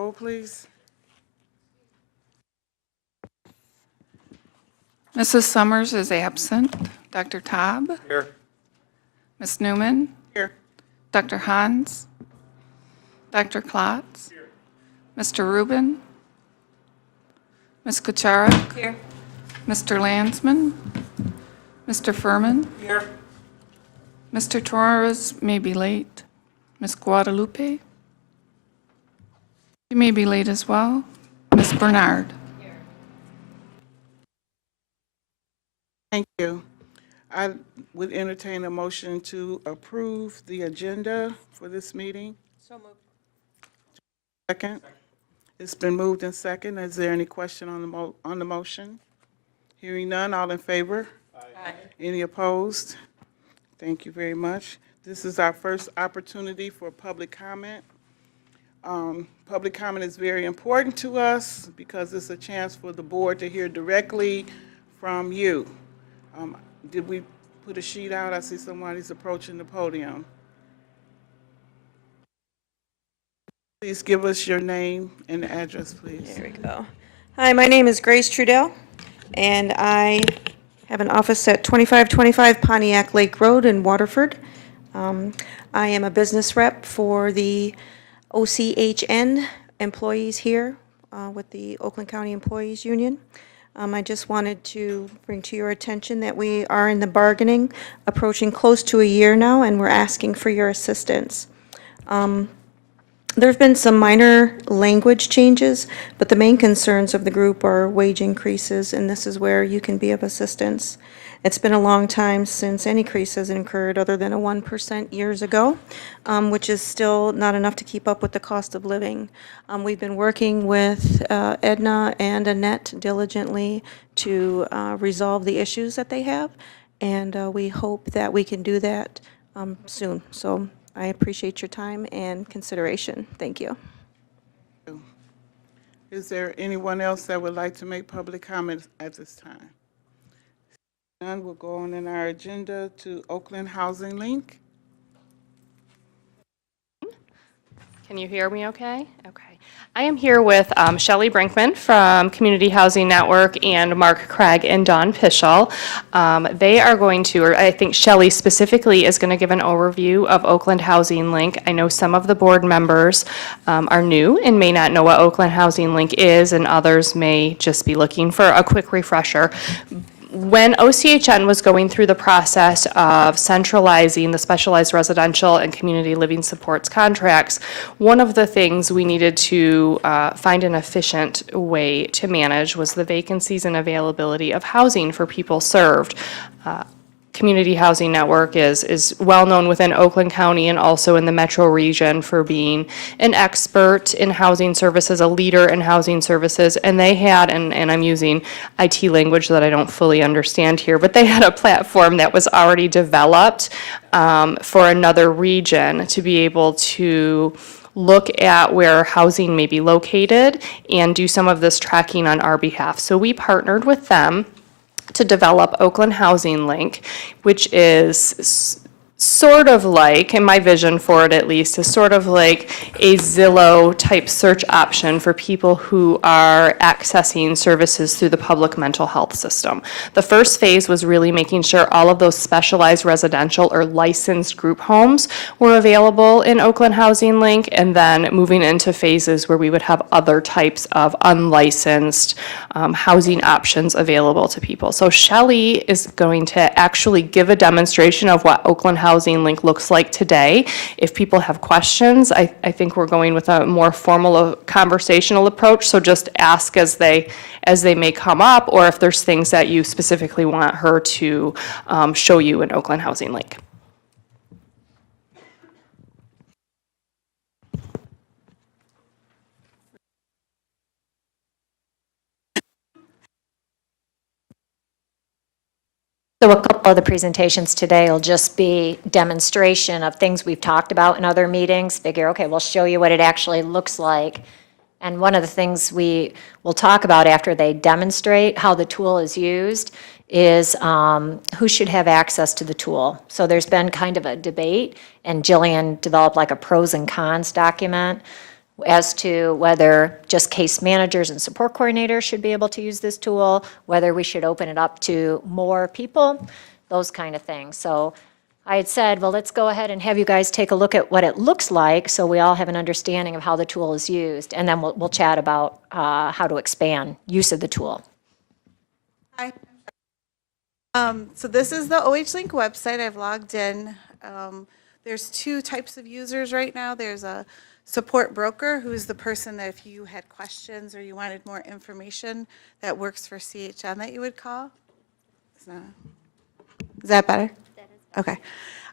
Roll, please. Mrs. Summers is absent. Dr. Taub? Here. Ms. Newman? Here. Dr. Hans? Dr. Klotz? Mr. Rubin? Ms. Kucharek? Here. Mr. Landsman? Mr. Furman? Here. Mr. Torres may be late. Ms. Guadalupe? She may be late as well. Ms. Bernard? Thank you. I would entertain a motion to approve the agenda for this meeting. So moved. Second. It's been moved and second. Is there any question on the motion? Hearing none, all in favor? Aye. Any opposed? Thank you very much. This is our first opportunity for public comment. Public comment is very important to us because it's a chance for the board to hear directly from you. Did we put a sheet out? I see somebody's approaching the podium. Please give us your name and address, please. There we go. Hi, my name is Grace Trudell, and I have an office at 2525 Pontiac Lake Road in Waterford. I am a business rep for the OCHN employees here with the Oakland County Employees Union. I just wanted to bring to your attention that we are in the bargaining, approaching close to a year now, and we're asking for your assistance. There've been some minor language changes, but the main concerns of the group are wage increases, and this is where you can be of assistance. It's been a long time since any increase has incurred other than a 1% years ago, which is still not enough to keep up with the cost of living. We've been working with Edna and Annette diligently to resolve the issues that they have, and we hope that we can do that soon. So I appreciate your time and consideration. Thank you. Is there anyone else that would like to make public comments at this time? None. We'll go on in our agenda to Oakland Housing Link. Can you hear me okay? Okay. I am here with Shelley Brinkman from Community Housing Network and Mark Craig and Dawn Pischel. They are going to, or I think Shelley specifically is going to give an overview of Oakland Housing Link. I know some of the board members are new and may not know what Oakland Housing Link is, and others may just be looking for a quick refresher. When OCHN was going through the process of centralizing the specialized residential and community living supports contracts, one of the things we needed to find an efficient way to manage was the vacancies and availability of housing for people served. Community Housing Network is well known within Oakland County and also in the metro region for being an expert in housing services, a leader in housing services, and they had, and I'm using IT language that I don't fully understand here, but they had a platform that was already developed for another region to be able to look at where housing may be located and do some of this tracking on our behalf. So we partnered with them to develop Oakland Housing Link, which is sort of like, and my vision for it at least, is sort of like a Zillow type search option for people who are accessing services through the public mental health system. The first phase was really making sure all of those specialized residential or licensed group homes were available in Oakland Housing Link, and then moving into phases where we would have other types of unlicensed housing options available to people. So Shelley is going to actually give a demonstration of what Oakland Housing Link looks like today. If people have questions, I think we're going with a more formal conversational approach, so just ask as they may come up, or if there's things that you specifically want her to show you in Oakland Housing Link. So a couple of the presentations today will just be demonstration of things we've talked about in other meetings. Figure, okay, we'll show you what it actually looks like. And one of the things we will talk about after they demonstrate how the tool is used is who should have access to the tool. So there's been kind of a debate, and Jillian developed like a pros and cons document. as to whether just case managers and support coordinators should be able to use this tool, whether we should open it up to more people, those kind of things. So I had said, well, let's go ahead and have you guys take a look at what it looks like so we all have an understanding of how the tool is used, and then we'll chat about how to expand use of the tool. Hi. So this is the OHLink website. I've logged in. There's two types of users right now. There's a support broker, who is the person that if you had questions or you wanted more information that works for CHN that you would call. Is that better? Okay.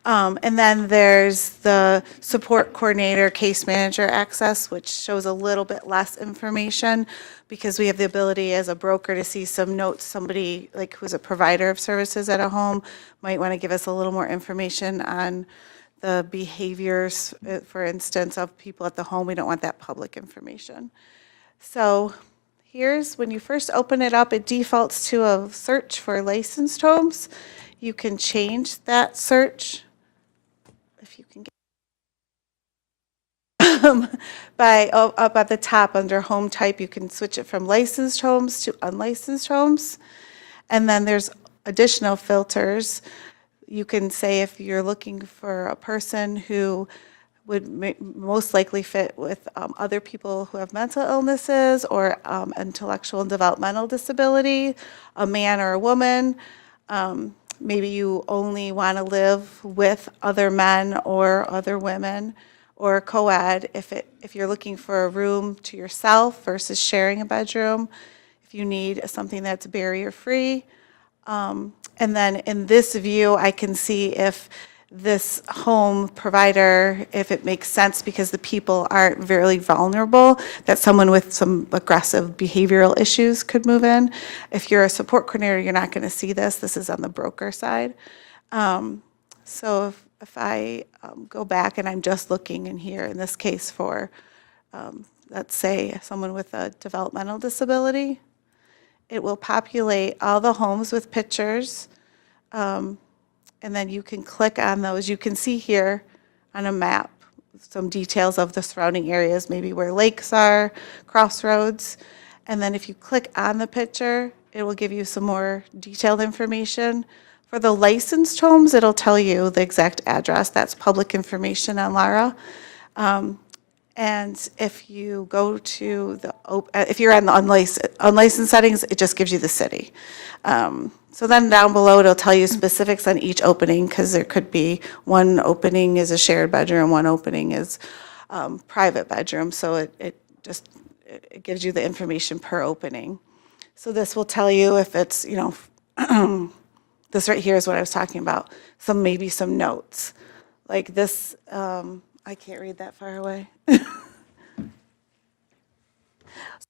And then there's the support coordinator, case manager access, which shows a little bit less information because we have the ability as a broker to see some notes. Somebody like who's a provider of services at a home might want to give us a little more information on the behaviors, for instance, of people at the home. We don't want that public information. So here's, when you first open it up, it defaults to a search for licensed homes. You can change that search, if you can get, up at the top under home type, you can switch it from licensed homes to unlicensed homes. And then there's additional filters. You can say if you're looking for a person who would most likely fit with other people who have mental illnesses or intellectual and developmental disability, a man or a woman. Maybe you only want to live with other men or other women, or co-ed if you're looking for a room to yourself versus sharing a bedroom, if you need something that's barrier-free. And then in this view, I can see if this home provider, if it makes sense because the people aren't very vulnerable, that someone with some aggressive behavioral issues could move in. If you're a support coordinator, you're not going to see this. This is on the broker side. So if I go back and I'm just looking in here, in this case for, let's say, someone with a developmental disability, it will populate all the homes with pictures, and then you can click on those. You can see here on a map some details of the surrounding areas, maybe where lakes are, crossroads. And then if you click on the picture, it will give you some more detailed information. For the licensed homes, it'll tell you the exact address. That's public information on Lara. And if you go to the, if you're on the unlicensed settings, it just gives you the city. So then down below, it'll tell you specifics on each opening, because there could be one opening is a shared bedroom, one opening is private bedroom. So it gives you the information per opening. So this will tell you if it's, you know, this right here is what I was talking about. Maybe some notes. Like this, I can't read that far away.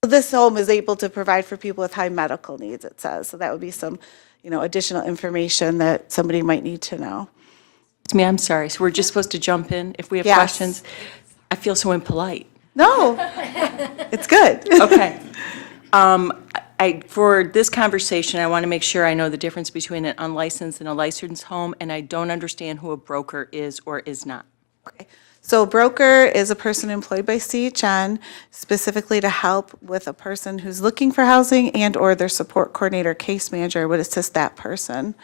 So this home is able to provide for people with high medical needs, it says. So that would be some, you know, additional information that somebody might need to know. Excuse me, I'm sorry. So we're just supposed to jump in if we have Yes. questions? I feel so impolite. No, it's good. Okay. For this conversation, I want to make sure I know the difference between an unlicensed and a licensed home, and I don't understand who a broker is or is not. Okay. So a broker is a person employed by CHN specifically to help with a person who's looking for housing, and or their support coordinator, case manager would assist that person.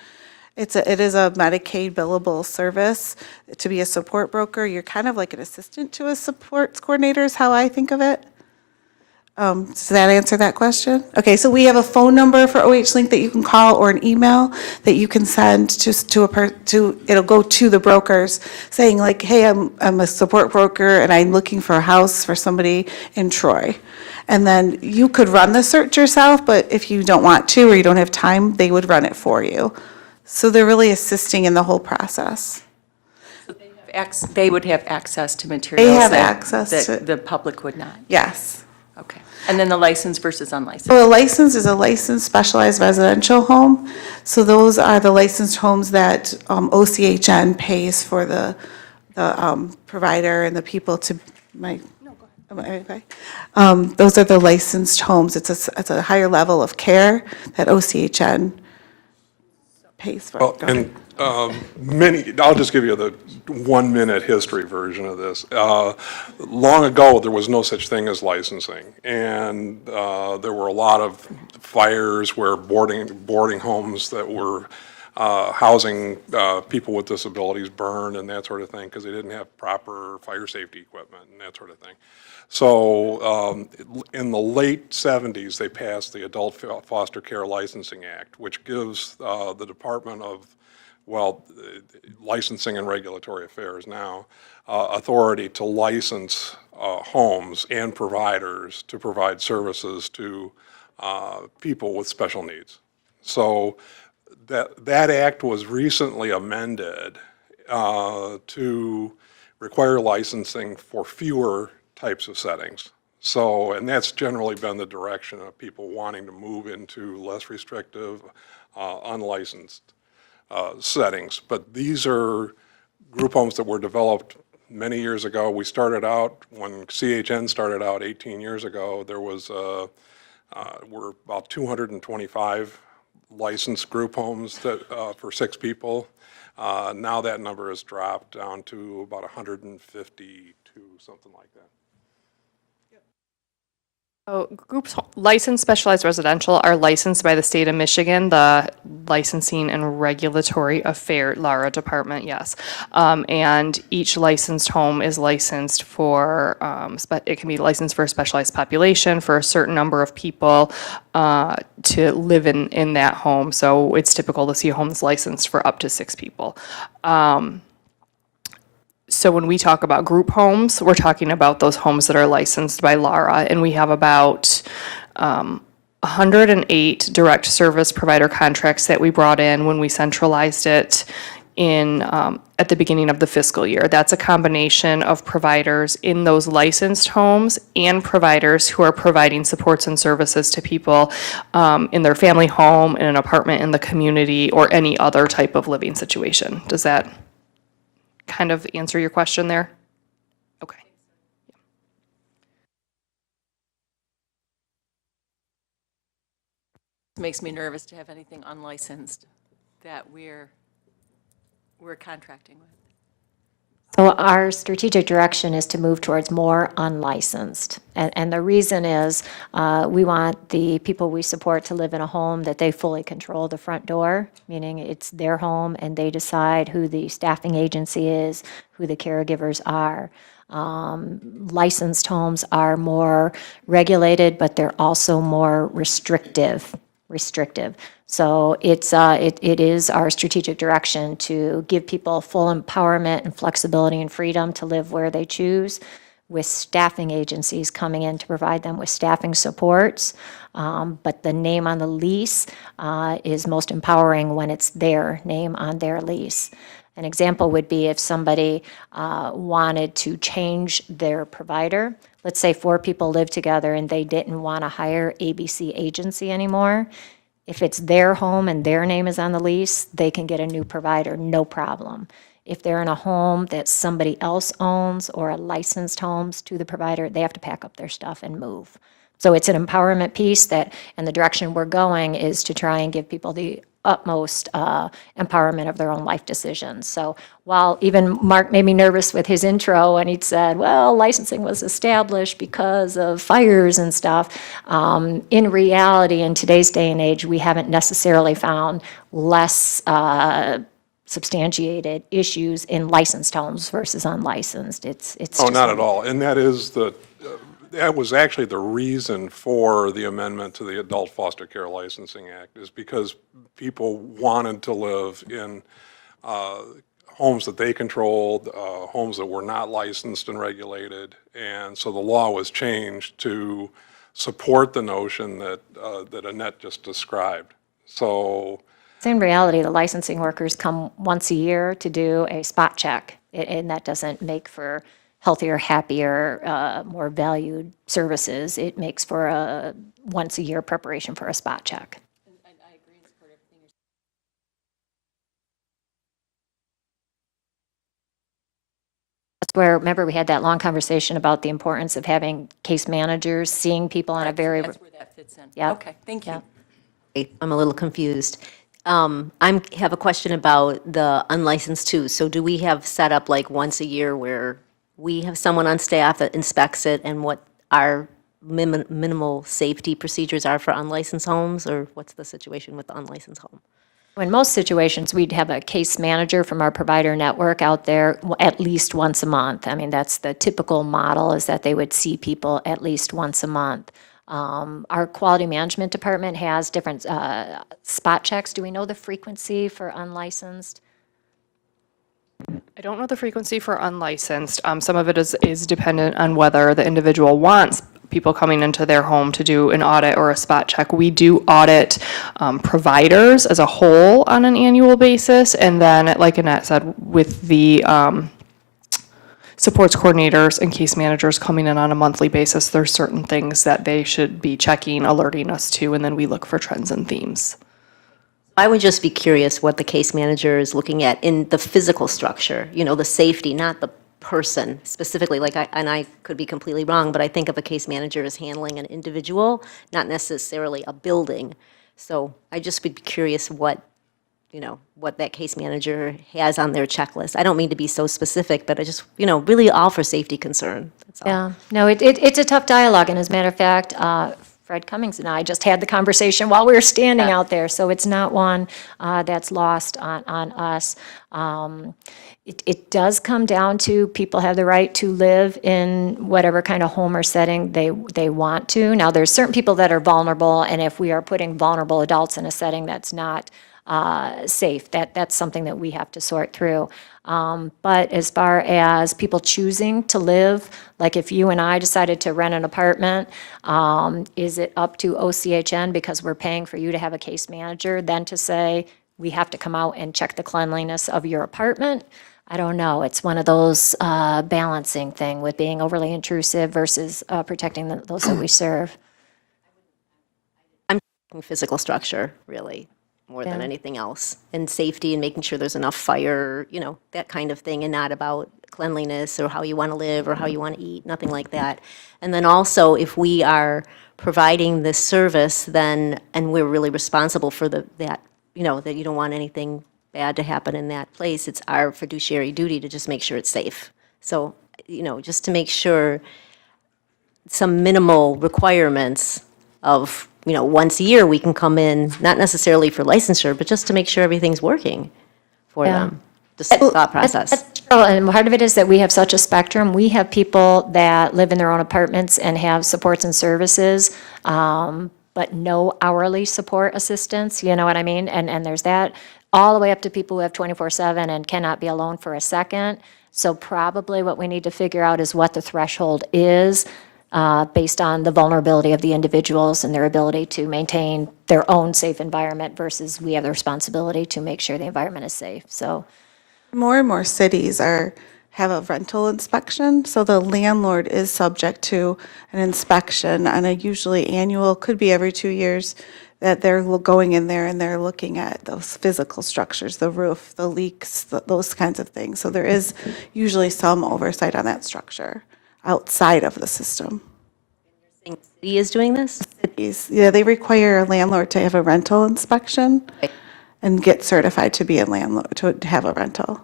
It is a Medicaid billable service. To be a support broker, you're kind of like an assistant to a support coordinator is how I think of it. Does that answer that question? Okay, so we have a phone number for OHLink that you can call, or an email that you can send it'll go to the brokers saying like, hey, I'm a support broker and I'm looking for a house for somebody in Troy. And then you could run the search yourself, but if you don't want to or you don't have time, they would run it for you. So they're really assisting in the whole process. They would have access to materials. They have that- access that to- the public would not. Yes. Okay. And then the licensed versus unlicensed. So a license is a licensed specialized residential home. So those are the licensed homes that OCHN pays for the provider and the people to, okay. Those are the licensed homes. It's a higher level of care that OCHN pays for. Well, and I'll just give you the 1-minute history version of this. Long ago, there was no such thing as licensing, and there were a lot of fires where boarding homes that were housing people with disabilities burned and that sort of thing because they didn't have proper fire safety equipment and that sort of thing. So in the late 70s, they passed the Adult Foster Care Licensing Act, which gives the Department of Licensing and Regulatory Affairs now, authority to license homes and providers to provide services to people with special needs. So that act was recently amended to require licensing for fewer types of settings. So, and that's generally been the direction of people wanting to move into less restrictive, unlicensed settings. But these are group homes that were developed many years ago. We started out, when CHN started out 18 years ago, there was, were about 225 licensed group homes that, for 6 people. Now that number has dropped down to about 152, something like that. So groups licensed specialized residential are licensed by the state of Michigan, the Licensing and Regulatory Affairs, Lara Department, yes. And each licensed home is licensed for, it can be licensed for a specialized population, for a certain number of people to live in that home. So it's typical to see homes licensed for up to 6 people. So when we talk about group homes, we're talking about those homes that are licensed by Lara, and we have about 108 direct service provider contracts that we brought in when we centralized it in at the beginning of the fiscal year. That's a combination of providers in those licensed homes and providers who are providing supports and services to people in their family home, in an apartment in the community, or any other type of living situation. Does that kind of answer your question there? Okay. It makes me nervous to have anything unlicensed that we're contracting with. So our strategic direction is to move towards more unlicensed. And the reason is we want the people we support to live in a home that they fully control the front door, meaning it's their home and they decide who the staffing agency is, who the caregivers are. Licensed homes are more regulated, but they're also more restrictive. So it is our strategic direction to give people full empowerment and flexibility and freedom to live where they choose, with staffing agencies coming in to provide them with staffing supports. But the name on the lease is most empowering when it's their name on their lease. An example would be if somebody wanted to change their provider. Let's say 4 people live together and they didn't want to hire ABC agency anymore. If it's their home and their name is on the lease, they can get a new provider, no problem. If they're in a home that somebody else owns or a licensed homes to the provider, they have to pack up their stuff and move. So it's an empowerment piece that, and the direction we're going is to try and give people the utmost empowerment of their own life decisions. So while even Mark made me nervous with his intro and he said, well, licensing was established because of fires and stuff, in reality, in today's day and age, we haven't necessarily found less substantiated issues in licensed homes versus unlicensed. It's Oh, just not at all. And that is that was actually the reason for the amendment to the Adult Foster Care Licensing Act, is because people wanted to live in homes that they controlled, homes that were not licensed and regulated. And so the law was changed to support the notion that Annette just described. So in reality, the licensing workers come once a year to do a spot check, and that doesn't make for healthier, happier, more valued services. It makes for a once-a-year preparation for a spot check. That's where, remember, we had that long conversation about the importance of having case managers, seeing people on a very... That's where that fits in. Yeah. Okay, thank you. Yeah. I'm a little confused. have a question about the unlicensed too. So do we have set up like once a year where we have someone on staff that inspects it and what our minimal safety procedures are for unlicensed homes? Or what's the situation with the unlicensed home? In most situations, we'd have a case manager from our provider network out there at least once a month. I mean, that's the typical model, is that they would see people at least once a month. Our quality management department has different spot checks. Do we know the frequency for unlicensed? I don't know the frequency for unlicensed. Some of it is dependent on whether the individual wants people coming into their home to do an audit or a spot check. We do audit providers as a whole on an annual basis, and then, like Annette said, with the supports coordinators and case managers coming in on a monthly basis, there's certain things that they should be checking, alerting us to, and then we look for trends and themes. I would just be curious what the case manager is looking at in the physical structure, the safety, not the person specifically. And I could be completely wrong, but I think of a case manager as handling an individual, not necessarily a building. So I just would be curious what that case manager has on their checklist. I don't mean to be so specific, but I just, really all for safety concern. That's all. Yeah, no, it's a tough dialogue, and as a matter of fact, Fred Cummings and I just had the conversation while we were standing out there, so it's not one that's lost on us. It does come down to people have the right to live in whatever kind of home or setting they want to. Now, there's certain people that are vulnerable, and if we are putting vulnerable adults in a setting that's not safe, that's something that we have to sort through. But as far as people choosing to live, like if you and I decided to rent an apartment, is it up to OCHN, because we're paying for you to have a case manager, then to say, we have to come out and check the cleanliness of your apartment? I don't know. It's one of those balancing thing with being overly intrusive versus protecting those that we serve. I'm talking physical structure, really, more than Yeah. anything else. And safety and making sure there's enough fire, that kind of thing, and not about cleanliness or how you want to live or how you want to eat, nothing like that. And then also, if we are providing this service, then, and we're really responsible for that, that you don't want anything bad to happen in that place, it's our fiduciary duty to just make sure it's safe. So, just to make sure some minimal requirements of, once a year we can come in, not necessarily for licensure, but just to make sure everything's working for them. Just the thought process. That's true, and part of it is that we have such a spectrum. We have people that live in their own apartments and have supports and services, but no hourly support assistance, you know what I mean? And there's that, all the way up to people who have 24/7 and cannot be alone for a second. So probably what we need to figure out is what the threshold is, based on the vulnerability of the individuals and their ability to maintain their own safe environment versus we have the responsibility to make sure the environment is safe. So More and more cities have a rental inspection, so the landlord is subject to an inspection on a usually annual, could be every 2 years, that they're going in there and they're looking at those physical structures, the roof, the leaks, those kinds of things. So there is usually some oversight on that structure outside of the system. City is doing this? Yeah, they require a landlord to have a rental inspection and get certified to be a landlord, to have a rental.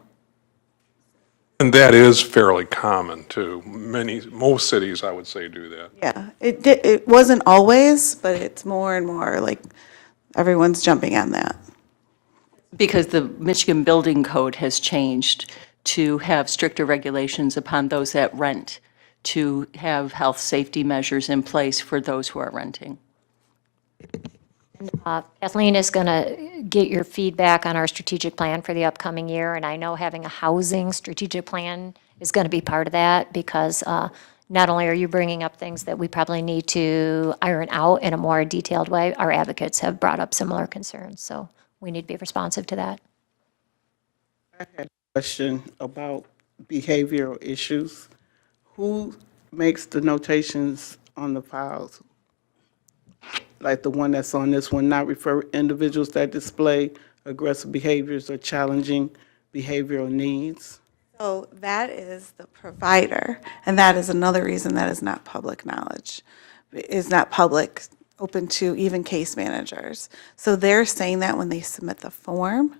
And that is fairly common too. Most cities, I would say, do that. Yeah, it wasn't always, but it's more and more, like, everyone's jumping on that. Because the Michigan Building Code has changed to have stricter regulations upon those that rent, to have health safety measures in place for those who are renting. Kathleen is going to get your feedback on our strategic plan for the upcoming year, and I know having a housing strategic plan is going to be part of that, because not only are you bringing up things that we probably need to iron out in a more detailed way, our advocates have brought up similar concerns, so we need to be responsive to that. I had a question about behavioral issues. Who makes the notations on the files? Like the one that's on this one, not refer individuals that display aggressive behaviors or challenging behavioral needs? So that is the provider, and that is another reason that is not public knowledge, is not public open to even case managers. So they're saying that when they submit the form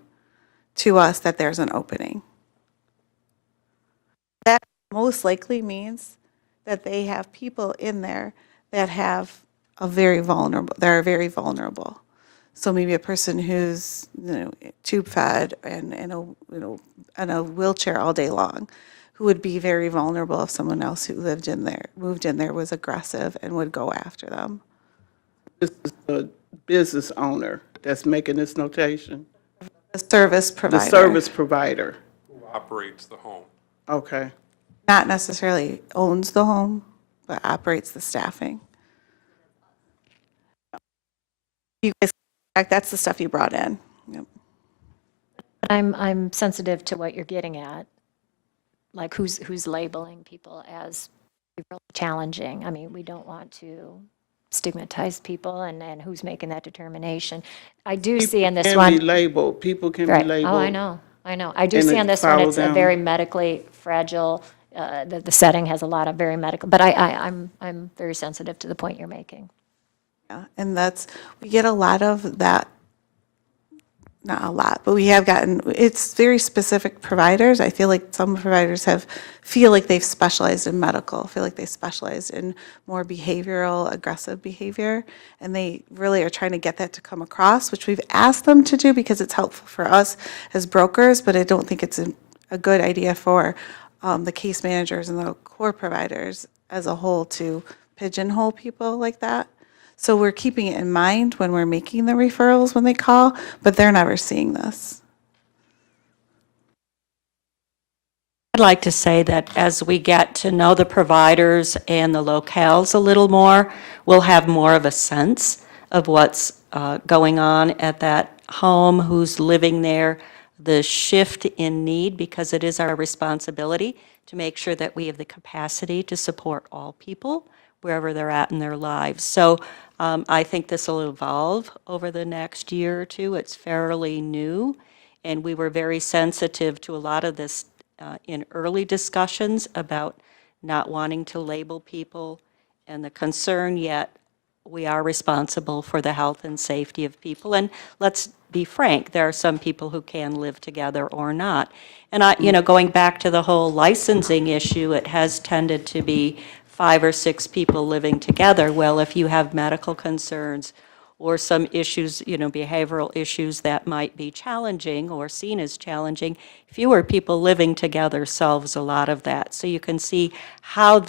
to us that there's an opening. That most likely means that they have people in there that have a very vulnerable, that are very vulnerable. So maybe a person who's, tube fed and in a wheelchair all day long, who would be very vulnerable if someone else who moved in there was aggressive and would go after them. This is the business owner that's making this notation, A service the provider. service provider. Who operates the home? Okay. Not necessarily owns the home, but operates the staffing. You guys, that's the stuff you brought in. Yep. But I'm sensitive to what you're getting at, like who's labeling people as really challenging. I mean, we don't want to stigmatize people and who's making that determination. I do see in this Can one. be labeled, people can be Right. labeled. Oh, I know. I do and see it on this one, follow it's a them. very medically fragile, the setting has a lot of very medical, but I'm very sensitive to the point you're making. Yeah, and we get a lot of that, not a lot, but we have gotten, it's very specific providers. I feel like some providers feel like they've specialized in medical, feel like they specialized in more behavioral, aggressive behavior, and they really are trying to get that to come across, which we've asked them to do because it's helpful for us as brokers, but I don't think it's a good idea for the case managers and the core providers as a whole to pigeonhole people like that. So we're keeping it in mind when we're making the referrals when they call, but they're never seeing this. I'd like to say that as we get to know the providers and the locales a little more, we'll have more of a sense of what's going on at that home, who's living there, the shift in need, because it is our responsibility to make sure that we have the capacity to support all people wherever they're at in their lives. So I think this will evolve over the next year or two. It's fairly new, and we were very sensitive to a lot of this in early discussions about not wanting to label people and the concern, yet we are responsible for the health and safety of people. And let's be frank, there are some people who can live together or not. And going back to the whole licensing issue, it has tended to be 5 or 6 people living together. Well, if you have medical concerns or some issues, behavioral issues that might be challenging or seen as challenging, fewer people living together solves a lot of that. So you can see how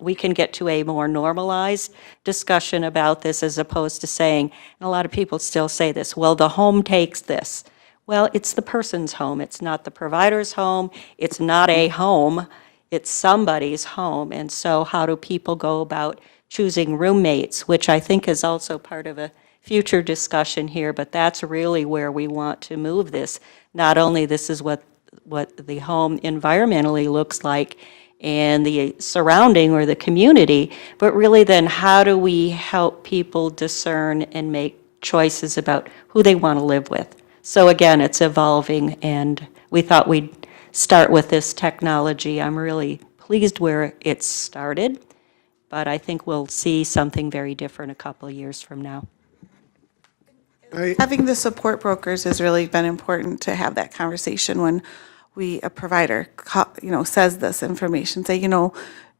we can get to a more normalized discussion about this, as opposed to saying, and a lot of people still say this, well, the home takes this. Well, it's the person's home. It's not the provider's home. It's not a home. It's somebody's home. And so how do people go about choosing roommates, which I think is also part of a future discussion here, but that's really where we want to move this. Not only this is what the home environmentally looks like and the surrounding or the community, but really then how do we help people discern and make choices about who they want to live with. So again, it's evolving, and we thought we'd start with this technology. I'm really pleased where it started, but I think we'll see something very different a couple of years from now. Having the support brokers has really been important to have that conversation when a provider, says this information, say,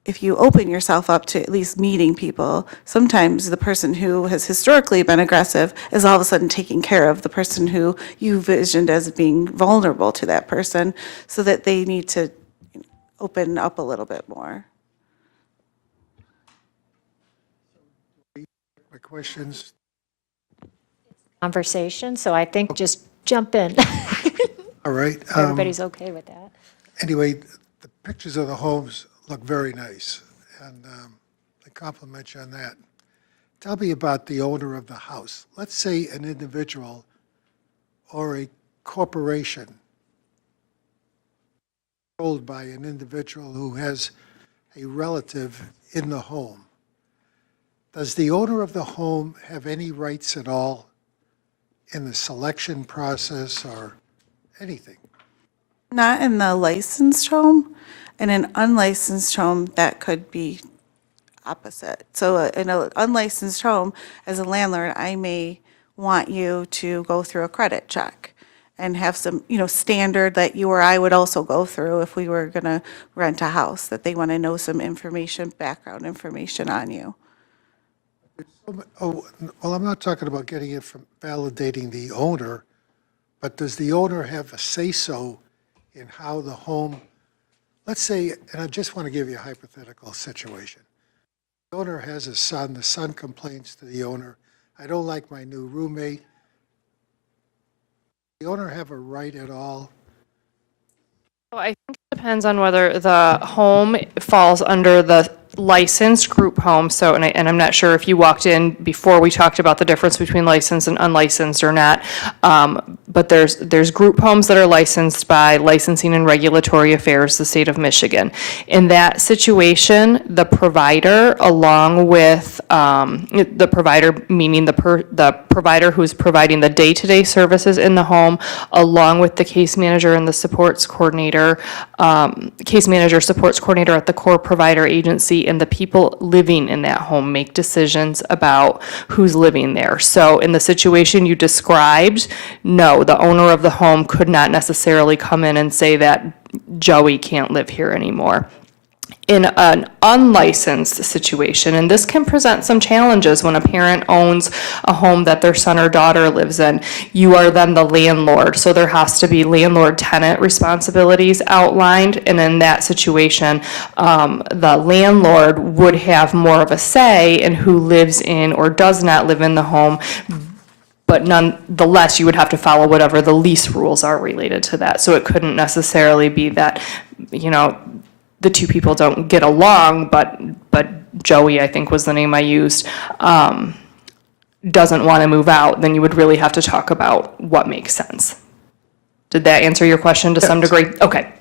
if you open yourself up to at least meeting people, sometimes the person who has historically been aggressive is all of a sudden taking care of the person who you visioned as being vulnerable to that person, so that they need to open up a little bit more. My questions. Conversation, so I think just jump in. All right. Everybody's okay with that. Anyway, the pictures of the homes look very nice, and I compliment you on that. Tell me about the owner of the house. Let's say an individual or a corporation controlled by an individual who has a relative in the home. Does the owner of the home have any rights at all in the selection process or anything? Not in the licensed home. In an unlicensed home, that could be opposite. So in an unlicensed home, as a landlord, I may want you to go through a credit check and have some, standard that you or I would also go through if we were going to rent a house, that they want to know some information, background information on you. Oh, well, I'm not talking about getting it from validating the owner, but does the owner have a say-so in how the home, let's say, and I just want to give you a hypothetical situation. The owner has a son, the son complains to the owner, I don't like my new roommate. The owner have a right at all? So I think it depends on whether the home falls under the licensed group home. So, and I'm not sure if you walked in before we talked about the difference between licensed and unlicensed or not. But there's group homes that are licensed by Licensing and Regulatory Affairs, the state of Michigan. In that situation, the provider, along with the provider, meaning the provider who's providing the day-to-day services in the home, along with the case manager and the supports coordinator, case manager, supports coordinator at the core provider agency, and the people living in that home make decisions about who's living there. So in the situation you described, no, the owner of the home could not necessarily come in and say that Joey can't live here anymore. In an unlicensed situation, and this can present some challenges when a parent owns a home that their son or daughter lives in, you are then the landlord. So there has to be landlord-tenant responsibilities outlined, and in that situation, the landlord would have more of a say in who lives in or does not live in the home, but nonetheless, you would have to follow whatever the lease rules are related to that. So it couldn't necessarily be that, the two people don't get along, but Joey, I think was the name I used, doesn't want to move out, then you would really have to talk about what makes sense. Did that answer your question to some degree? Okay.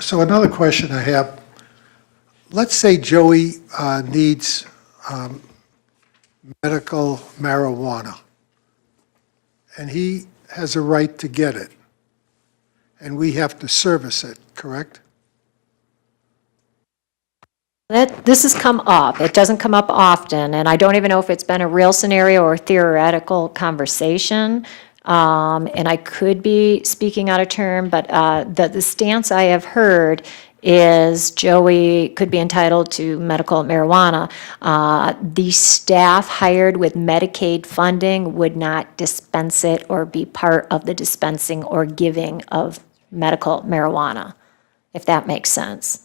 So another question I have, let's say Joey needs medical marijuana, and he has a right to get it, and we have to service it, correct? This has come up. It doesn't come up often, and I don't even know if it's been a real scenario or theoretical conversation. And I could be speaking out of turn, but the stance I have heard is Joey could be entitled to medical marijuana. The staff hired with Medicaid funding would not dispense it or be part of the dispensing or giving of medical marijuana, if that makes sense.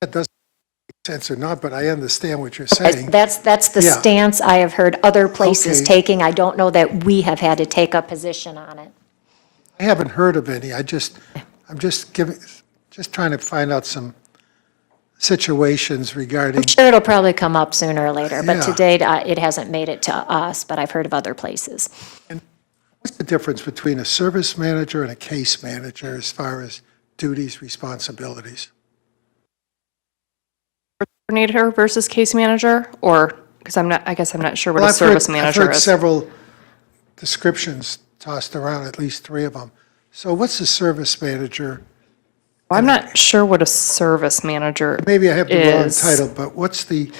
That doesn't make sense or not, but I understand what you're saying. That's the Yeah. stance I have heard other places Okay. taking. I don't know that we have had to take a position on it. I haven't heard of any. I'm just trying to find out some situations regarding, I'm sure it'll probably come up sooner or later, but to Yeah. date, it hasn't made it to us, but I've heard of other places. what's the difference between a service manager and a case manager as far as duties, responsibilities? Coordinator versus case manager, or, because I guess I'm not sure what Well, a service I've manager heard is. several descriptions tossed around, at least 3 of them. So what's a service manager? I'm not sure what a service manager Maybe I have the wrong is. title, but what's the,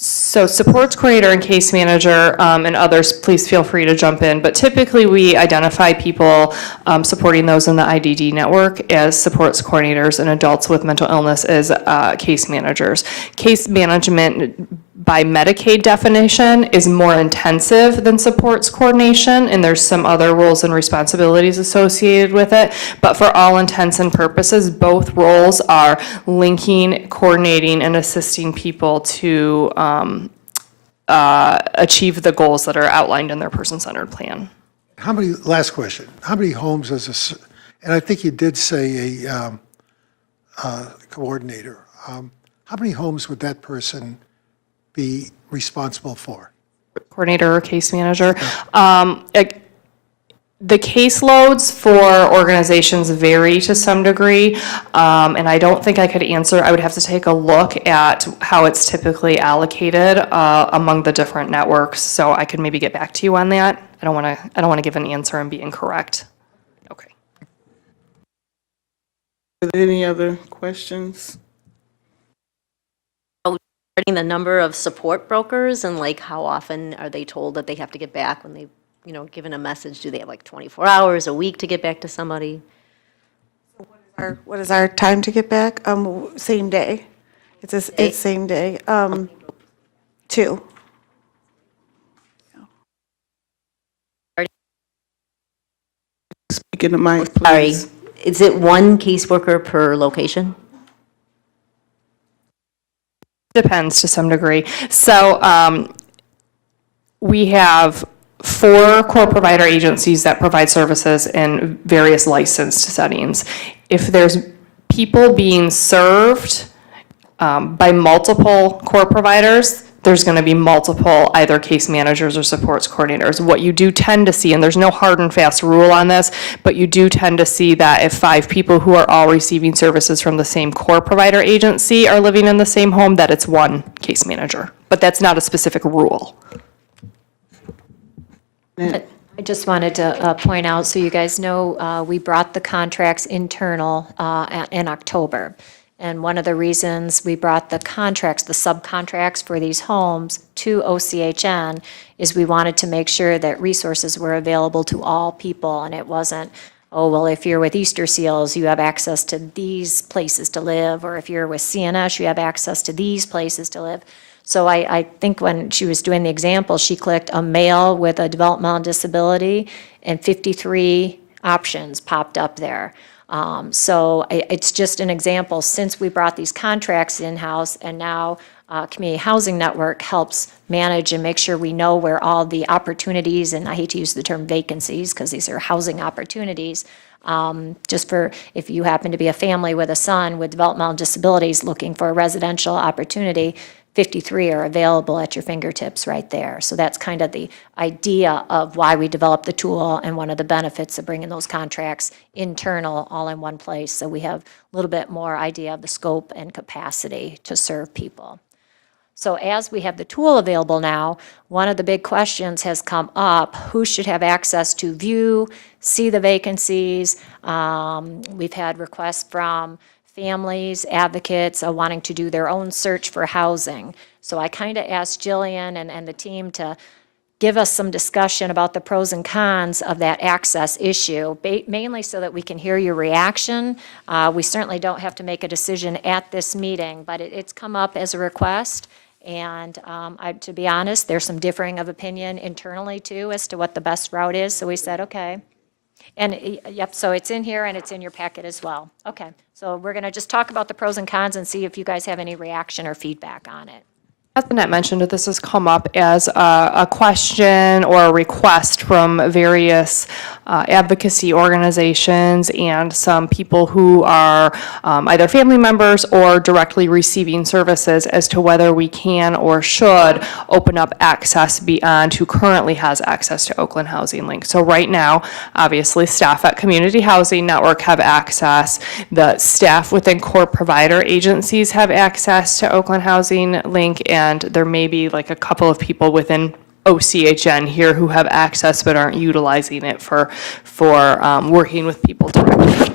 So supports coordinator and case manager, and others, please feel free to jump in. But typically, we identify people supporting those in the IDD network as supports coordinators, and adults with mental illness as case managers. Case management, by Medicaid definition, is more intensive than supports coordination, and there's some other roles and responsibilities associated with it. But for all intents and purposes, both roles are linking, coordinating, and assisting people to achieve the goals that are outlined in their person-centered plan. last question, how many homes as and I think you did say a coordinator, how many homes would that person be responsible for? Coordinator or case manager. The caseloads for organizations vary to some degree, and I don't think I could answer. I would have to take a look at how it's typically allocated among the different networks. So I could maybe get back to you on that. I don't want to give an answer and be incorrect. Okay. Are there any other questions? regarding the number of support brokers and like how often are they told that they have to get back when they, given a message? Do they have like 24 hours, a week to get back to somebody? What is our time to get back? Same day. It's same day. 2. Speak in the mic, Sorry, please. is it one caseworker per location? Depends to some degree. So we have 4 core provider agencies that provide services in various licensed settings. If there's people being served by multiple core providers, there's going to be multiple either case managers or supports coordinators. What you do tend to see, and there's no hard and fast rule on this, but you do tend to see that if 5 people who are all receiving services from the same core provider agency are living in the same home, that it's 1 case manager. But that's not a specific rule. I just wanted to point out, so you guys know, we brought the contracts internal in October. And one of the reasons we brought the contracts, the subcontracts for these homes to OCHN is we wanted to make sure that resources were available to all people. And it wasn't, oh, well, if you're with Easter Seals, you have access to these places to live. Or if you're with CNS, you have access to these places to live. So I think when she was doing the example, she clicked a male with a developmental disability and 53 options popped up there. So it's just an example, since we brought these contracts in-house and now Community Housing Network helps manage and make sure we know where all the opportunities, and I hate to use the term vacancies because these are housing opportunities, just for if you happen to be a family with a son with developmental disabilities looking for a residential opportunity, 53 are available at your fingertips right there. So that's kind of the idea of why we developed the tool and one of the benefits of bringing those contracts internal all in one place. So we have a little bit more idea of the scope and capacity to serve people. So as we have the tool available now, one of the big questions has come up: who should have access to view, see the vacancies? We've had requests from families, advocates wanting to do their own search for housing. So I kind of asked Jillian and the team to give us some discussion about the pros and cons of that access issue, mainly so that we can hear your reaction. We certainly don't have to make a decision at this meeting, but it's come up as a request. And to be honest, there's some differing of opinion internally too as to what the best route is. So we said, okay. And yep, so it's in here and it's in your packet as well. Okay, so we're going to just talk about the pros and cons and see if you guys have any reaction or feedback on it. As Annette mentioned, this has come up as a question or a request from various advocacy organizations and some people who are either family members or directly receiving services as to whether we can or should open up access beyond who currently has access to Oakland Housing Link. So right now, obviously, staff at Community Housing Network have access. The staff within core provider agencies have access to Oakland Housing Link, and there may be like a couple of people within OCHN here who have access but aren't utilizing it for working with people directly.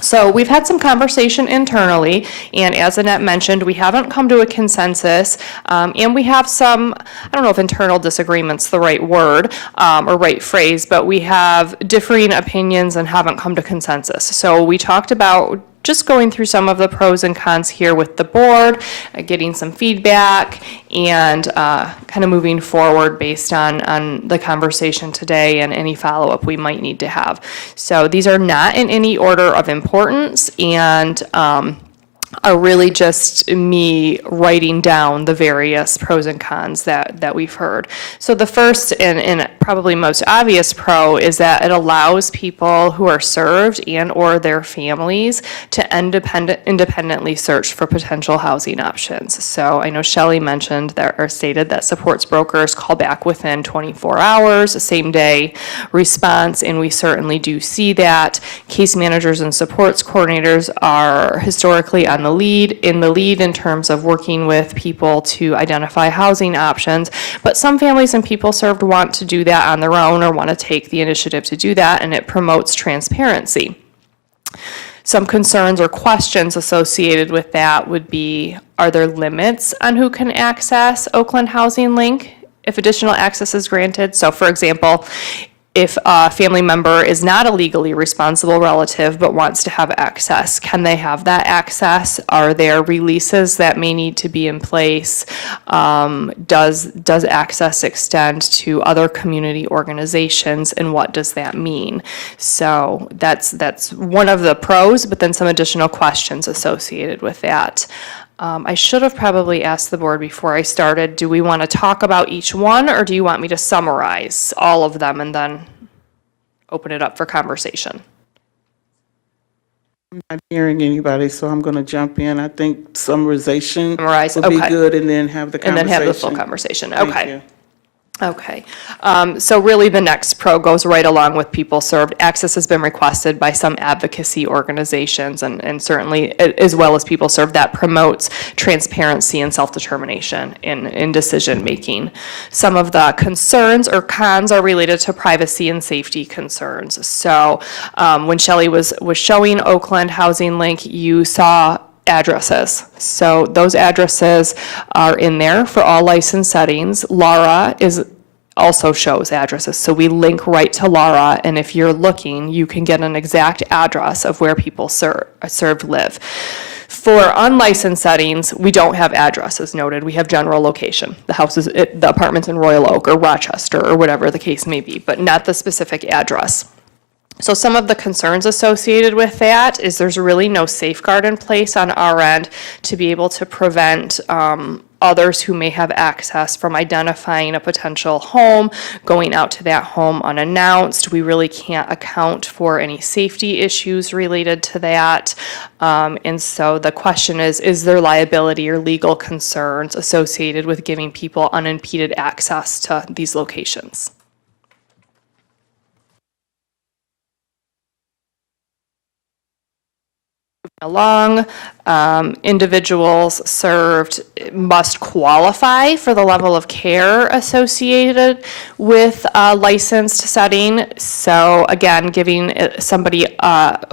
So we've had some conversation internally, and as Annette mentioned, we haven't come to a consensus, and we have some, I don't know if internal disagreement's the right word or right phrase, but we have differing opinions and haven't come to consensus. So we talked about just going through some of the pros and cons here with the board, getting some feedback, and kind of moving forward based on the conversation today and any follow-up we might need to have. So these are not in any order of importance, and are really just me writing down the various pros and cons that we've heard. So the first and probably most obvious pro is that it allows people who are served and or their families to independently search for potential housing options. So I know Shelley mentioned that, or stated that supports brokers call back within 24 hours, same day response, and we certainly do see that. Case managers and supports coordinators are historically in the lead in terms of working with people to identify housing options, but some families and people served want to do that on their own or want to take the initiative to do that, and it promotes transparency. Some concerns or questions associated with that would be, are there limits on who can access Oakland Housing Link if additional access is granted? So for example, if a family member is not a legally responsible relative but wants to have access, can they have that access? Are there releases that may need to be in place? Does access extend to other community organizations, and what does that mean? So that's one of the pros, but then some additional questions associated with that. I should have probably asked the board before I started, do we want to talk about each one, or do you want me to summarize all of them and then open it up for conversation? I'm not hearing anybody, so I'm going to jump in. I think summarization Summarize, would be okay. good, and then have the And then conversation. have the full conversation, Thank okay. you. Okay, so really the next pro goes right along with people served. Access has been requested by some advocacy organizations and certainly as well as people served, that promotes transparency and self-determination in decision making. Some of the concerns or cons are related to privacy and safety concerns. So when Shelley was showing Oakland Housing Link, you saw addresses. So those addresses are in there for all licensed settings. Laura also shows addresses. So we link right to Laura, and if you're looking, you can get an exact address of where people served live. For unlicensed settings, we don't have addresses noted. We have general location. The houses, the apartments in Royal Oak or Rochester or whatever the case may be, but not the specific address. So some of the concerns associated with that is there's really no safeguard in place on our end to be able to prevent others who may have access from identifying a potential home, going out to that home unannounced. We really can't account for any safety issues related to that. And so the question is there liability or legal concerns associated with giving people unimpeded access to these locations? Along, individuals served must qualify for the level of care associated with a licensed setting. So again, giving somebody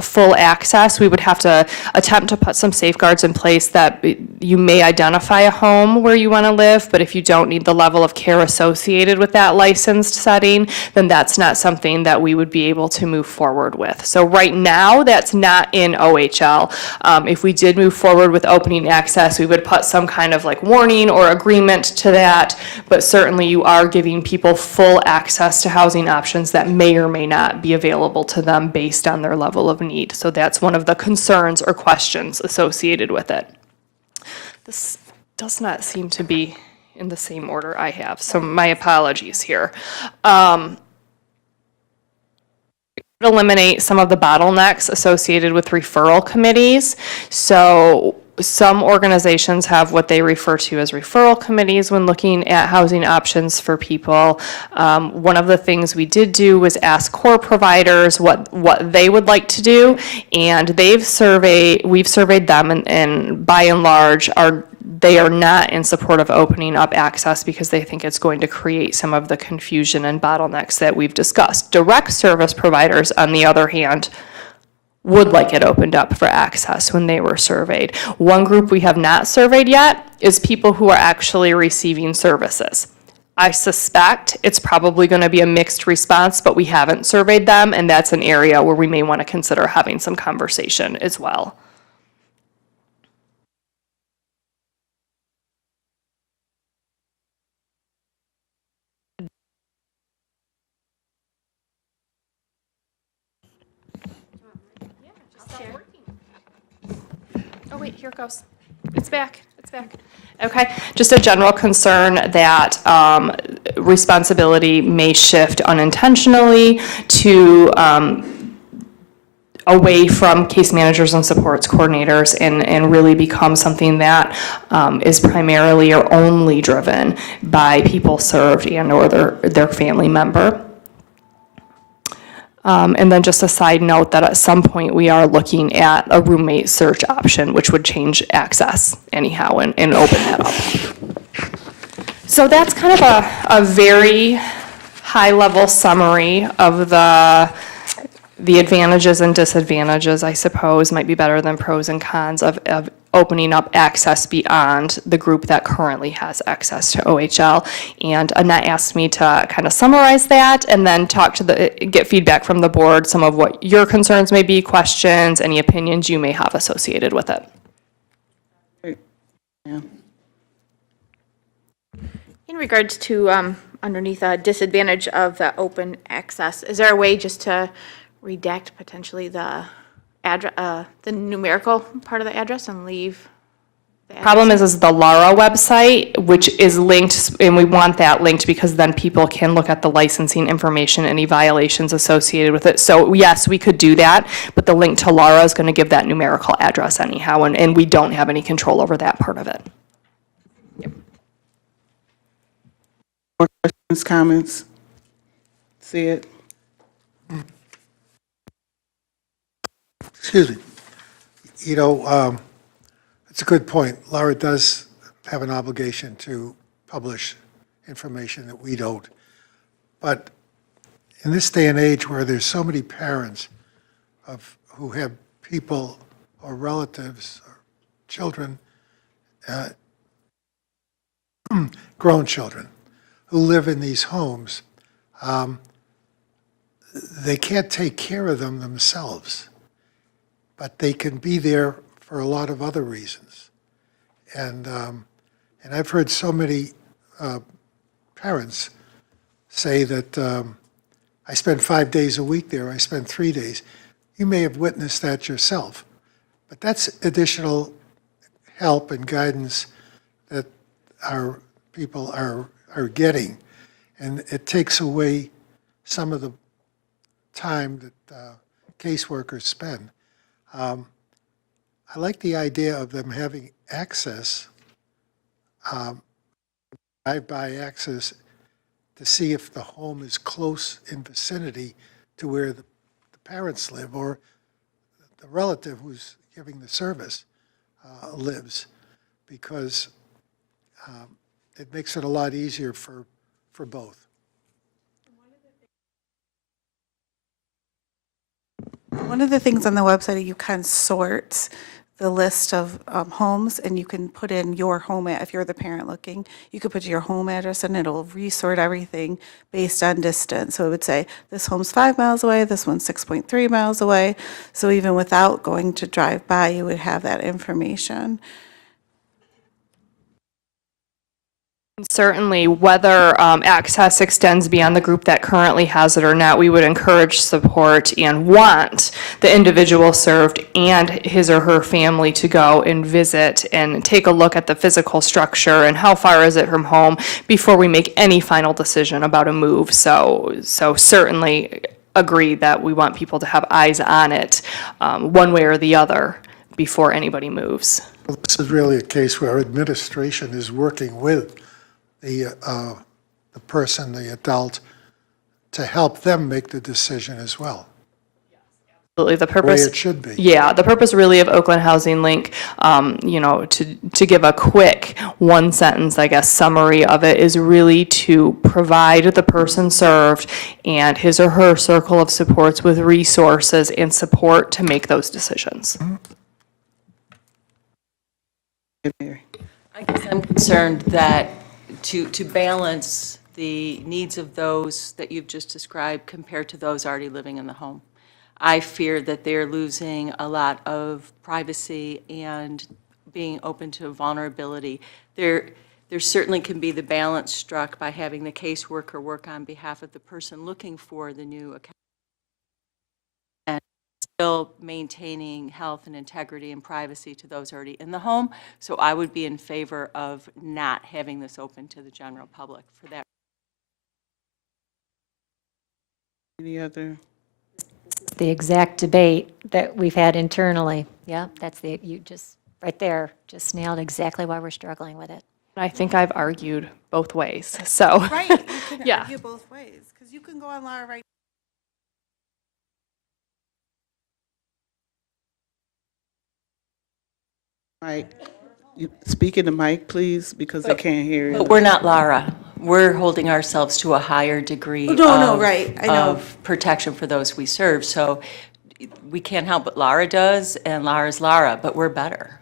full access, we would have to attempt to put some safeguards in place that you may identify a home where you want to live, but if you don't need the level of care associated with that licensed setting, then that's not something that we would be able to move forward with. So right now, that's not in OHL. If we did move forward with opening access, we would put some kind of like warning or agreement to that, but certainly you are giving people full access to housing options that may or may not be available to them based on their level of need. So that's one of the concerns or questions associated with it. This does not seem to be in the same order I have, so my apologies here. Eliminate some of the bottlenecks associated with referral committees. So some organizations have what they refer to as referral committees when looking at housing options for people. One of the things we did do was ask core providers what they would like to do, and we've surveyed them, and by and large they are not in support of opening up access because they think it's going to create some of the confusion and bottlenecks that we've discussed. Direct service providers, on the other hand, would like it opened up for access when they were surveyed. One group we have not surveyed yet is people who are actually receiving services. I suspect it's probably going to be a mixed response, but we haven't surveyed them, and that's an area where we may want to consider having some conversation as well. Oh wait, here it goes. It's back, it's back. Okay, just a general concern that responsibility may shift unintentionally to away from case managers and supports coordinators and really become something that is primarily or only driven by people served and or their family member. And then just a side note that at some point we are looking at a roommate search option, which would change access anyhow and open that up. So that's kind of a very high-level summary of the the advantages and disadvantages, I suppose, might be better than pros and cons of opening up access beyond the group that currently has access to OHL. And Annette asked me to kind of summarize that and then get feedback from the board, some of what your concerns may be, questions, any opinions you may have associated with it. Yeah. In regards to underneath a disadvantage of the open access, is there a way just to redact potentially the address, the numerical part of the address and leave the address? Problem is the Lara website, which is linked, and we want that linked because then people can look at the licensing information, any violations associated with it. So yes, we could do that, but the link to Lara is going to give that numerical address anyhow, and we don't have any control over that part of it. More questions, comments? See it? Excuse me. You know, it's a good point. Laura does have an obligation to publish information that we don't. But in this day and age where there's so many parents who have people or relatives or children, grown children, who live in these homes, they can't take care of them themselves, but they can be there for a lot of other reasons. And I've heard so many parents say that I spend 5 days a week there, I spend 3 days. You may have witnessed that yourself, but that's additional help and guidance that our people are getting. And it takes away some of the time that caseworkers spend. I like the idea of them having access, drive-by access, to see if the home is close in vicinity to where the parents live or the relative who's giving the service lives, because it makes it a lot easier for both. One of the things on the website, you can sort the list of homes, and you can put in your home, if you're the parent looking, you could put your home address and it'll resort everything based on distance. So it would say, this home's 5 miles away, this one's 6.3 miles away. So even without going to drive by, you would have that information. Certainly, whether access extends beyond the group that currently has it or not, we would encourage support and want the individual served and his or her family to go and visit and take a look at the physical structure and how far is it from home before we make any final decision about a move. So certainly agree that we want people to have eyes on it one way or the other before anybody moves. Well, this is really a case where administration is working with the person, the adult, to help them make the decision as well. Absolutely, the The way purpose. it should be. Yeah, the purpose really of Oakland Housing Link, to give a quick one sentence, I guess, summary of it is really to provide the person served and his or her circle of supports with resources and support to make those decisions. I guess I'm concerned that to balance the needs of those that you've just described compared to those already living in the home. I fear that they're losing a lot of privacy and being open to vulnerability. There certainly can be the balance struck by having the caseworker work on behalf of the person looking for the new account and still maintaining health and integrity and privacy to those already in the home. So I would be in favor of not having this open to the general public for that. Any other? The exact debate that we've had internally. Yeah, you just, right there, just nailed exactly why we're struggling with it. I think I've argued both ways, so. Right, you can Yeah. argue both ways, because you can go on Laura right. Mike, speak in the mic, please, because they can't hear you. But we're not Lara. we're holding ourselves to a higher degree No, of, right, I know. of protection for those we serve. So we can't help what Lara does, and Lara's Lara, but we're better.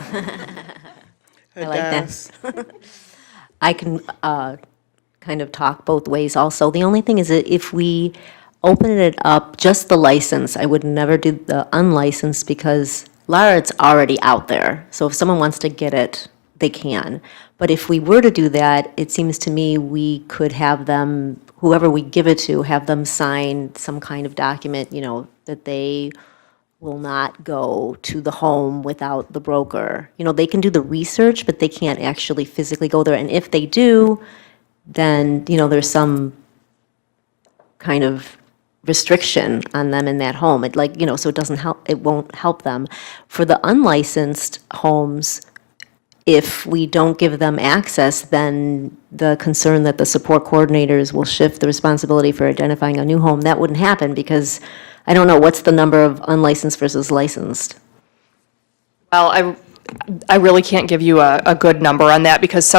I like that. Hadass. I can kind of talk both ways also. The only thing is that if we open it up, just the license, I would never do the unlicensed because Lara, it's already out there. So if someone wants to get it, they can. But if we were to do that, it seems to me we could have them, whoever we give it to, have them sign some kind of document, you know, that they will not go to the home without the broker. You know, they can do the research, but they can't actually physically go there. And if they do, then, you know, there's some kind of restriction on them in that home. It like, you know, so it doesn't help, it won't help them. For the unlicensed homes, if we don't give them access, then the concern that the support coordinators will shift the responsibility for identifying a new home, that wouldn't happen because I don't know, what's the number of unlicensed versus licensed? Well, I really can't give you a good number on that because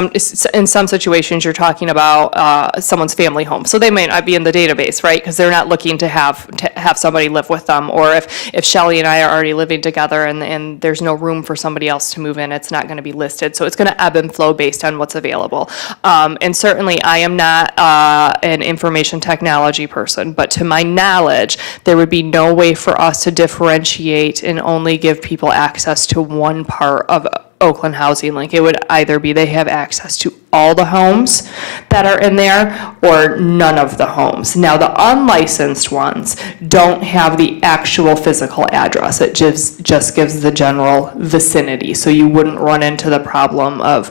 in some situations, you're talking about someone's family home. So they may not be in the database, right? Because they're not looking to have somebody live with them. Or if Shelley and I are already living together and there's no room for somebody else to move in, it's not going to be listed. So it's going to ebb and flow based on what's available. And certainly, I am not an information technology person, but to my knowledge, there would be no way for us to differentiate and only give people access to one part of Oakland Housing Link. It would either be they have access to all the homes that are in there or none of the homes. Now, the unlicensed ones don't have the actual physical address. It just gives the general vicinity. So you wouldn't run into the problem of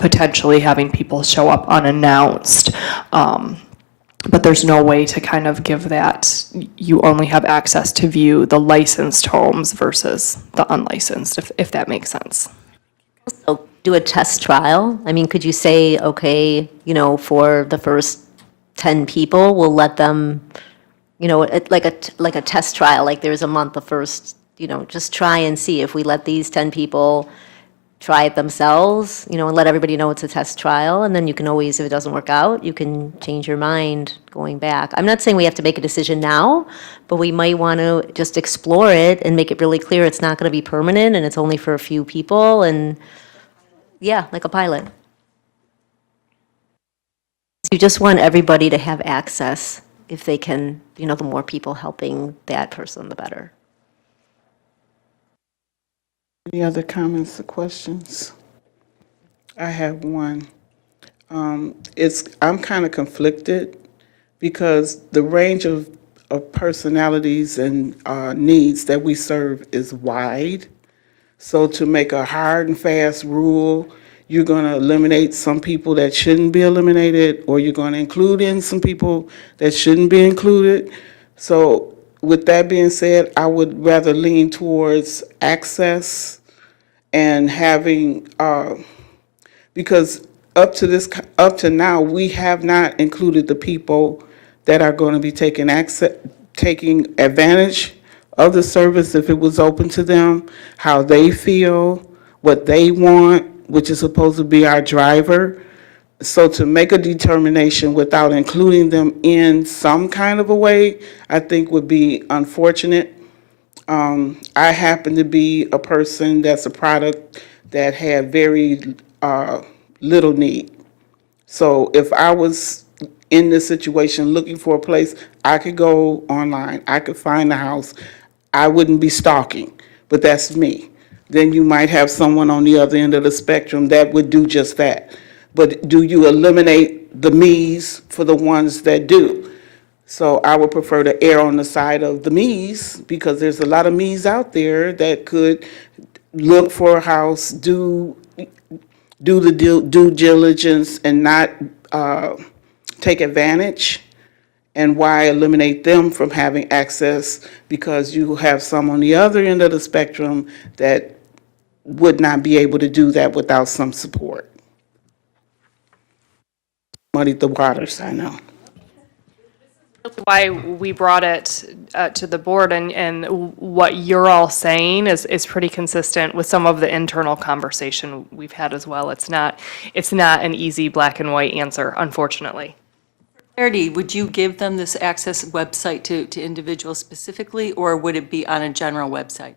potentially having people show up unannounced. But there's no way to kind of give that, you only have access to view the licensed homes versus the unlicensed, if that makes sense. So do a test trial? I mean, could you say, okay, you know, for the first 10 people, we'll let them, you know, like a test trial, like there's a month, the first, you know, just try and see if we let these 10 people try it themselves, you know, and let everybody know it's a test trial, and then you can always, if it doesn't work out, you can change your mind going back. I'm not saying we have to make a decision now, but we might want to just explore it and make it really clear it's not going to be permanent and it's only for a few people, and yeah, like a pilot. You just want everybody to have access if they can, you know, the more people helping that person, the better. Any other comments or questions? I have one. I'm kind of conflicted because the range of personalities and needs that we serve is wide. So to make a hard and fast rule, you're going to eliminate some people that shouldn't be eliminated, or you're going to include in some people that shouldn't be included. So with that being said, I would rather lean towards access and having, because up to now, we have not included the people that are going to be taking advantage of the service if it was open to them, how they feel, what they want, which is supposed to be our driver. So to make a determination without including them in some kind of a way, I think would be unfortunate. I happen to be a person that's a product that had very little need. So if I was in this situation looking for a place, I could go online, I could find the house, I wouldn't be stalking, but that's me. Then you might have someone on the other end of the spectrum that would do just that. But do you eliminate the me's for the ones that do? So I would prefer to err on the side of the me's, because there's a lot of me's out there that could look for a house, do the due diligence and not take advantage. And why eliminate them from having access, because you have some on the other end of the spectrum that would not be able to do that without some support. Muddy the waters, I know. why we brought it to the board, and what you're all saying is pretty consistent with some of the internal conversation we've had as well. It's not an easy black and white answer, unfortunately. Clarity, would you give them this access website to individuals specifically, or would it be on a general website?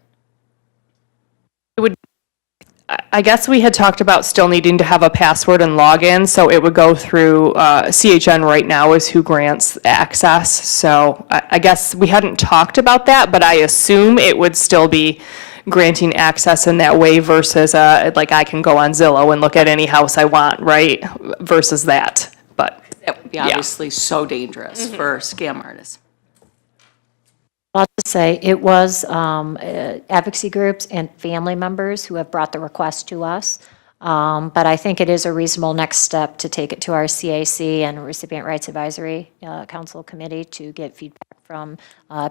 I guess we had talked about still needing to have a password and login, so it would go through, CHN right now is who grants access. So I guess we hadn't talked about that, but I assume it would still be granting access in that way versus, like I can go on Zillow and look at any house I want, right? Versus that, but. That would be obviously so dangerous for scam artists. I'll just say, it was advocacy groups and family members who have brought the request to us. But I think it is a reasonable next step to take it to our CAC and Recipient Rights Advisory Council Committee to get feedback from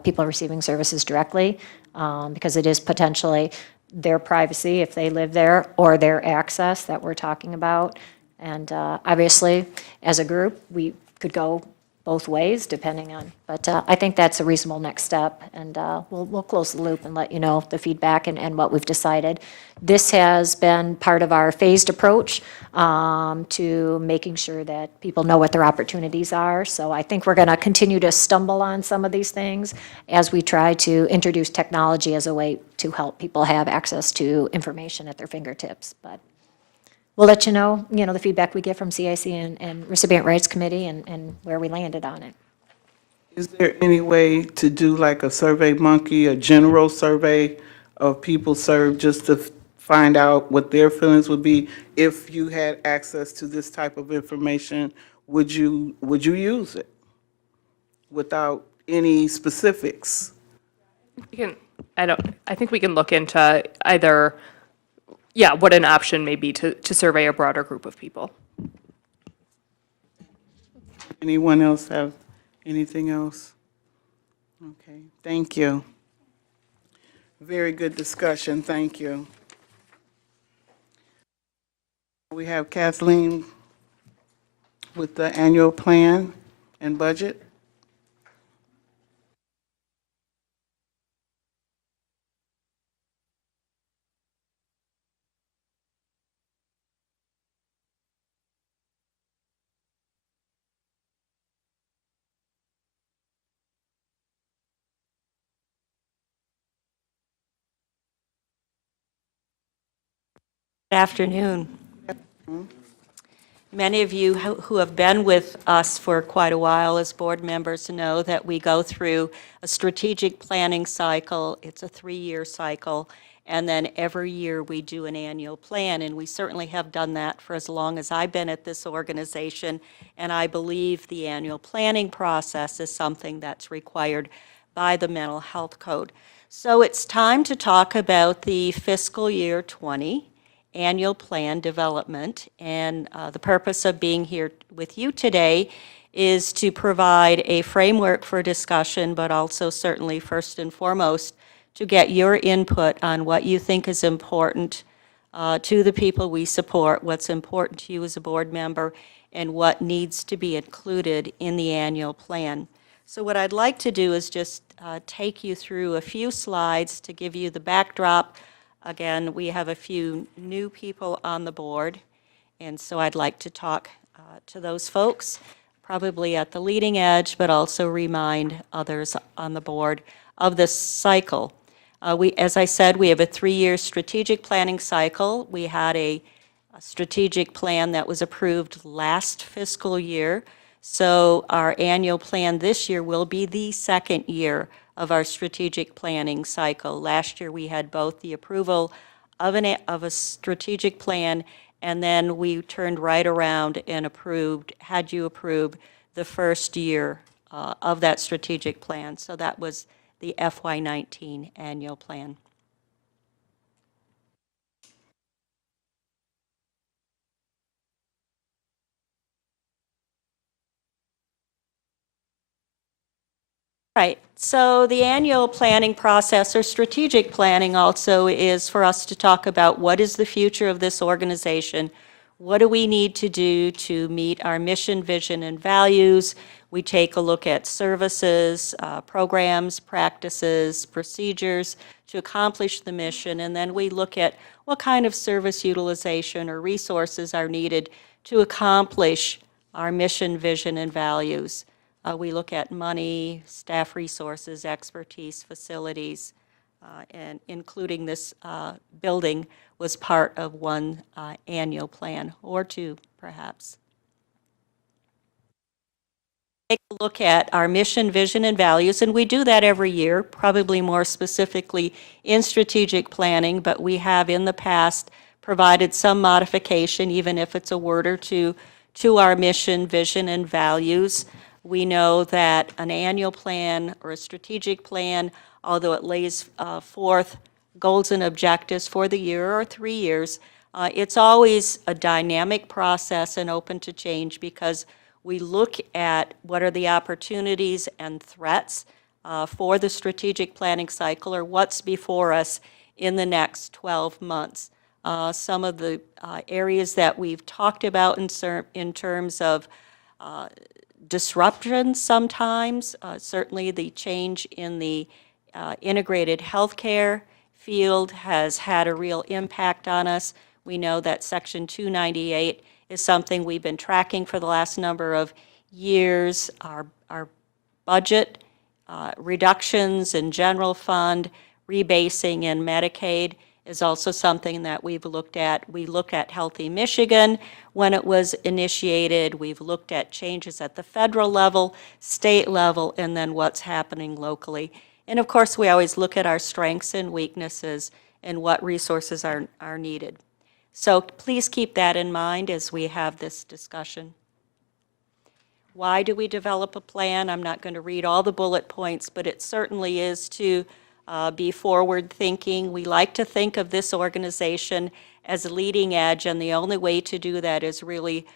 people receiving services directly, because it is potentially their privacy if they live there, or their access that we're talking about. And obviously, as a group, we could go both ways, depending on, but I think that's a reasonable next step, and we'll close the loop and let you know the feedback and what we've decided. This has been part of our phased approach to making sure that people know what their opportunities are, so I think we're going to continue to stumble on some of these things as we try to introduce technology as a way to help people have access to information at their fingertips, but we'll let you know, the feedback we get from CIC and Recipient Rights Committee and where we landed on it. Is there any way to do like a Survey Monkey, a general survey of people served, just to find out what their feelings would be if you had access to this type of information? Would you use it without any specifics? I think we can look into either, what an option may be to survey a broader group of people. Anyone else have anything else? Okay, thank you. Very good discussion, thank you. We have Kathleen with the annual plan and budget. Good afternoon. Many of you who have been with us for quite a while as board members know that we go through a strategic planning cycle. It's a 3-year cycle, and then every year we do an annual plan, and we certainly have done that for as long as I've been at this organization, and I believe the annual planning process is something that's required by the Mental Health Code. So it's time to talk about the fiscal year 20 annual plan development, and the purpose of being here with you today is to provide a framework for discussion, but also certainly first and foremost to get your input on what you think is important to the people we support, what's important to you as a board member, and what needs to be included in the annual plan. So what I'd like to do is just take you through a few slides to give you the backdrop. Again, we have a few new people on the board, and so I'd like to talk to those folks, probably at the leading edge, but also remind others on the board of this cycle. As I said, we have a 3-year strategic planning cycle. We had a strategic plan that was approved last fiscal year, so our annual plan this year will be the second year of our strategic planning cycle. Last year, we had both the approval of a strategic plan, and then we turned right around and had you approve the first year of that strategic plan. So that was the FY19 annual plan. Right, so the annual planning process, or strategic planning also, is for us to talk about what is the future of this organization, what do we need to do to meet our mission, vision, and values. We take a look at services, programs, practices, procedures to accomplish the mission, and then we look at what kind of service utilization or resources are needed to accomplish our mission, vision, and values. We look at money, staff resources, expertise, facilities, and including this building was part of one annual plan, or two, perhaps. Take a look at our mission, vision, and values, and we do that every year, probably more specifically in strategic planning, but we have in the past provided some modification, even if it's a word or two, to our mission, vision, and values. We know that an annual plan or a strategic plan, although it lays forth goals and objectives for the year or 3 years, it's always a dynamic process and open to change because we look at what are the opportunities and threats for the strategic planning cycle, or what's before us in the next 12 months. Some of the areas that we've talked about in terms of disruption sometimes, certainly the change in the integrated healthcare field has had a real impact on us. We know that Section 298 is something we've been tracking for the last number of years. Our budget reductions in general fund, rebasing in Medicaid is also something that we've looked at. We look at Healthy Michigan when it was initiated. We've looked at changes at the federal level, state level, and then what's happening locally. And of course, we always look at our strengths and weaknesses and what resources are needed. So please keep that in mind as we have this discussion. Why do we develop a plan? I'm not going to read all the bullet points, but it certainly is to be forward-thinking. We like to think of this organization as a leading edge, and the only way to do that is really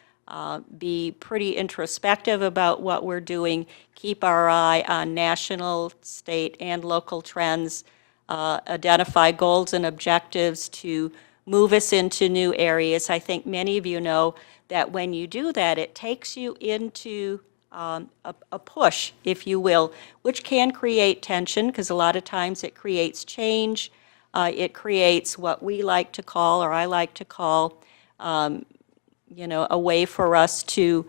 be pretty introspective about what we're doing, keep our eye on national, state, and local trends, identify goals and objectives to move us into new areas. I think many of you know that when you do that, it takes you into a push, if you will, which can create tension, because a lot of times it creates change. It creates what we like to call, or I like to call, a way for us to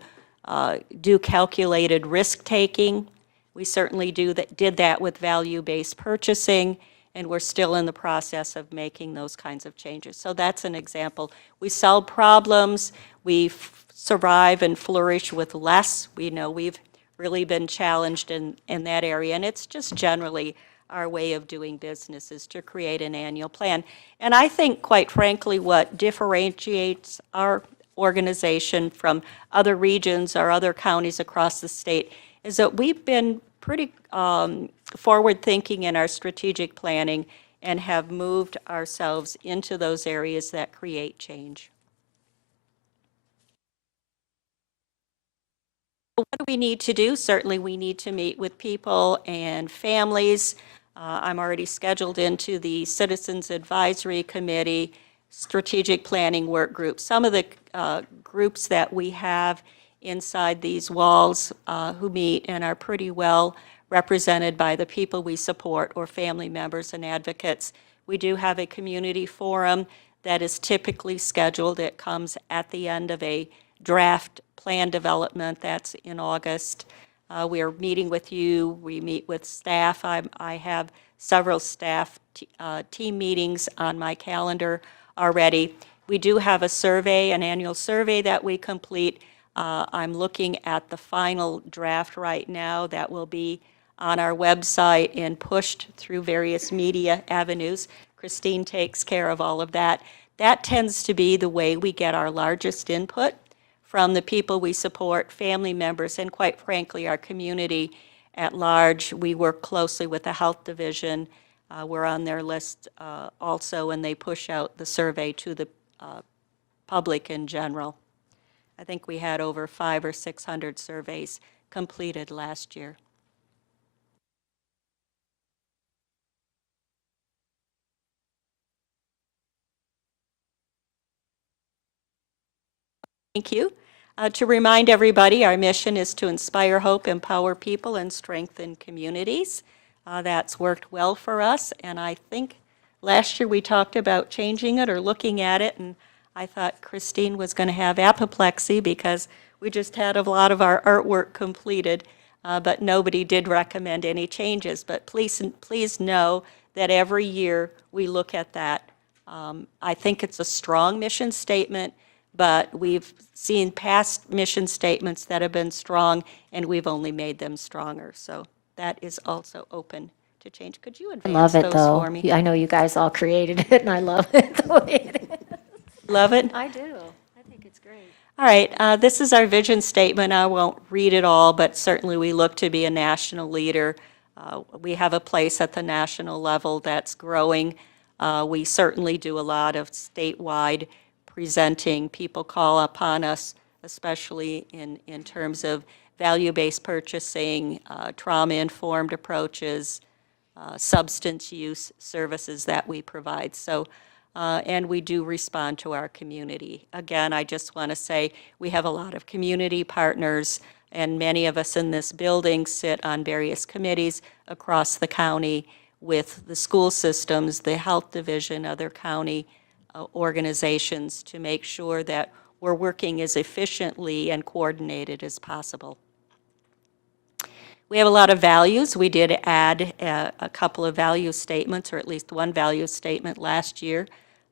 do calculated risk-taking. We certainly did that with value-based purchasing, and we're still in the process of making those kinds of changes. So that's an example. We solve problems, we survive and flourish with less. We know we've really been challenged in that area, and it's just generally our way of doing business is to create an annual plan. And I think, quite frankly, what differentiates our organization from other regions or other counties across the state is that we've been pretty forward-thinking in our strategic planning and have moved ourselves into those areas that create change. What do we need to do? Certainly we need to meet with people and families. I'm already scheduled into the Citizens Advisory Committee, strategic planning work group. Some of the groups that we have inside these walls who meet and are pretty well represented by the people we support or family members and advocates. We do have a community forum that is typically scheduled. It comes at the end of a draft plan development. That's in August. We are meeting with you. We meet with staff. I have several staff team meetings on my calendar already. We do have a survey, an annual survey that we complete. I'm looking at the final draft right now that will be on our website and pushed through various media avenues. Christine takes care of all of that. That tends to be the way we get our largest input from the people we support, family members, and quite frankly, our community at large. We work closely with the health division. We're on their list also, and they push out the survey to the public in general. I think we had over 500 or 600 surveys completed last year. Thank you. To remind everybody, our mission is to inspire hope, empower people, and strengthen communities. That's worked well for us, and I think last year we talked about changing it or looking at it, and I thought Christine was going to have apoplexy because we just had a lot of our artwork completed, but nobody did recommend any changes. But please know that every year we look at that. I think it's a strong mission statement, but we've seen past mission statements that have been strong, and we've only made them stronger. So that is also open to change. Could you I advance love it, those though. for me? I know you guys all created it, and I love it the way it is. Love it? I do. I think it's great. All right, this is our vision statement. I won't read it all, but certainly we look to be a national leader. We have a place at the national level that's growing. We certainly do a lot of statewide presenting. People call upon us, especially in terms of value-based purchasing, trauma-informed approaches, substance use services that we provide. So, and we do respond to our community. Again, I just want to say we have a lot of community partners, and many of us in this building sit on various committees across the county with the school systems, the health division, other county organizations to make sure that we're working as efficiently and coordinated as possible. We have a lot of values. We did add a couple of value statements, or at least one value statement last year.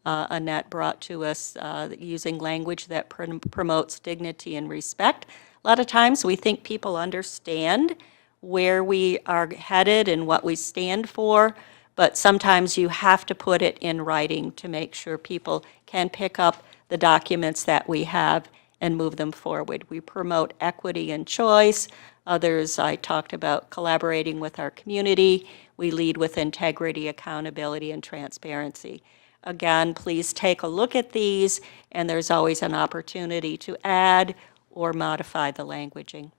Annette brought to us using language that promotes dignity and respect. A lot of times we think people understand where we are headed and what we stand for, but sometimes you have to put it in writing to make sure people can pick up the documents that we have and move them forward. We promote equity and choice. Others, I talked about collaborating with our community. We lead with integrity, accountability, and transparency. Again, please take a look at these, and there's always an opportunity to add or modify the languaging.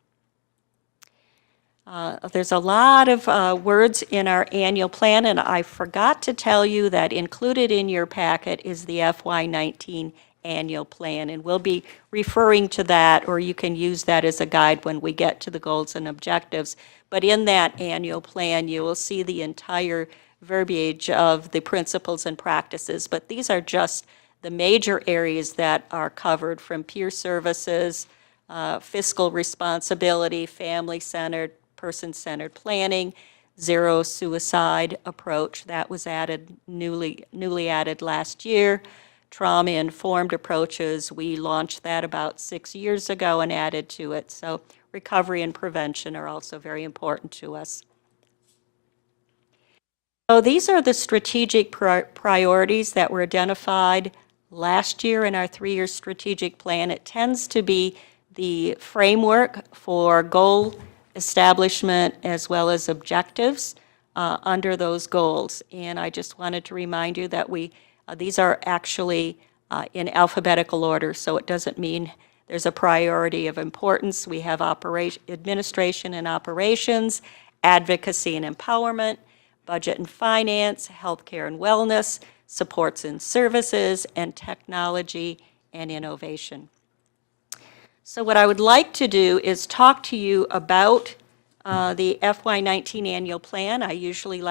There's a lot of words in our annual plan, and I forgot to tell you that included in your packet is the FY19 annual plan, and we'll be referring to that, or you can use that as a guide when we get to the goals and objectives. But in that annual plan, you will see the entire verbiage of the principles and practices, but these are just the major areas that are covered, from peer services, fiscal responsibility, family-centered, person-centered planning, zero suicide approach that was added, newly added last year. Trauma-informed approaches, we launched that about 6 years ago and added to it. So recovery and prevention are also very important to us. So these are the strategic priorities that were identified last year in our 3-year strategic plan. It tends to be the framework for goal establishment as well as objectives under those goals. And I just wanted to remind you that these are actually in alphabetical order, so it doesn't mean there's a priority of importance. We have administration and operations, advocacy and empowerment, budget and finance, healthcare and wellness, supports and services, and technology and innovation. So what I would like to do is talk to you about the FY19 annual plan. I usually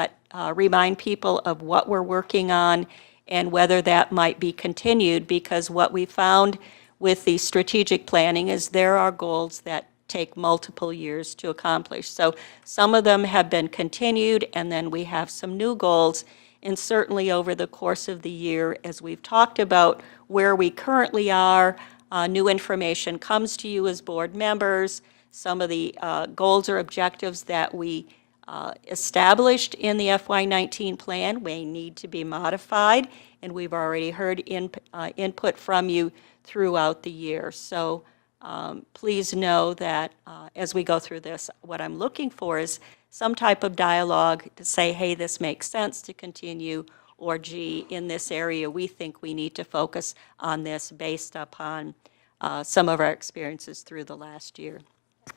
remind people of what we're working on and whether that might be continued, because what we found with the strategic planning is there are goals that take multiple years to accomplish. So some of them have been continued, and then we have some new goals. And certainly over the course of the year, as we've talked about where we currently are, new information comes to you as board members. Some of the goals or objectives that we established in the FY19 plan may need to be modified, and we've already heard input from you throughout the year. So please know that as we go through this, what I'm looking for is some type of dialogue to say, hey, this makes sense to continue, or gee, in this area, we think we need to focus on this based upon some of our experiences through the last year.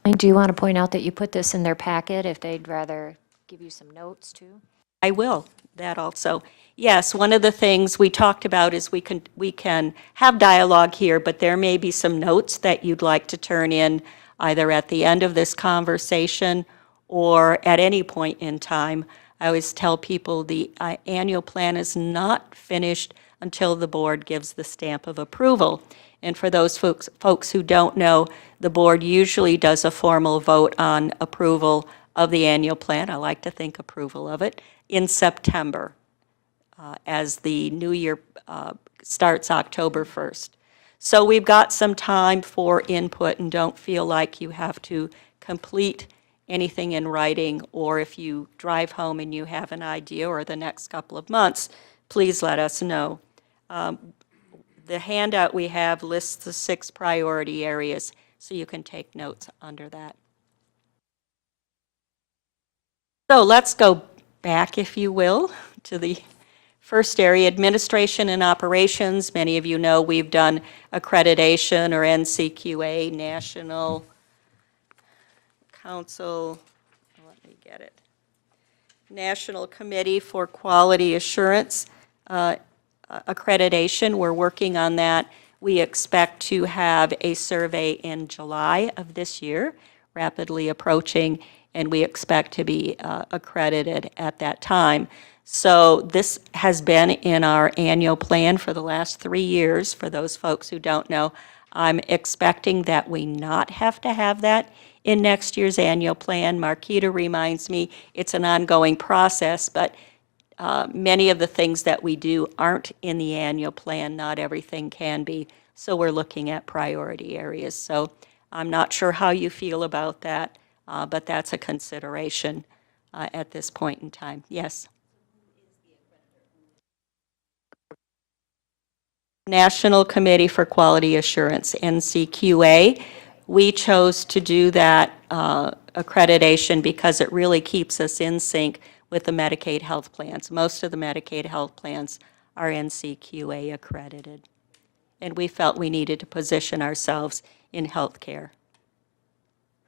And do you want to point out that you put this in their packet if they'd rather give you some notes too? I will, that also. Yes, one of the things we talked about is we can have dialogue here, but there may be some notes that you'd like to turn in either at the end of this conversation or at any point in time. I always tell people the annual plan is not finished until the board gives the stamp of approval. And for those folks who don't know, the board usually does a formal vote on approval of the annual plan. I like to think approval of it in September, as the new year starts October 1st. So we've got some time for input, and don't feel like you have to complete anything in writing, or if you drive home and you have an idea or the next couple of months, please let us know. The handout we have lists the 6 priority areas, so you can take notes under that. So let's go back, if you will, to the first area, administration and operations. Many of you know we've done accreditation, or NCQA, National Council, let me get it, National Committee for Quality Assurance accreditation. We're working on that. We expect to have a survey in July of this year, rapidly approaching, and we expect to be accredited at that time. So this has been in our annual plan for the last 3 years. For those folks who don't know, I'm expecting that we not have to have that in next year's annual plan. Marquita reminds me it's an ongoing process, but many of the things that we do aren't in the annual plan. Not everything can be. So we're looking at priority areas. So I'm not sure how you feel about that, but that's a consideration at this point in time. Yes? National Committee for Quality Assurance, NCQA. We chose to do that accreditation because it really keeps us in sync with the Medicaid health plans. Most of the Medicaid health plans are NCQA accredited. And we felt we needed to position ourselves in healthcare.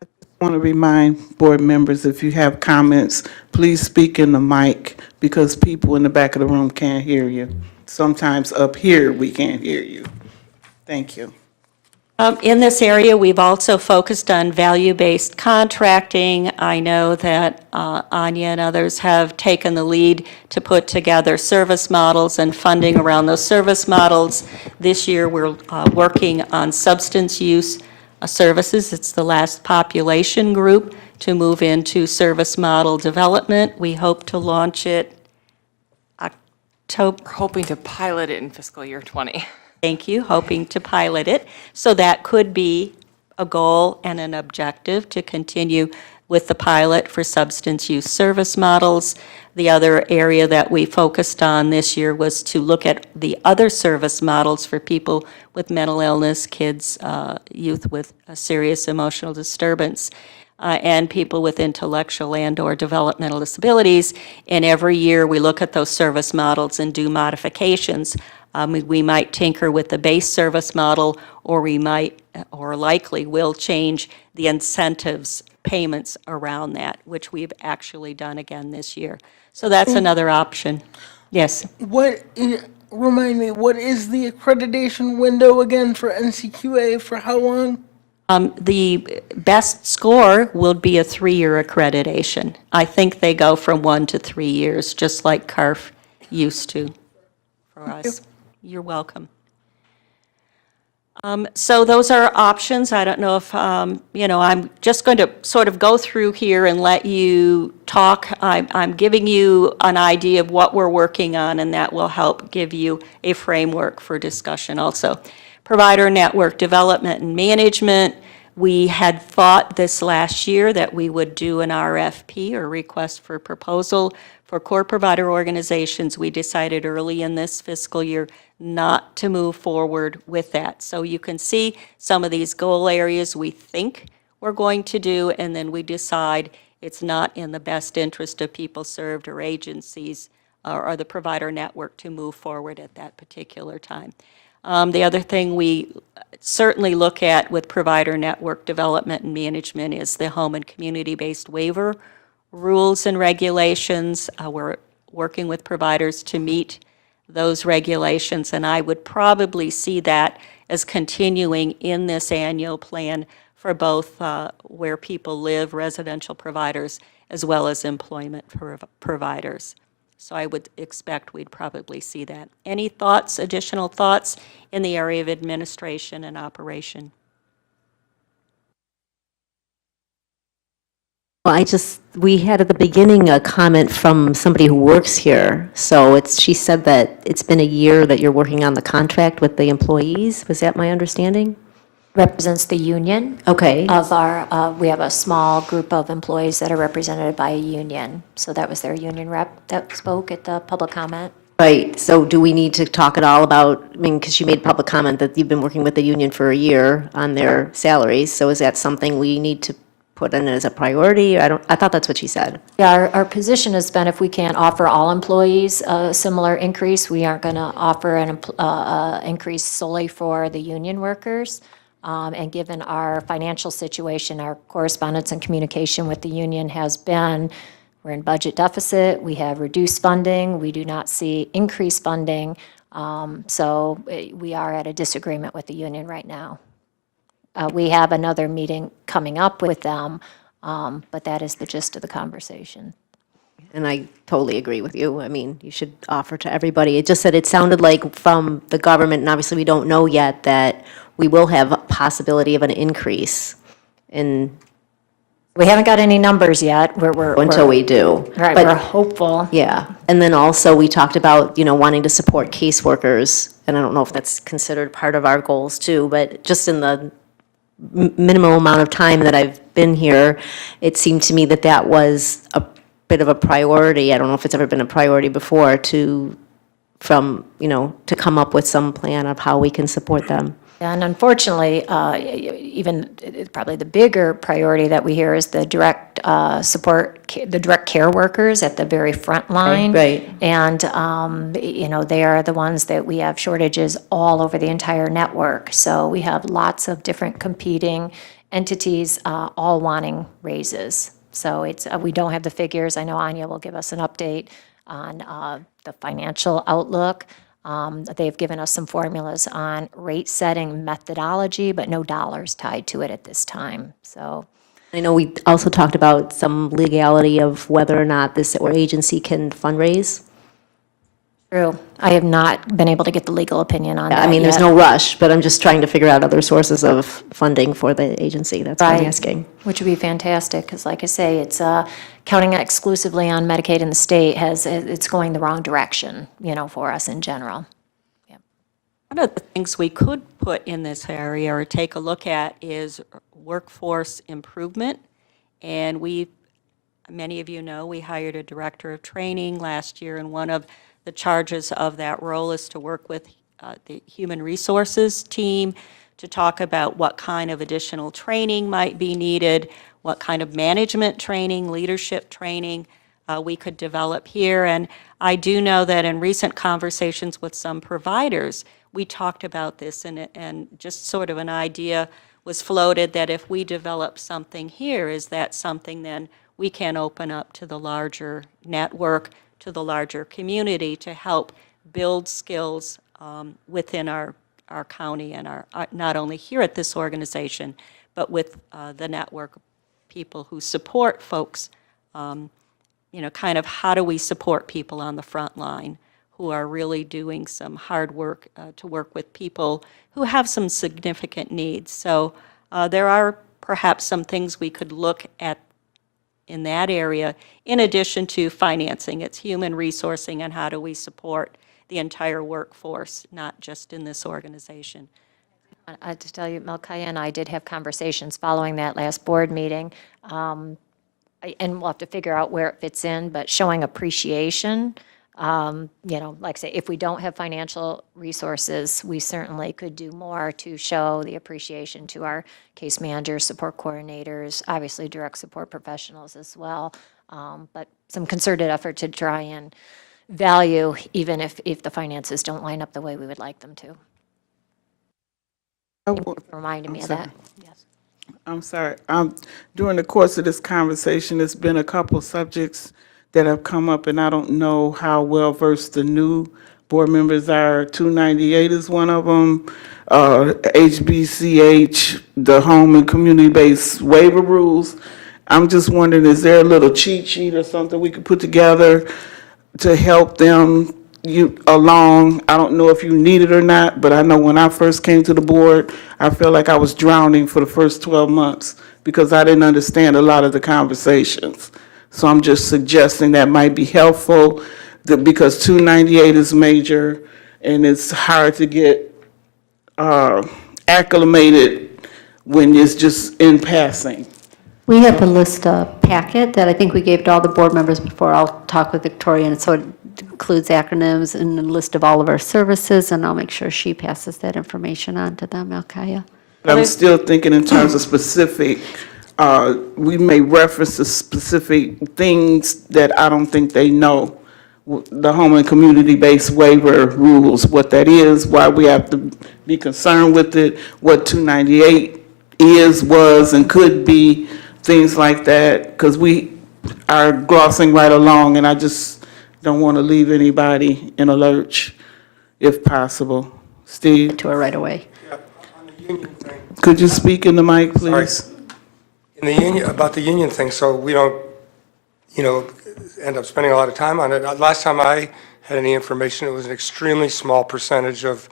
I want to remind board members, if you have comments, please speak in the mic, because people in the back of the room can't hear you. Sometimes up here, we can't hear you. Thank you. In this area, we've also focused on value-based contracting. I know that Anya and others have taken the lead to put together service models and funding around those service models. This year, we're working on substance use services. It's the last population group to move into service model development. We hope to launch it October. We're hoping to pilot it in fiscal year 20. Thank you, hoping to pilot it. So that could be a goal and an objective to continue with the pilot for substance use service models. The other area that we focused on this year was to look at the other service models for people with mental illness, kids, youth with a serious emotional disturbance, and people with intellectual and/or developmental disabilities. And every year we look at those service models and do modifications. We might tinker with the base service model, or we might, or likely will change the incentives payments around that, which we've actually done again this year. So that's another option. Yes? Remind me, what is the accreditation window again for NCQA, for how long? The best score will be a 3-year accreditation. I think they go from 1 to 3 years, just like CARF used to for us. You're welcome. So those are options. I don't know if, I'm just going to sort of go through here and let you talk. I'm giving you an idea of what we're working on, and that will help give you a framework for discussion also. Provider network development and management. We had thought this last year that we would do an RFP, or request for proposal, for core provider organizations. We decided early in this fiscal year not to move forward with that. So you can see some of these goal areas we think we're going to do, and then we decide it's not in the best interest of people served or agencies or the provider network to move forward at that particular time. The other thing we certainly look at with provider network development and management is the home and community-based waiver rules and regulations. We're working with providers to meet those regulations, and I would probably see that as continuing in this annual plan for both where people live, residential providers, as well as employment providers. So I would expect we'd probably see that. Any thoughts, additional thoughts in the area of administration and operation? Well, we had at the beginning a comment from somebody who works here. So she said that it's been a year that you're working on the contract with the employees. Was that my understanding? Represents the union. Okay. We have a small group of employees that are represented by a union. So that was their union rep that spoke at the public comment. Right. So do we need to talk at all about, I mean, because you made public comment that you've been working with the union for a year on their salaries. So is that something we need to put in as a priority? I thought that's what she said. Yeah, our position has been if we can't offer all employees a similar increase, we aren't going to offer an increase solely for the union workers. And given our financial situation, our correspondence and communication with the union has been, we're in budget deficit, we have reduced funding, we do not see increased funding. So we are at a disagreement with the union right now. We have another meeting coming up with them, but that is the gist of the conversation. And I totally agree with you. I mean, you should offer to everybody. It just that it sounded like from the government, and obviously we don't know yet, that we will have a possibility of an increase in. We haven't got any numbers yet. Until we do. Right, But- we're hopeful. Yeah. And then also we talked about, wanting to support caseworkers. And I don't know if that's considered part of our goals too, but just in the minimum amount of time that I've been here, it seemed to me that was a bit of a priority. I don't know if it's ever been a priority before to come up with some plan of how we can support them. And unfortunately, even probably the bigger priority that we hear is the direct support, the direct care workers at the very front line. Right. And, they are the ones that we have shortages all over the entire network. So we have lots of different competing entities all wanting raises. So we don't have the figures. I know Anya will give us an update on the financial outlook. They've given us some formulas on rate setting methodology, but no dollars tied to it at this time. So I know we also talked about some legality of whether or not this agency can fundraise. true. I have not been able to get the legal opinion on that I mean, there's yet. no rush, but I'm just trying to figure out other sources of funding for the agency. That's what I'm Right. asking. Which would be fantastic, because like I say, it's counting exclusively on Medicaid in the state it's going the wrong direction, for us in general. One of the things we could put in this area or take a look at is workforce improvement. And many of you know, we hired a director of training last year, and one of the charges of that role is to work with the human resources team to talk about what kind of additional training might be needed, what kind of management training, leadership training we could develop here. And I do know that in recent conversations with some providers, we talked about this, and just sort of an idea was floated that if we develop something here, is that something then we can open up to the larger network, to the larger community to help build skills within our county and our not only here at this organization, but with the network of people who support folks, kind of how do we support people on the front line who are really doing some hard work to work with people who have some significant needs. So there are perhaps some things we could look at in that area, in addition to financing. It's human resourcing and how do we support the entire workforce, not just in this organization. I have to tell you, Melkaya and I did have conversations following that last board meeting, and we'll have to figure out where it fits in, but showing appreciation, like I say, if we don't have financial resources, we certainly could do more to show the appreciation to our case managers, support coordinators, obviously direct support professionals as well, but some concerted effort to try and value, even if the finances don't line up the way we would like them to. Reminded me of that. Yes. I'm sorry. During the course of this conversation, there's been a couple subjects that have come up, and I don't know how well versed the new board members are. 298 is one of them. HBCH, the home and community-based waiver rules. I'm just wondering, is there a little cheat sheet or something we could put together to help them along? I don't know if you need it or not, but I know when I first came to the board, I felt like I was drowning for the first 12 months because I didn't understand a lot of the conversations. So I'm just suggesting that might be helpful, because 298 is major and it's hard to get acclimated when it's just in passing. We have a list packet that I think we gave to all the board members before. I'll talk with Victoria, and so it includes acronyms and a list of all of our services, and I'll make sure she passes that information on to them, Alkaya. I'm still thinking in terms of specific, we may reference the specific things that I don't think they know. The home and community-based waiver rules, what that is, why we have to be concerned with it, what 298 is, was, and could be, things like that, because we are glossing right along, and I just don't want to leave anybody in a lurch, if possible. Steve? To her right away. On the union thing. Could you speak in the mic, please? In the union, about the union thing, so we don't, end up spending a lot of time on it. Last time I had any information, it was an extremely small percentage of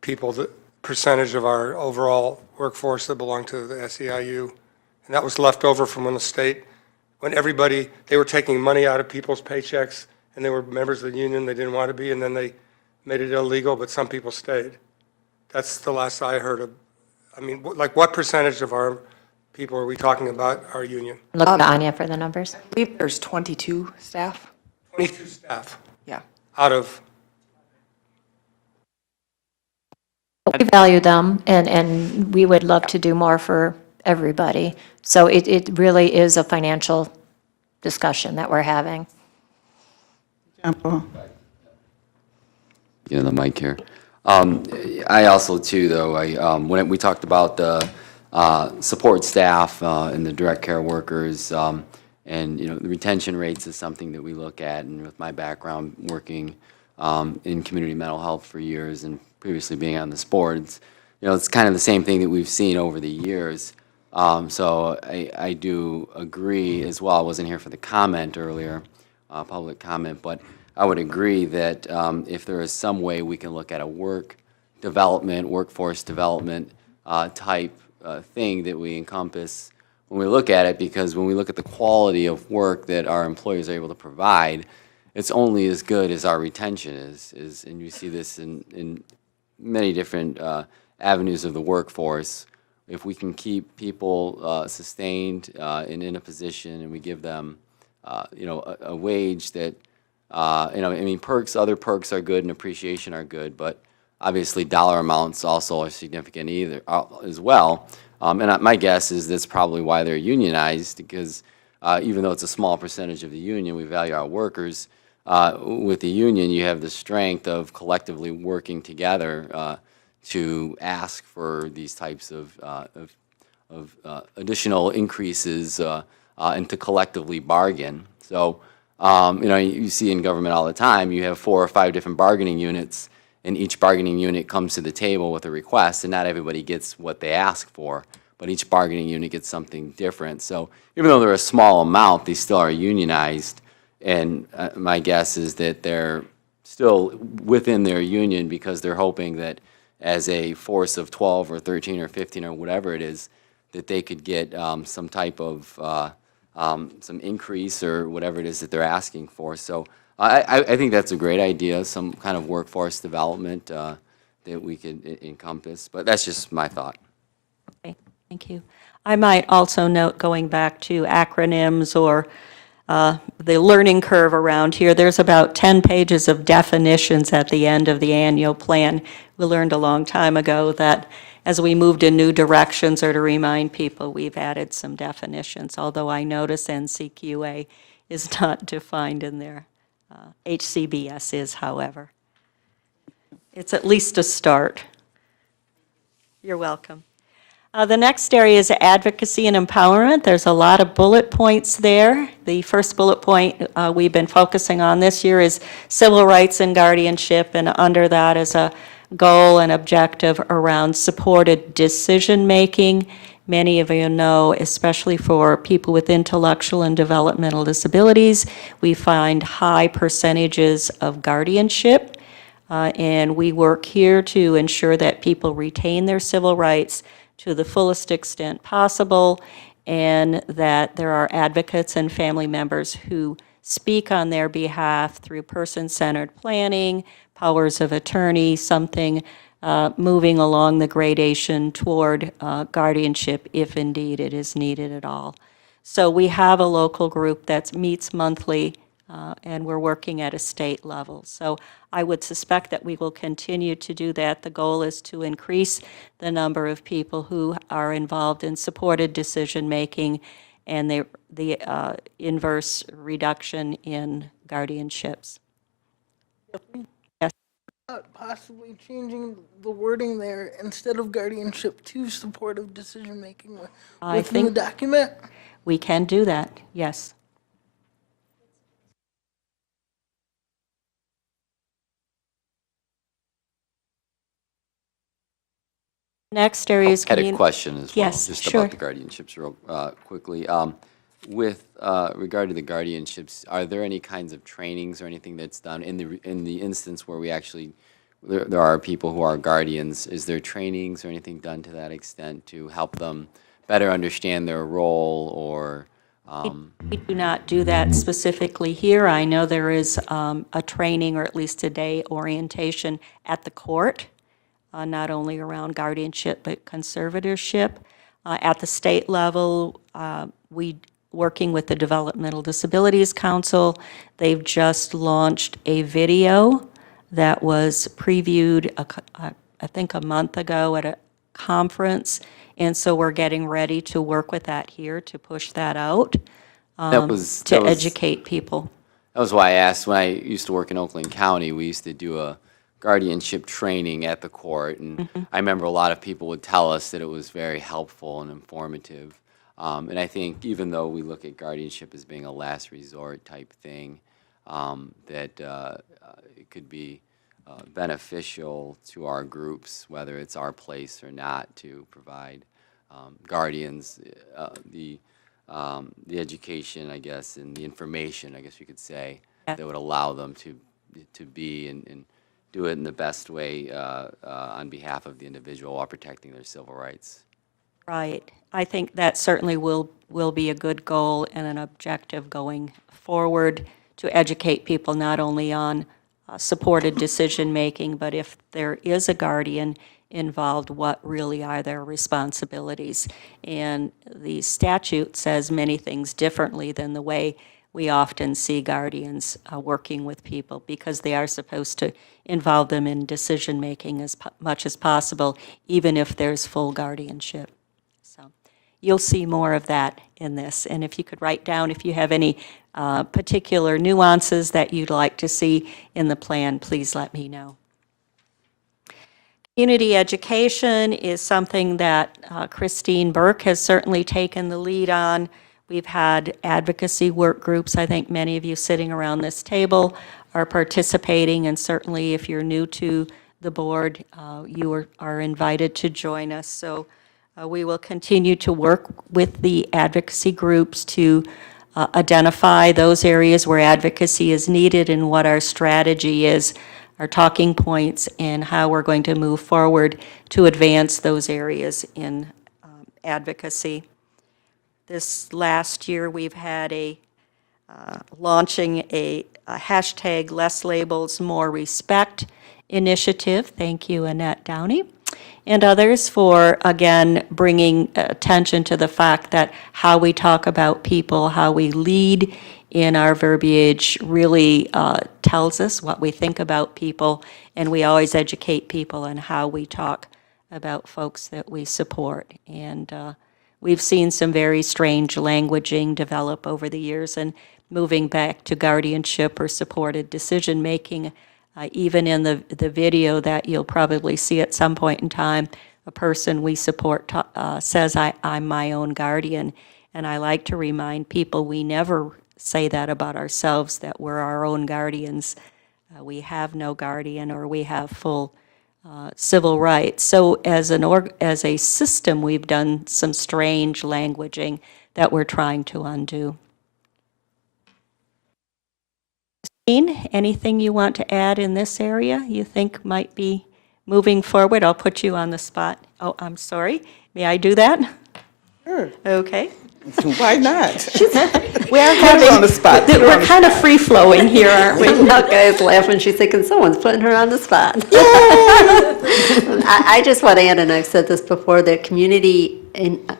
people, the percentage of our overall workforce that belonged to the SEIU. And that was left over from when the state, when they were taking money out of people's paychecks and they were members of the union, they didn't want to be, and then they made it illegal, but some people stayed. That's the last I heard of. I mean, like what percentage of our people are we talking about our union? Look to Anya for the numbers. I believe there's 22 staff. 22 staff Yeah. out of, We value them, and we would love to do more for everybody. So it really is a financial discussion that we're having. Example. The mic here. I also too, though, when we talked about the support staff and the direct care workers, and the retention rates is something that we look at. And with my background working in community mental health for years and previously being on this board, it's kind of the same thing that we've seen over the years. So I do agree as well. I wasn't here for the comment earlier, public comment, but I would agree that if there is some way we can look at a workforce development type thing that we encompass when we look at it, because when we look at the quality of work that our employers are able to provide, it's only as good as our retention is, and you see this in many different avenues of the workforce. If we can keep people sustained and in a position, and we give them, a wage that, perks, other perks are good and appreciation are good, but obviously dollar amounts also are significant as well. And my guess is that's probably why they're unionized, because even though it's a small percentage of the union, we value our workers. With the union, you have the strength of collectively working together to ask for these types of additional increases and to collectively bargain. So, you see in government all the time, you have 4 or 5 different bargaining units, and each bargaining unit comes to the table with a request, and not everybody gets what they ask for, but each bargaining unit gets something different. So even though they're a small amount, they still are unionized, and my guess is that they're still within their union because they're hoping that as a force of 12 or 13 or 15 or whatever it is, that they could get some type of some increase or whatever it is that they're asking for. So I think that's a great idea, some kind of workforce development that we could encompass, but that's just my thought. Okay, thank you. I might also note, going back to acronyms or the learning curve around here, there's about 10 pages of definitions at the end of the annual plan. We learned a long time ago that as we moved in new directions, or to remind people, we've added some definitions, although I notice NCQA is not defined in there. HCBS is, however. It's at least a start. You're welcome. The next area is advocacy and empowerment. There's a lot of bullet points there. The first bullet point we've been focusing on this year is civil rights and guardianship, and under that is a goal and objective around supported decision-making. Many of you know, especially for people with intellectual and developmental disabilities, we find high percentages of guardianship, and we work here to ensure that people retain their civil rights to the fullest extent possible, and that there are advocates and family members who speak on their behalf through person-centered planning, powers of attorney, something moving along the gradation toward guardianship if indeed it is needed at all. So we have a local group that meets monthly, and we're working at a state level. So I would suspect that we will continue to do that. The goal is to increase the number of people who are involved in supported decision-making and the inverse reduction in guardianships. Yes. Possibly changing the wording there instead of guardianship to supportive decision-making I within the think document? we can do that, yes. Next area is I had a question as well, Yes, just sure. about the guardianships real quickly. With regard to the guardianships, are there any kinds of trainings or anything that's done in the instance where we actually, there are people who are guardians, is there trainings or anything done to that extent to help them better understand their role or? We do not do that specifically here. I know there is a training, or at least a day orientation at the court, not only around guardianship but conservatorship. At the state level, we, working with the Developmental Disabilities Council, they've just launched a video that was previewed, I think a month ago at a conference, and so we're getting ready to work with that here to push that out, to educate people. That was why I asked. When I used to work in Oakland County, we used to do a guardianship training at the court, and I remember a lot of people would tell us that it was very helpful and informative. And I think even though we look at guardianship as being a last resort type thing, that it could be beneficial to our groups, whether it's our place or not, to provide guardians the education, I guess, and the information, I guess you could say, that would allow them to be and do it in the best way on behalf of the individual while protecting their civil rights. Right. I think that certainly will be a good goal and an objective going forward, to educate people not only on supported decision-making, but if there is a guardian involved, what really are their responsibilities. And the statute says many things differently than the way we often see guardians working with people, because they are supposed to involve them in decision-making as much as possible, even if there's full guardianship. So you'll see more of that in this. And if you could write down if you have any particular nuances that you'd like to see in the plan, please let me know. Community education is something that Christine Burke has certainly taken the lead on. We've had advocacy work groups. I think many of you sitting around this table are participating, and certainly if you're new to the board, you are invited to join us. So we will continue to work with the advocacy groups to identify those areas where advocacy is needed and what our strategy is, our talking points, and how we're going to move forward to advance those areas in advocacy. This last year, we've had launching a hashtag Less Labels, More Respect initiative. Thank you, Annette Downey, and others for, again, bringing attention to the fact that how we talk about people, how we lead in our verbiage really tells us what we think about people, and we always educate people on how we talk about folks that we support. And we've seen some very strange languaging develop over the years, and moving back to guardianship or supported decision-making, even in the video that you'll probably see at some point in time, a person we support says, I'm my own guardian. And I like to remind people we never say that about ourselves, that we're our own guardians. We have no guardian, or we have full civil rights. So as as a system, we've done some strange languaging that we're trying to undo. Christine, anything you want to add in this area you think might be moving forward? I'll put you on the spot. Oh, I'm sorry. May I do that? Sure. Okay. Why not? We're Put her on the spot. Put her on We're the kind of free-flowing here, aren't we? Now guy's laughing, she's thinking someone's putting her on the spot. I just want to add, and I've said this before, that community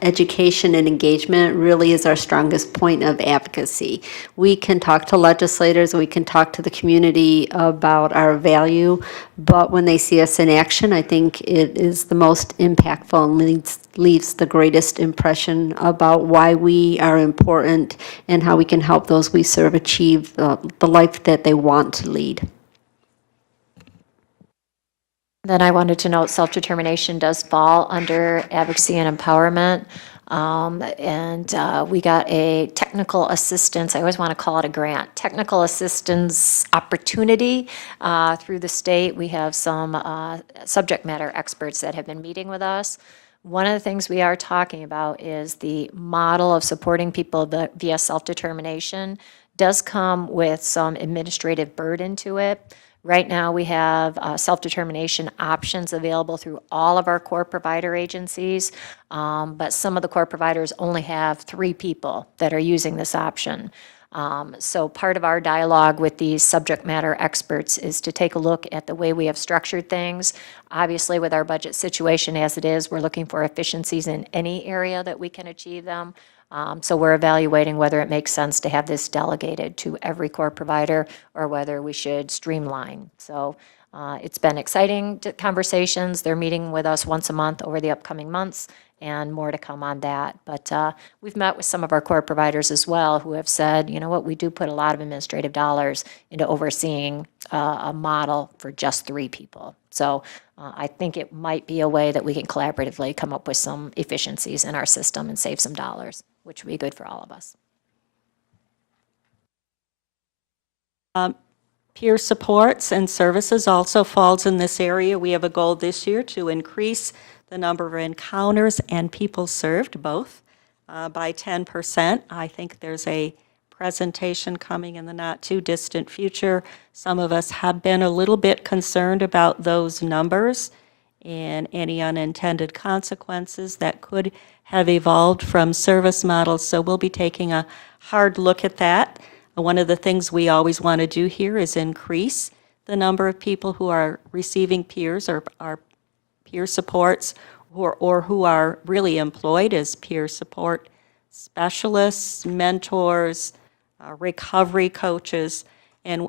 education and engagement really is our strongest point of advocacy. We can talk to legislators, we can talk to the community about our value, but when they see us in action, I think it is the most impactful and leaves the greatest impression about why we are important and how we can help those we serve achieve the life that they want to lead. Then I wanted to note self-determination does fall under advocacy and empowerment. We got a technical assistance, I always want to call it a grant, technical assistance opportunity through the state. We have some subject matter experts that have been meeting with us. One of the things we are talking about is the model of supporting people via self-determination does come with some administrative burden to it. Right now, we have self-determination options available through all of our core provider agencies, but some of the core providers only have 3 people that are using this option. So part of our dialogue with these subject matter experts is to take a look at the way we have structured things. Obviously, with our budget situation as it is, we're looking for efficiencies in any area that we can achieve them. So we're evaluating whether it makes sense to have this delegated to every core provider or whether we should streamline. So it's been exciting conversations. They're meeting with us once a month over the upcoming months, and more to come on that. But we've met with some of our core providers as well who have said, you know what, we do put a lot of administrative dollars into overseeing a model for just 3 people. So I think it might be a way that we can collaboratively come up with some efficiencies in our system and save some dollars, which would be good for all of us. Peer supports and services also falls in this area. We have a goal this year to increase the number of encounters and people served, both, by 10%. I think there's a presentation coming in the not-too-distant future. Some of us have been a little bit concerned about those numbers and any unintended consequences that could have evolved from service models, so we'll be taking a hard look at that. One of the things we always want to do here is increase the number of people who are receiving peers or our peer supports or who are really employed as peer support specialists, mentors, recovery coaches. And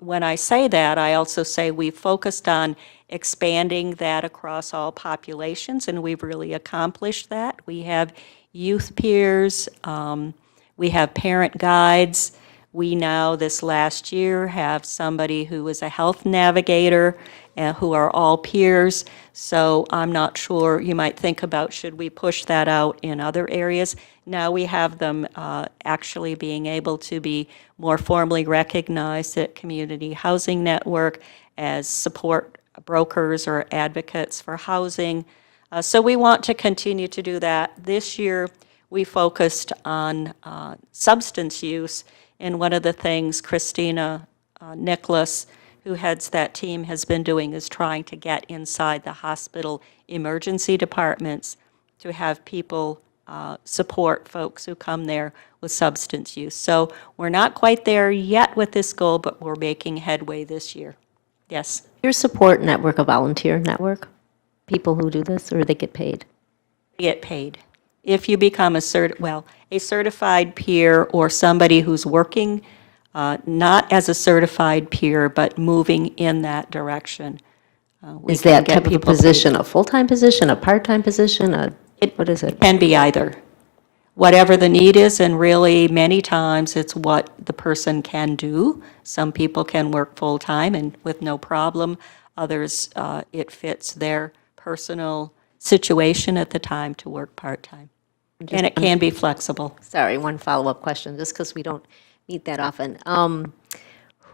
when I say that, I also say we've focused on expanding that across all populations, and we've really accomplished that. We have youth peers, we have parent guides. We now, this last year, have somebody who is a health navigator who are all peers. So I'm not sure, you might think about, should we push that out in other areas? Now we have them actually being able to be more formally recognized at Community Housing Network as support brokers or advocates for housing. So we want to continue to do that. This year, we focused on substance use, and one of the things Christina Nicholas, who heads that team, has been doing is trying to get inside the hospital emergency departments to have people support folks who come there with substance use. So we're not quite there yet with this goal, but we're making headway this year. Yes? Your support network, a volunteer network? People who do this, or they get paid? They get paid. If you become a certified peer or somebody who's working not as a certified peer, but moving in that direction. Is that type of a position a full-time position, a part-time position, what is it? It can be either. Whatever the need is, and really many times it's what the person can do. Some people can work full-time and with no problem. Others, it fits their personal situation at the time to work part-time. And it can be flexible. Sorry, one follow-up question, just because we don't meet that often.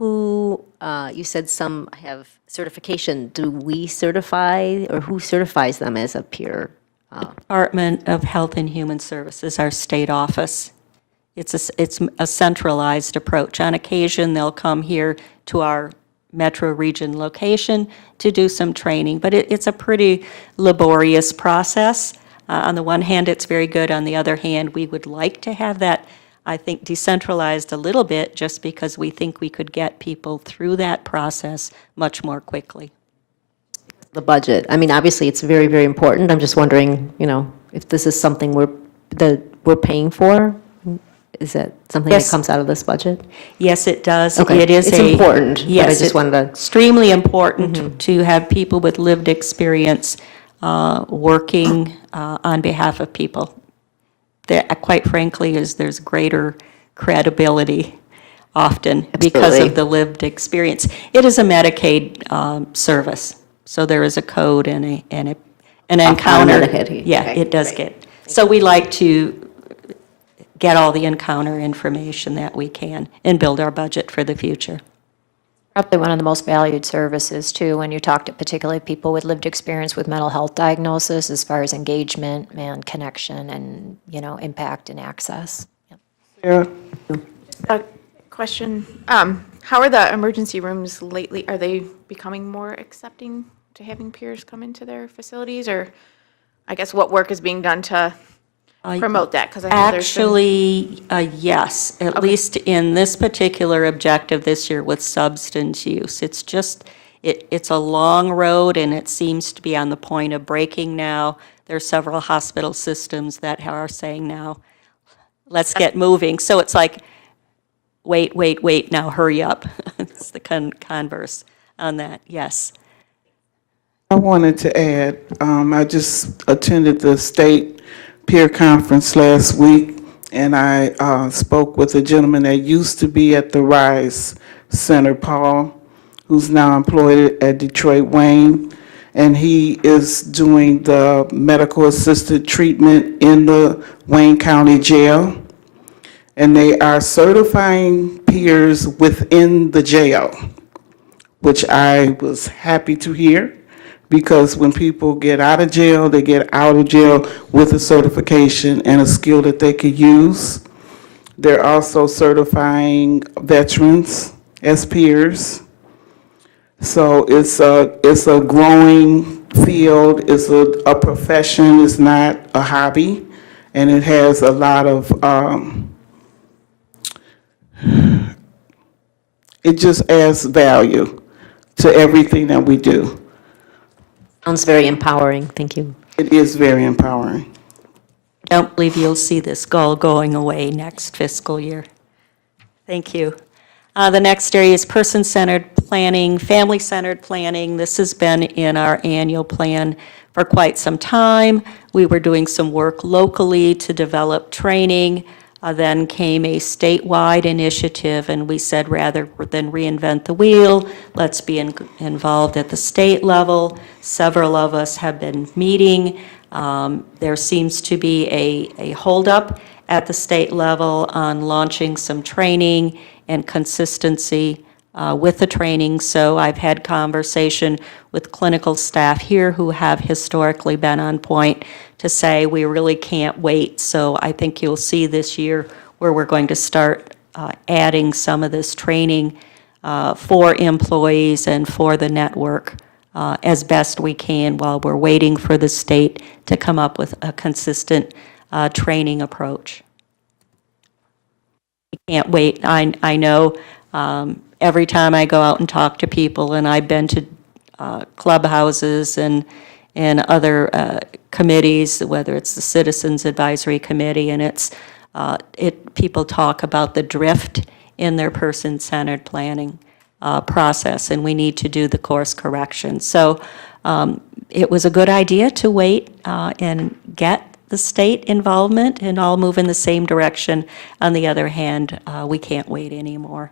You said some have certification. Do we certify, or who certifies them as a peer? Department of Health and Human Services, our state office. It's a centralized approach. On occasion, they'll come here to our metro region location to do some training, but it's a pretty laborious process. On the one hand, it's very good. On the other hand, we would like to have that, I think, decentralized a little bit, just because we think we could get people through that process much more quickly. The budget. I mean, obviously, it's very, very important. I'm just wondering, if this is something we're paying for? Is that something that Yes. comes out of this budget? Yes, it does. Okay. It is It's important, but I Yes, just wanted to. extremely important to have people with lived experience working on behalf of people. There, quite frankly, there's greater credibility often because Absolutely. of the lived experience. It is a Medicaid service, so there is a code and an encounter. Medicaid. Yeah, Okay, it does great. get. So we like to get all the encounter information that we can and build our budget for the future. Probably one of the most valued services, too, when you talk to particularly people with lived experience with mental health diagnosis, as far as engagement and connection and, impact and access. Yep. Sarah? A question, how are the emergency rooms lately? Are they becoming more accepting to having peers come into their facilities? Or I guess what work is being done to promote that? Because I know there's been. Actually, yes, at least in this particular objective this year with substance use. It's just, it's a long road, and it seems to be on the point of breaking now. There are several hospital systems that are saying now, let's get moving. So it's like, wait, now hurry up. It's the converse on that, yes. I wanted to add, I just attended the state peer conference last week, and I spoke with a gentleman that used to be at the RISE Center, Paul, who's now employed at Detroit Wayne, and he is doing the medical assisted treatment in the Wayne County Jail, and they are certifying peers within the jail, which I was happy to hear. Because when people get out of jail, they get out of jail with a certification and a skill that they could use. They're also certifying veterans as peers. So it's a growing field, it's a profession, it's not a hobby, and it has a lot of, it just adds value to everything that we do. Sounds very empowering. Thank you. It is very empowering. Don't believe you'll see this goal going away next fiscal year. Thank you. The next area is person-centered planning, family-centered planning. This has been in our annual plan for quite some time. We were doing some work locally to develop training. Then came a statewide initiative, and we said rather than reinvent the wheel, let's be involved at the state level. Several of us have been meeting. There seems to be a holdup at the state level on launching some training and consistency with the training. So I've had conversation with clinical staff here who have historically been on point to say we really can't wait. So I think you'll see this year where we're going to start adding some of this training for employees and for the network as best we can while we're waiting for the state to come up with a consistent training approach. We can't wait. I know every time I go out and talk to people, and I've been to clubhouses and other committees, whether it's the Citizens Advisory Committee, and people talk about the drift in their person-centered planning process, and we need to do the course correction. So it was a good idea to wait and get the state involvement and all move in the same direction. On the other hand, we can't wait anymore.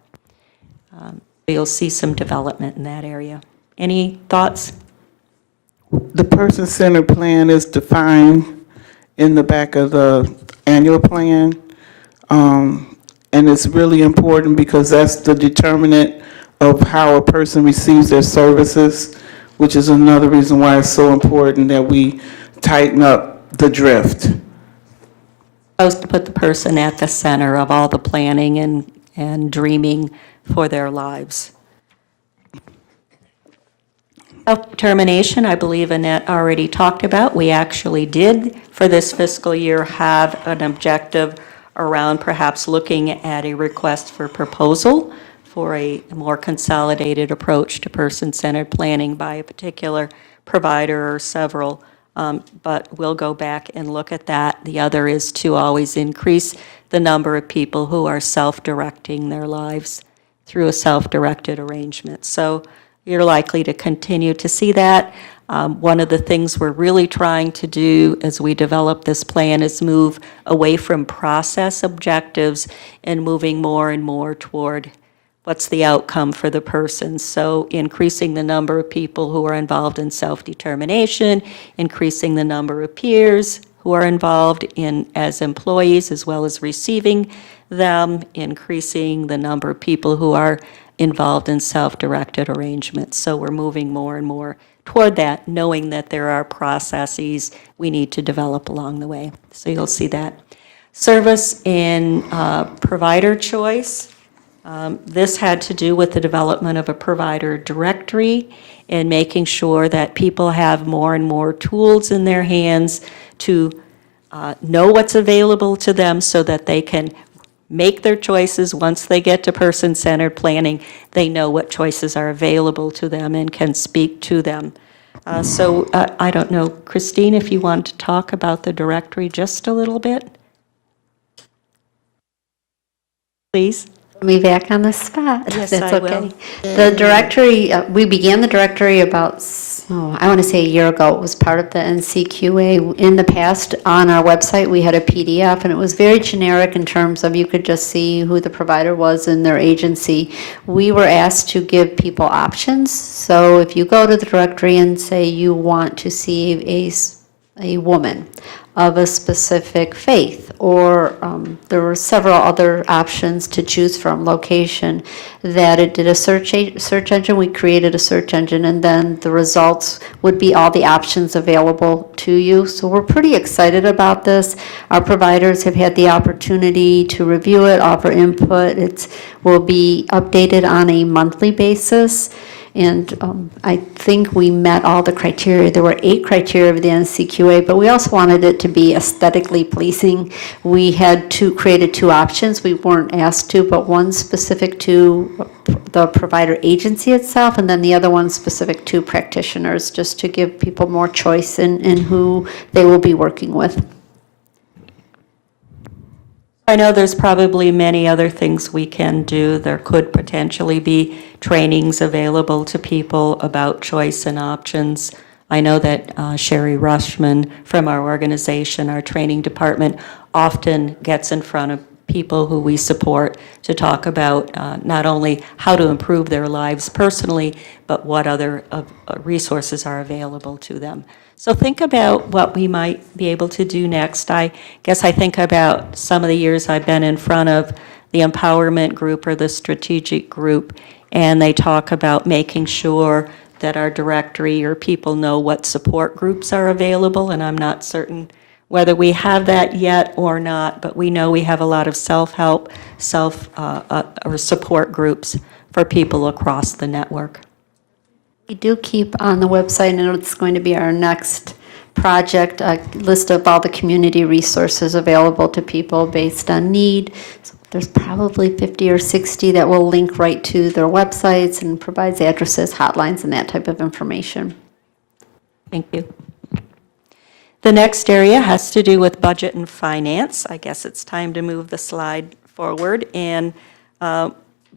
You'll see some development in that area. Any thoughts? The person-centered plan is defined in the back of the annual plan. And it's really important because that's the determinant of how a person receives their services, which is another reason why it's so important that we tighten up the drift. Supposed to put the person at the center of all the planning and dreaming for their lives. Self-determination, I believe Annette already talked about. We actually did, for this fiscal year, have an objective around perhaps looking at a request for proposal for a more consolidated approach to person-centered planning by a particular provider or several. But we'll go back and look at that. The other is to always increase the number of people who are self-directing their lives through a self-directed arrangement. So you're likely to continue to see that. One of the things we're really trying to do as we develop this plan is move away from process objectives and moving more and more toward what's the outcome for the person. So increasing the number of people who are involved in self-determination, increasing the number of peers who are involved in as employees as well as receiving them, increasing the number of people who are involved in self-directed arrangements. So we're moving more and more toward that, knowing that there are processes we need to develop along the way. So you'll see that. Service and provider choice. This had to do with the development of a provider directory and making sure that people have more and more tools in their hands to know what's available to them so that they can make their choices. Once they get to person-centered planning, they know what choices are available to them and can speak to them. So I don't know, Christine, if you want to talk about the directory just a little bit? Please. Me back on the spot. Yes, That's I okay. will. The directory, we began the directory about, I want to say a year ago. It was part of the NCQA. In the past, on our website, we had a PDF, and it was very generic in terms of you could just see who the provider was in their agency. We were asked to give people options. So if you go to the directory and say you want to see a woman of a specific faith, or there were several other options to choose from, location, that it did a search engine. We created a search engine, and then the results would be all the options available to you. So we're pretty excited about this. Our providers have had the opportunity to review it, offer input. It will be updated on a monthly basis. And I think we met all the criteria. There were 8 criteria of the NCQA, but we also wanted it to be aesthetically pleasing. We had created 2 options. We weren't asked to, but one specific to the provider agency itself, and then the other one specific to practitioners, just to give people more choice in who they will be working with. I know there's probably many other things we can do. There could potentially be trainings available to people about choice and options. I know that Sherry Rushman from our organization, our training department, often gets in front of people who we support to talk about not only how to improve their lives personally, but what other resources are available to them. So think about what we might be able to do next. I guess I think about some of the years I've been in front of the empowerment group or the strategic group, and they talk about making sure that our directory or people know what support groups are available, and I'm not certain whether we have that yet or not, but we know we have a lot of self-help, or support groups for people across the network. We do keep on the website, and it's going to be our next project, a list of all the community resources available to people based on need. So there's probably 50 or 60 that will link right to their websites and provides addresses, hotlines, and that type of information. Thank you. The next area has to do with budget and finance. I guess it's time to move the slide forward. And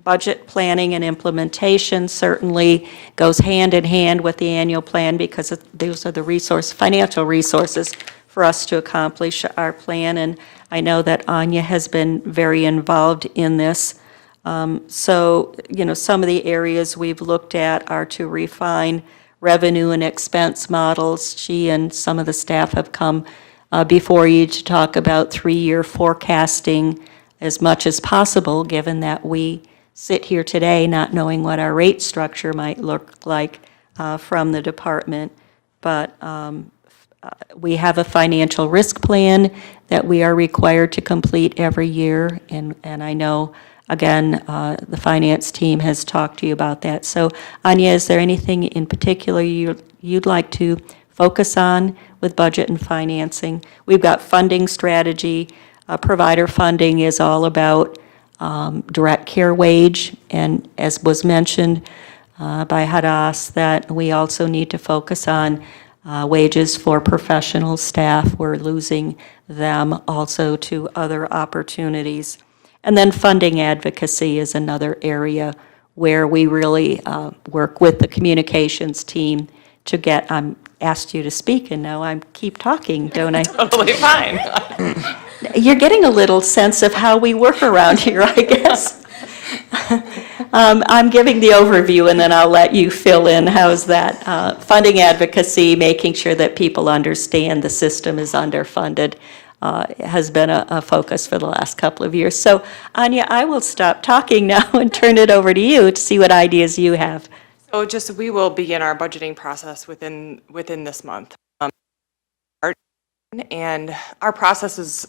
budget planning and implementation certainly goes hand in hand with the annual plan because those are the financial resources for us to accomplish our plan. And I know that Anya has been very involved in this. So, some of the areas we've looked at are to refine revenue and expense models. She and some of the staff have come before you to talk about 3-year forecasting as much as possible, given that we sit here today not knowing what our rate structure might look like from the department. But we have a financial risk plan that we are required to complete every year, and I know, again, the finance team has talked to you about that. So, Anya, is there anything in particular you'd like to focus on with budget and financing? We've got funding strategy. Provider funding is all about direct care wage, and as was mentioned by Hadass, that we also need to focus on wages for professional staff. We're losing them also to other opportunities. And then funding advocacy is another area where we really work with the communications team to get, I'm asked you to speak, and now I keep talking, don't I? Totally fine. You're getting a little sense of how we work around here, I guess. I'm giving the overview, and then I'll let you fill in. How's that? Funding advocacy, making sure that people understand the system is underfunded, has been a focus for the last couple of years. So, Anya, I will stop talking now and turn it over to you to see what ideas you have. So we will begin our budgeting process within this month. And our process is,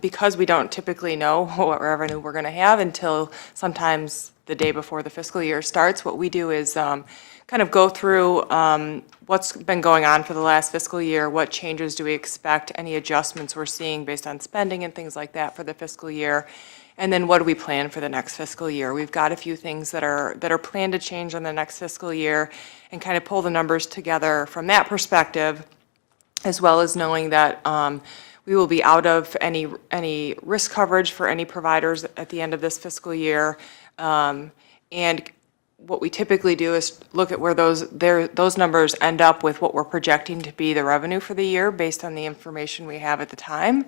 because we don't typically know what revenue we're going to have until sometimes the day before the fiscal year starts, what we do is kind of go through what's been going on for the last fiscal year, what changes do we expect, any adjustments we're seeing based on spending and things like that for the fiscal year, and then what do we plan for the next fiscal year. We've got a few things that are planned to change on the next fiscal year, and kind of pull the numbers together from that perspective, as well as knowing that we will be out of any risk coverage for any providers at the end of this fiscal year. And what we typically do is look at where those numbers end up with what we're projecting to be the revenue for the year based on the information we have at the time.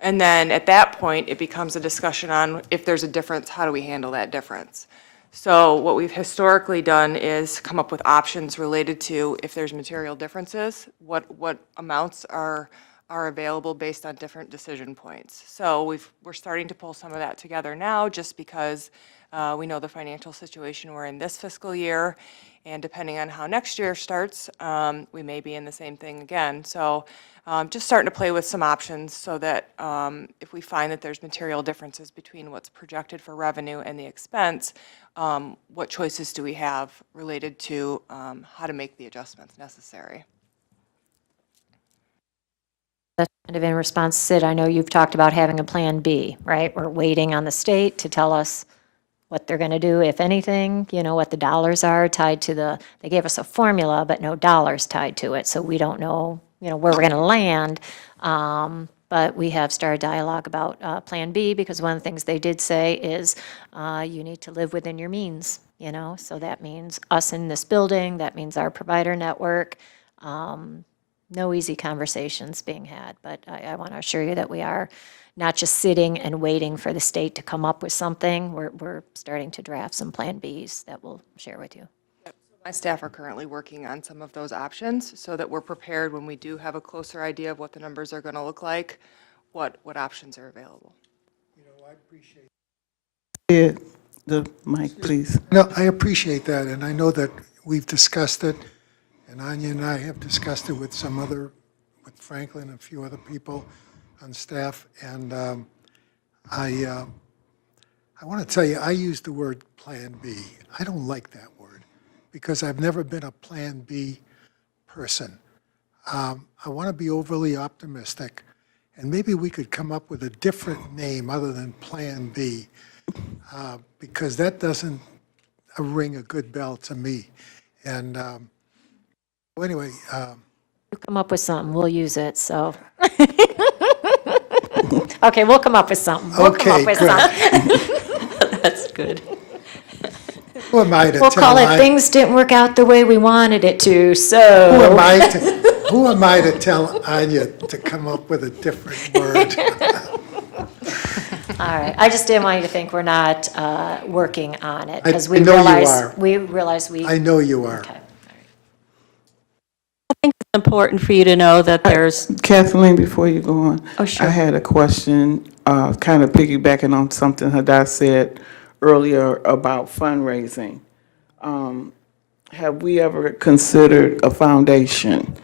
And then at that point, it becomes a discussion on if there's a difference, how do we handle that difference? So what we've historically done is come up with options related to if there's material differences, what amounts are available based on different decision points. So we're starting to pull some of that together now, just because we know the financial situation we're in this fiscal year, and depending on how next year starts, we may be in the same thing again. So just starting to play with some options so that if we find that there's material differences between what's projected for revenue and the expense, what choices do we have related to how to make the adjustments necessary. Kind of in response, Sid, I know you've talked about having a plan B, right? We're waiting on the state to tell us what they're going to do, if anything, what the dollars are tied to they gave us a formula, but no dollars tied to it. So we don't know, where we're going to land. But we have started dialogue about Plan B, because one of the things they did say is you need to live within your means, So that means us in this building, that means our provider network. No easy conversations being had, but I want to assure you that we are not just sitting and waiting for the state to come up with something. We're starting to draft some Plan Bs that we'll share with you. My staff are currently working on some of those options so that we're prepared when we do have a closer idea of what the numbers are going to look like, what options are available. I appreciate The mic, please. No, I appreciate that, and I know that we've discussed it, and Anya and I have discussed it with with Franklin and a few other people on staff, and I want to tell you, I use the word Plan B. I don't like that word, because I've never been a Plan B person. I want to be overly optimistic, and maybe we could come up with a different name other than Plan B, because that doesn't ring a good bell to me. And anyway. You come up with something, we'll use it, so. Okay, we'll come up with something. We'll come up with something. That's good. Who am I to We'll tell call it Things Didn't Work Out the Way We Wanted It to, so. Who am I to tell Anya to come up with a different word? All right, I just didn't want you to think we're not working on it, because I know you are. we realize we. I know you are. Okay. Important for you to know that there's, Kathleen, before you go on. Oh, sure. I had a question, kind of piggybacking on something Hadass said earlier about fundraising. Have we ever considered a foundation?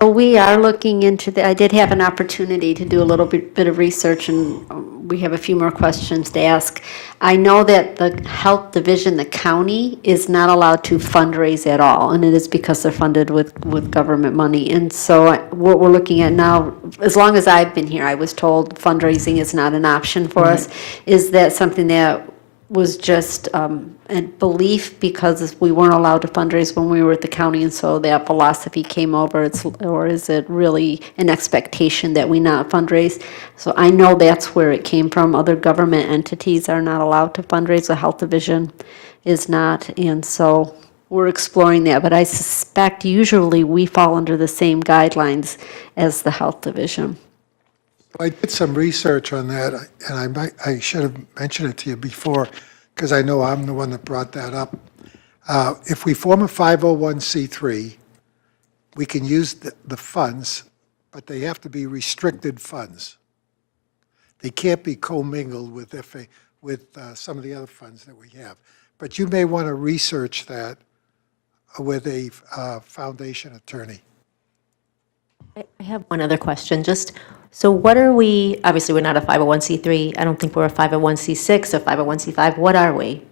So we are looking into I did have an opportunity to do a little bit of research, and we have a few more questions to ask. I know that the health division, the county, is not allowed to fundraise at all, and it is because they're funded with government money. And so what we're looking at now, as long as I've been here, I was told fundraising is not an option for us. Is that something that was just a belief because we weren't allowed to fundraise when we were at the county, and so that philosophy came over, or is it really an expectation that we not fundraise? So I know that's where it came from. Other government entities are not allowed to fundraise. The health division is not, and so we're exploring that. But I suspect usually we fall under the same guidelines as the health division. I did some research on that, and I should have mentioned it to you before, because I know I'm the one that brought that up. If we form a 501c3, we can use the funds, but they have to be restricted funds. They can't be commingled with some of the other funds that we have. But you may want to research that with a foundation attorney. I have one other question. So what are we, obviously, we're not a 501c3. I don't think we're a 501c6 or 501c5. What are we?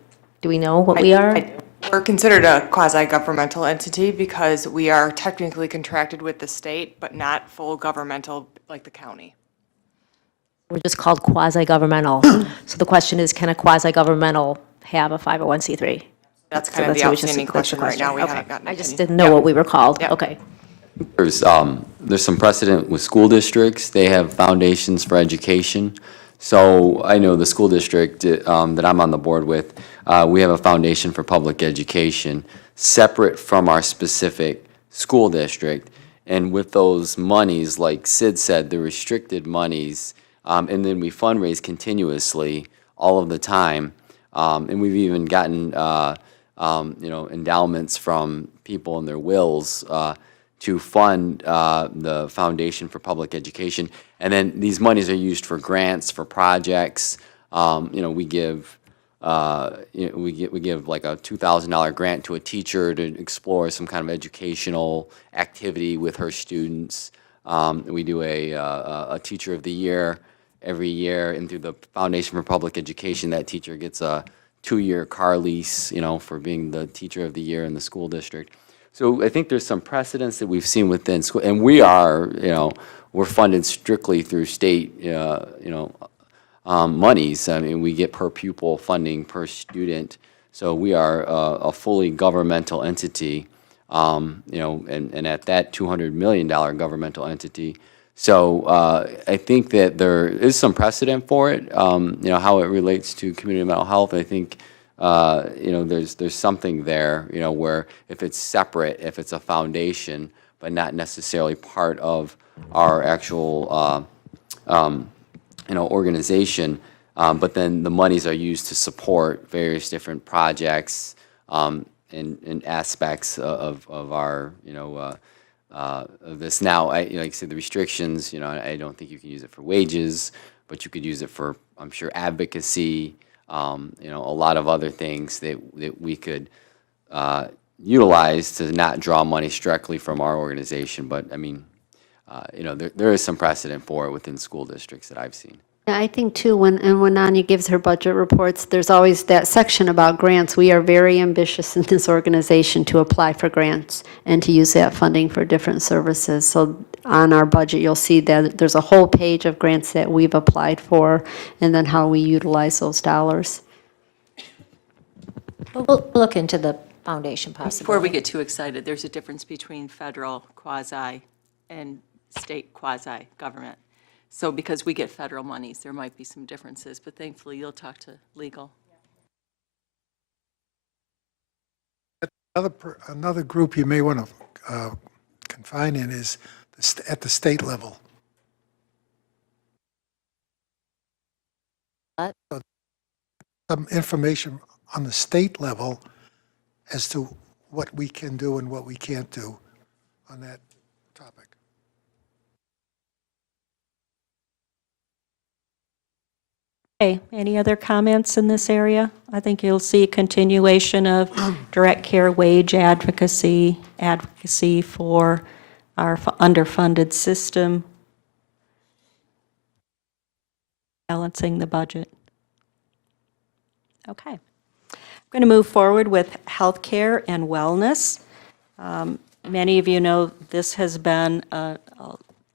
Do we know what we are? We're considered a quasi-governmental entity because we are technically contracted with the state, but not full governmental like the county. We're just called quasi-governmental. So the question is, can a quasi-governmental have a 501c3? That's kind of the outstanding question right now. We haven't gotten. I just didn't know what we were called. Yeah. Okay. There's some precedent with school districts. They have foundations for education. So I know the school district that I'm on the board with, we have a foundation for public education separate from our specific school district. And with those monies, like Sid said, the restricted monies, and then we fundraise continuously all of the time. And we've even gotten, endowments from people in their wills to fund the Foundation for Public Education. And then these monies are used for grants, for projects. We give like a $2,000 grant to a teacher to explore some kind of educational activity with her students. We do a Teacher of the Year every year, and through the Foundation for Public Education, that teacher gets a 2-year car lease, for being the Teacher of the Year in the school district. So I think there's some precedents that we've seen within school, and we are, we're funded strictly through state, monies. I mean, we get per pupil funding per student, so we are a fully governmental entity, and at that $200 million governmental entity. So I think that there is some precedent for it, how it relates to community mental health. I think there's something there, where if it's separate, if it's a foundation, but not necessarily part of our actual, organization, but then the monies are used to support various different projects and aspects of our, of this. Now, like I said, the restrictions, I don't think you can use it for wages, but you could use it for, I'm sure, advocacy, a lot of other things that we could utilize to not draw money directly from our organization. But I mean, there is some precedent for it within school districts that I've seen. Yeah, I think too, when Anya gives her budget reports, there's always that section about grants. We are very ambitious in this organization to apply for grants and to use that funding for different services. So on our budget, you'll see that there's a whole page of grants that we've applied for and then how we utilize those dollars. We'll look into the foundation possibility. Before we get too excited, there's a difference between federal quasi and state quasi government. So because we get federal monies, there might be some differences, but thankfully you'll talk to legal. Another group you may want to confine in is at the state level. Some information on the state level as to what we can do and what we can't do on that topic. Okay, any other comments in this area? I think you'll see a continuation of direct care wage advocacy for our underfunded system, balancing the budget. Okay. I'm going to move forward with healthcare and wellness. Many of you know this has been a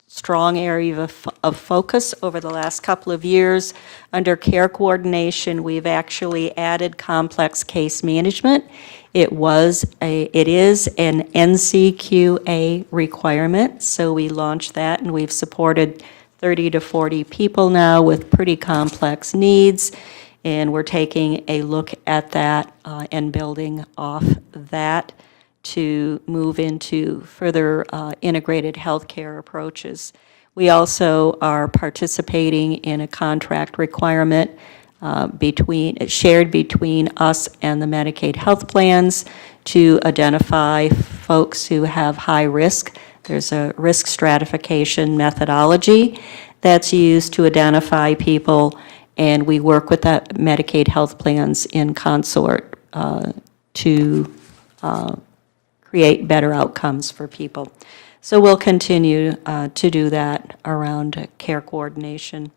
strong area of focus over the last couple of years. Under care coordination, we've actually added complex case management. It is an NCQA requirement, so we launched that, and we've supported 30 to 40 people now with pretty complex needs, and we're taking a look at that and building off that to move into further integrated healthcare approaches. We also are participating in a contract requirement shared between us and the Medicaid health plans to identify folks who have high risk. There's a risk stratification methodology that's used to identify people, and we work with that Medicaid health plans in consort to create better outcomes for people. So we'll continue to do that around care coordination.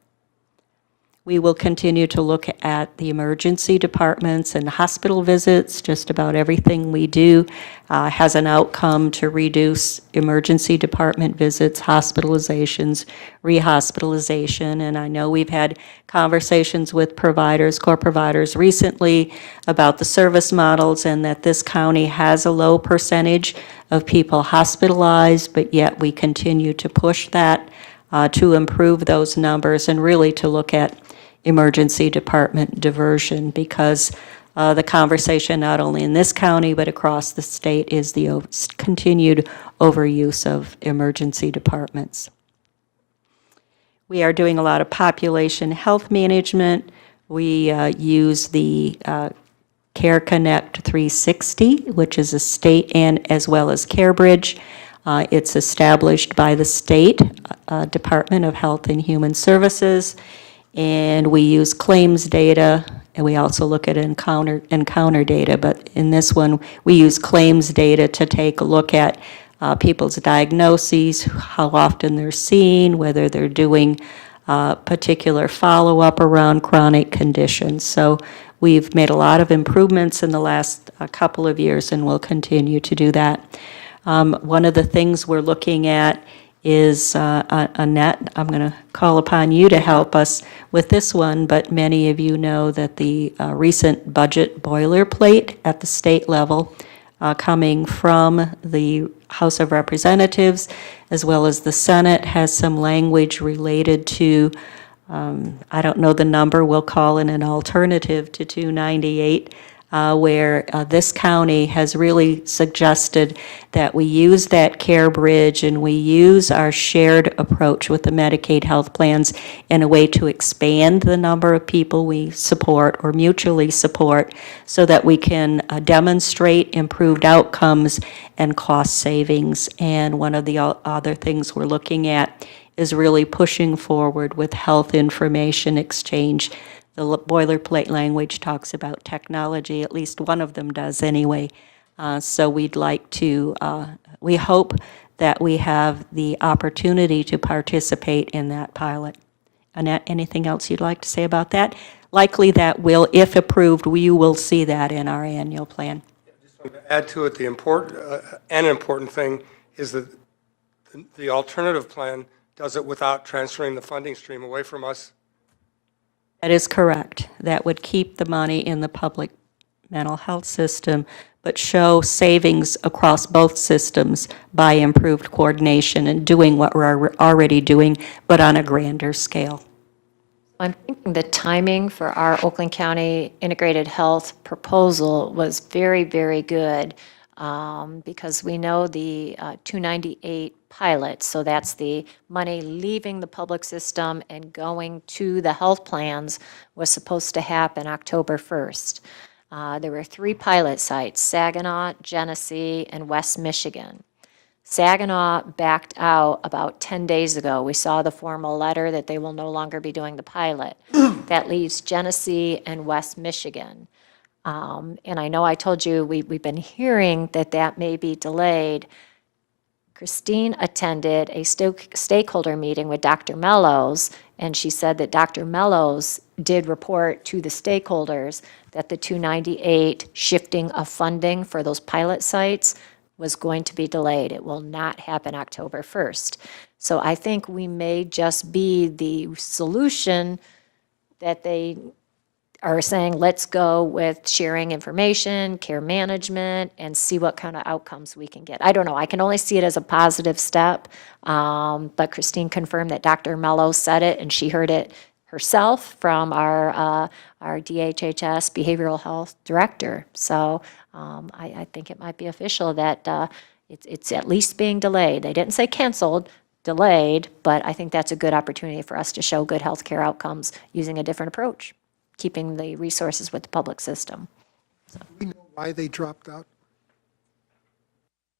We will continue to look at the emergency departments and hospital visits. Just about everything we do has an outcome to reduce emergency department visits, hospitalizations, rehospitalization. And I know we've had conversations with providers, core providers recently about the service models, and that this county has a low percentage of people hospitalized, but yet we continue to push that to improve those numbers and really to look at emergency department diversion, because the conversation not only in this county but across the state is the continued overuse of emergency departments. We are doing a lot of population health management. We use the Care Connect 360, which is a state and as well as CareBridge. It's established by the state Department of Health and Human Services, and we use claims data, and we also look at encounter data, but in this one, we use claims data to take a look at people's diagnoses, how often they're seen, whether they're doing particular follow-up around chronic conditions. So we've made a lot of improvements in the last couple of years, and we'll continue to do that. One of the things we're looking at is Annette. I'm going to call upon you to help us with this one, but many of you know that the recent budget boilerplate at the state level coming from the House of Representatives as well as the Senate has some language related to, I don't know the number, we'll call it an alternative to 298, where this county has really suggested that we use that care bridge and we use our shared approach with the Medicaid health plans in a way to expand the number of people we support or mutually support so that we can demonstrate improved outcomes and cost savings. And one of the other things we're looking at is really pushing forward with health information exchange. The boilerplate language talks about technology, at least one of them does anyway. So we'd like to, we hope that we have the opportunity to participate in that pilot. Annette, anything else you'd like to say about that? Likely that will, if approved, we will see that in our annual plan. To add to it, an important thing is that the alternative plan does it without transferring the funding stream away from us. That is correct. That would keep the money in the public mental health system, but show savings across both systems by improved coordination and doing what we're already doing, but on a grander scale. I'm thinking the timing for our Oakland County Integrated Health proposal was very, very good because we know the 298 pilot, so that's the money leaving the public system and going to the health plans, was supposed to happen October 1st. There were 3 pilot sites, Saginaw, Genesee, and West Michigan. Saginaw backed out about 10 days ago. We saw the formal letter that they will no longer be doing the pilot. That leaves Genesee and West Michigan. And I know I told you we've been hearing that that may be delayed. Christine attended a stakeholder meeting with Dr. Mellows, and she said that Dr. Mellows did report to the stakeholders that the 298 shifting of funding for those pilot sites was going to be delayed. It will not happen October 1st. So I think we may just be the solution that they are saying, let's go with sharing information, care management, and see what kind of outcomes we can get. I don't know. I can only see it as a positive step. But Christine confirmed that Dr. Mello said it, and she heard it herself from our DHHS Behavioral Health Director. So I think it might be official that it's at least being delayed. They didn't say canceled, delayed, but I think that's a good opportunity for us to show good healthcare outcomes using a different approach, keeping the resources with the public system. Do we know why they dropped out?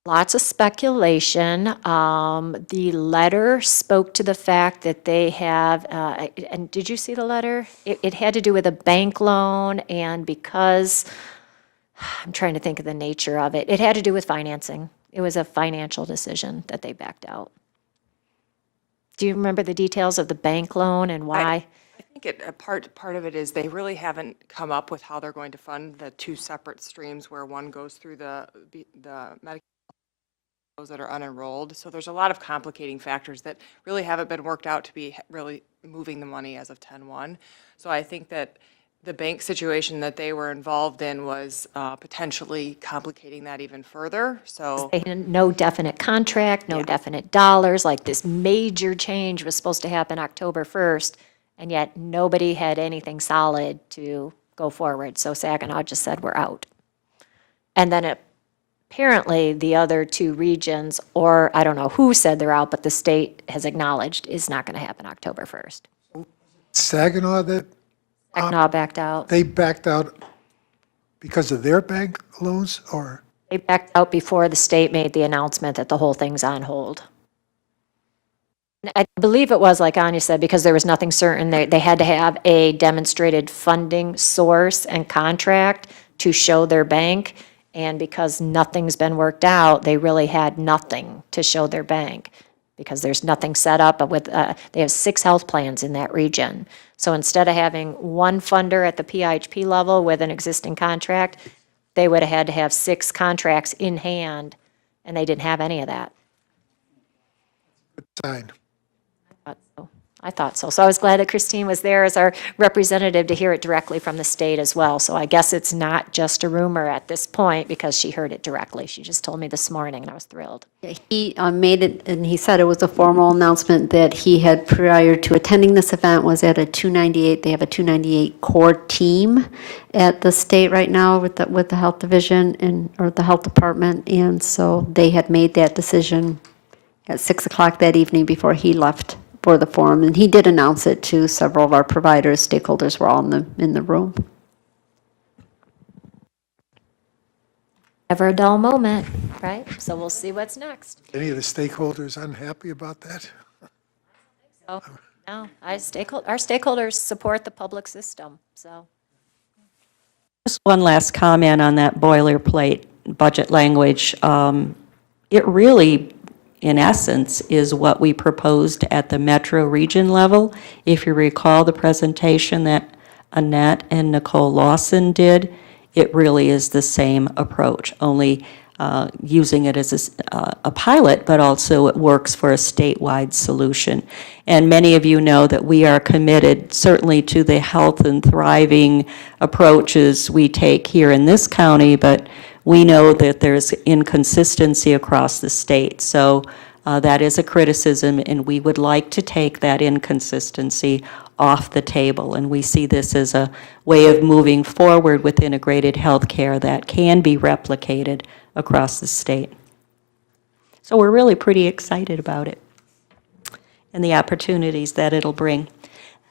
Lots of speculation. The letter spoke to the fact that they have, and did you see the letter? It had to do with a bank loan, and because, I'm trying to think of the nature of it, it had to do with financing. It was a financial decision that they backed out. Do you remember the details of the bank loan and why? I think part of it is they really haven't come up with how they're going to fund the 2 separate streams, where one goes through the Medicaid, those that are unenrolled. So there's a lot of complicating factors that really haven't been worked out to be really moving the money as of 10/1. So I think that the bank situation that they were involved in was potentially complicating that even further. So They had no definite contract, no definite dollars, like this major change was supposed to happen October 1st, and yet nobody had anything solid to go forward. So Saginaw just said, we're out. And then apparently the other 2 regions, or I don't know who said they're out, but the state has acknowledged is not going to happen October 1st. Saginaw that Saginaw backed out. they backed out because of their bank loans, or? They backed out before the state made the announcement that the whole thing's on hold. I believe it was, like Anya said, because there was nothing certain. They had to have a demonstrated funding source and contract to show their bank. And because nothing's been worked out, they really had nothing to show their bank, because there's nothing set up with, they have 6 health plans in that region. So instead of having one funder at the PIHP level with an existing contract, they would have had to have 6 contracts in hand, and they didn't have any of that. Sign. I thought so. So I was glad that Christine was there as our representative to hear it directly from the state as well. So I guess it's not just a rumor at this point, because she heard it directly. She just told me this morning, and I was thrilled. He made it, and he said it was a formal announcement that he had prior to attending this event was at a 298. They have a 298 core team at the state right now with the health division or the health department, and so they had made that decision at 6 o'clock that evening before he left for the forum, and he did announce it to several of our providers. Stakeholders were all in the room. Never a dull moment, right? So we'll see what's next. Any of the stakeholders unhappy about that? So, no, our stakeholders support the public system, so. Just one last comment on that boilerplate budget language. It really, in essence, is what we proposed at the metro region level. If you recall the presentation that Annette and Nicole Lawson did, it really is the same approach, only using it as a pilot, but also it works for a statewide solution. And many of you know that we are committed certainly to the health and thriving approaches we take here in this county, but we know that there's inconsistency across the state. So that is a criticism, and we would like to take that inconsistency off the table. And we see this as a way of moving forward with integrated healthcare that can be replicated across the state. So we're really pretty excited about it and the opportunities that it'll bring.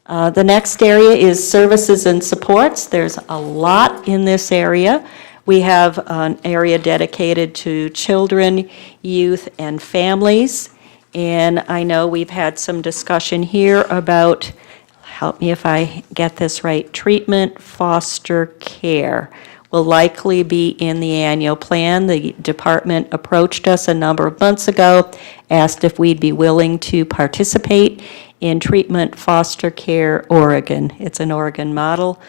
The next area is services and supports. There's a lot in this area. We have an area dedicated to children, youth, and families. And I know we've had some discussion here about, help me if I get this right, treatment foster care will likely be in the annual plan. The department approached us a number of months ago, asked if we'd be willing to participate in Treatment Foster Care Oregon. It's an Oregon model.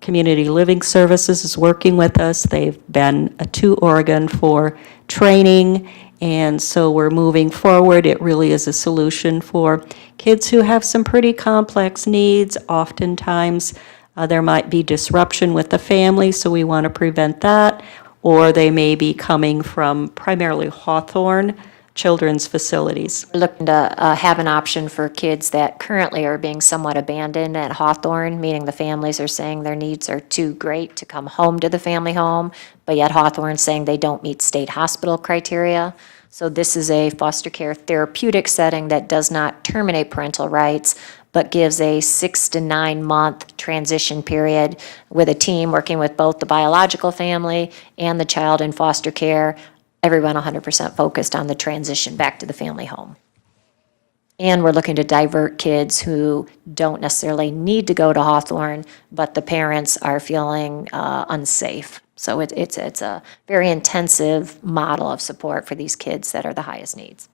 Community Living Services is working with us. They've been to Oregon for training, and so we're moving forward. It really is a solution for kids who have some pretty complex needs. Oftentimes, there might be disruption with the family, so we want to prevent that, or they may be coming from primarily Hawthorne children's facilities. We're looking to have an option for kids that currently are being somewhat abandoned at Hawthorne, meaning the families are saying their needs are too great to come home to the family home, but yet Hawthorne's saying they don't meet state hospital criteria. So this is a foster care therapeutic setting that does not terminate parental rights, but gives a 6 to 9 month transition period with a team working with both the biological family and the child in foster care, everyone 100% focused on the transition back to the family home. And we're looking to divert kids who don't necessarily need to go to Hawthorne, but the parents are feeling unsafe. So it's a very intensive model of support for these kids that are the highest needs.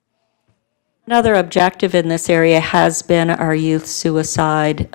Another objective in this area has been our youth suicide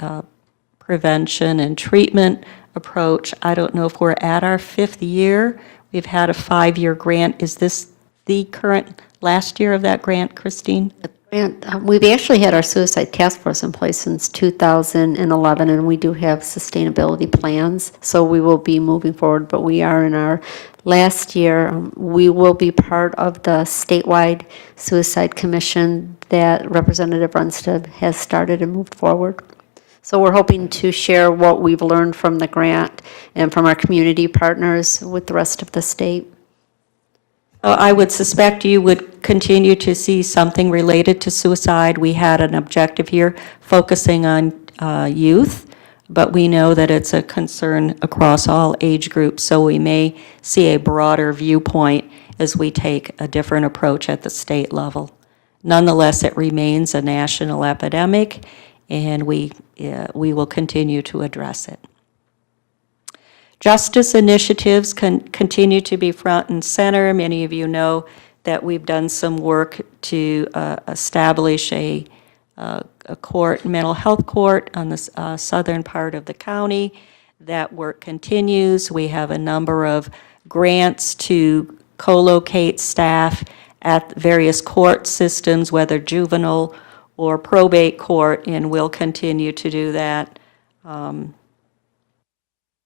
prevention and treatment approach. I don't know if we're at our 5th year. We've had a 5-year grant. Is this the current last year of that grant, Christine? And we've actually had our suicide task force in place since 2011, and we do have sustainability plans, so we will be moving forward, but we are in our last year. We will be part of the statewide suicide commission that Representative Runstead has started and moved forward. So we're hoping to share what we've learned from the grant and from our community partners with the rest of the state. I would suspect you would continue to see something related to suicide. We had an objective here focusing on youth, but we know that it's a concern across all age groups, so we may see a broader viewpoint as we take a different approach at the state level. Nonetheless, it remains a national epidemic, and we will continue to address it. Justice initiatives continue to be front and center. Many of you know that we've done some work to establish a court, mental health court on the southern part of the county. That work continues. We have a number of grants to co-locate staff at various court systems, whether juvenile or probate court, and we'll continue to do that.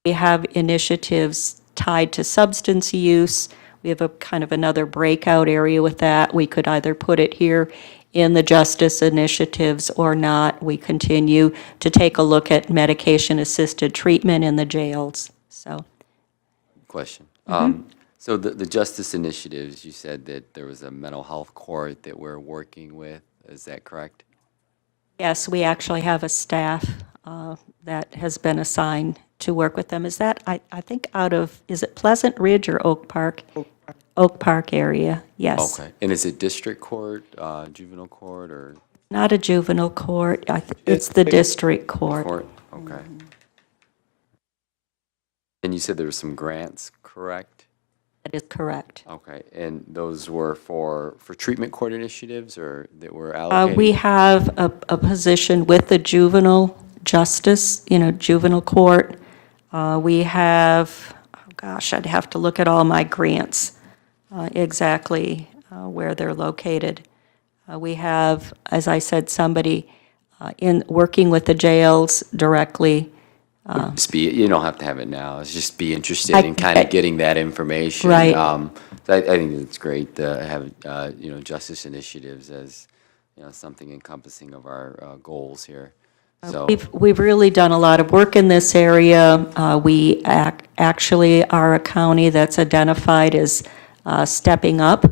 We have initiatives tied to substance use. We have a kind of another breakout area with that. We could either put it here in the justice initiatives or not. We continue to take a look at medication-assisted treatment in the jails. So, Question. So the justice initiatives, you said that there was a mental health court that we're working with. Is that correct? yes, we actually have a staff that has been assigned to work with them. Is that, I think, out of, is it Pleasant Ridge or Oak Park? Oak Park area, yes. Okay. And is it district court, juvenile court, or? Not a juvenile court, it's the district court. Court, okay. And you said there were some grants, correct? That is correct. Okay, and those were for treatment court initiatives, or that were allocated? We have a position with the juvenile justice, juvenile court. We have, oh gosh, I'd have to look at all my grants, exactly where they're located. We have, as I said, somebody in working with the jails directly. You don't have to have it now. It's just be interested in kind of getting that information. Right. I think it's great to have, justice initiatives as, something encompassing of our goals here. So We've really done a lot of work in this area. We actually are a county that's identified as stepping up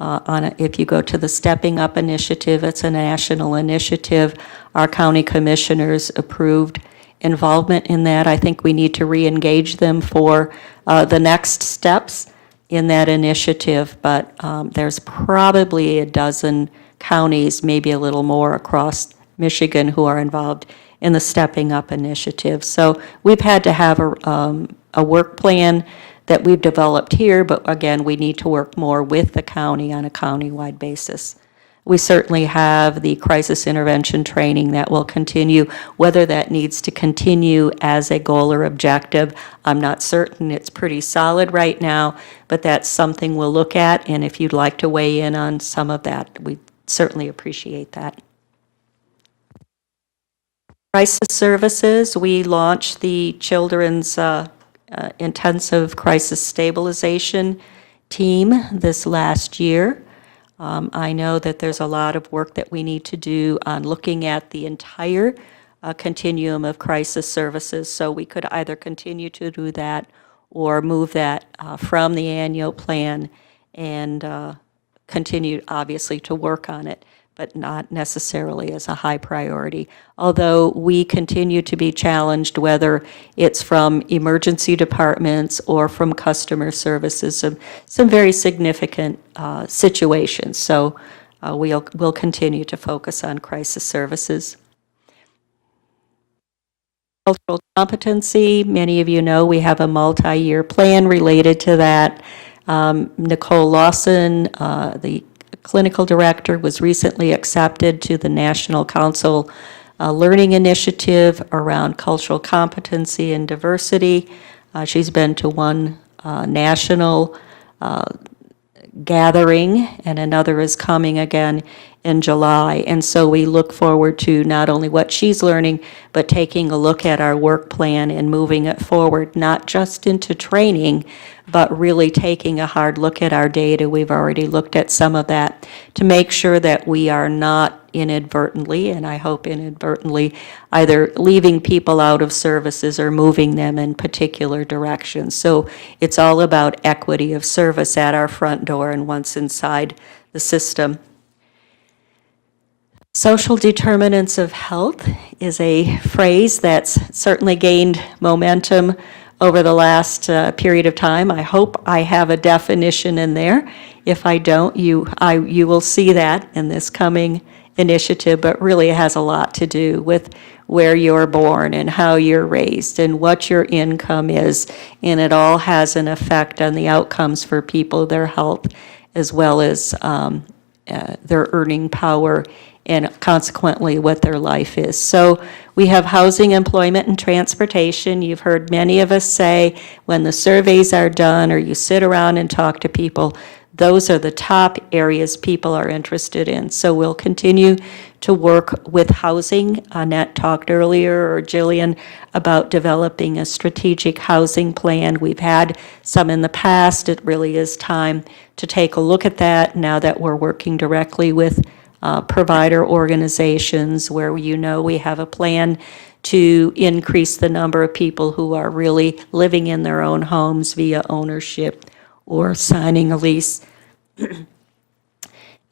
If you go to the Stepping Up Initiative, it's a national initiative. Our county commissioners approved involvement in that. I think we need to re-engage them for the next steps in that initiative, but there's probably a dozen counties, maybe a little more across Michigan, who are involved in the Stepping Up Initiative. So we've had to have a work plan that we've developed here, but again, we need to work more with the county on a county-wide basis. We certainly have the crisis intervention training that will continue. Whether that needs to continue as a goal or objective, I'm not certain. It's pretty solid right now, but that's something we'll look at, and if you'd like to weigh in on some of that, we certainly appreciate that. Crisis services, we launched the Children's Intensive Crisis Stabilization Team this last year. I know that there's a lot of work that we need to do on looking at the entire continuum of crisis services, so we could either continue to do that or move that from the annual plan and continue, obviously, to work on it, but not necessarily as a high priority. Although we continue to be challenged, whether it's from emergency departments or from customer services, some very significant situations. So we'll continue to focus on crisis services. Cultural competency, many of you know we have a multi-year plan related to that. Nicole Lawson, the clinical director, was recently accepted to the National Council Learning Initiative around cultural competency and diversity. She's been to one national gathering, and another is coming again in July. And so we look forward to not only what she's learning, but taking a look at our work plan and moving it forward, not just into training, but really taking a hard look at our data. We've already looked at some of that to make sure that we are not inadvertently, and I hope inadvertently, either leaving people out of services or moving them in particular directions. So it's all about equity of service at our front door and once inside the system. Social determinants of health is a phrase that's certainly gained momentum over the last period of time. I hope I have a definition in there. If I don't, you will see that in this coming initiative, but really it has a lot to do with where you're born and how you're raised and what your income is, and it all has an effect on the outcomes for people, their health, as well as their earning power and consequently what their life is. So we have housing, employment, and transportation. You've heard many of us say when the surveys are done or you sit around and talk to people, those are the top areas people are interested in. So we'll continue to work with housing. Annette talked earlier, or Jillian, about developing a strategic housing plan. We've had some in the past. It really is time to take a look at that now that we're working directly with provider organizations, where we have a plan to increase the number of people who are really living in their own homes via ownership or signing a lease.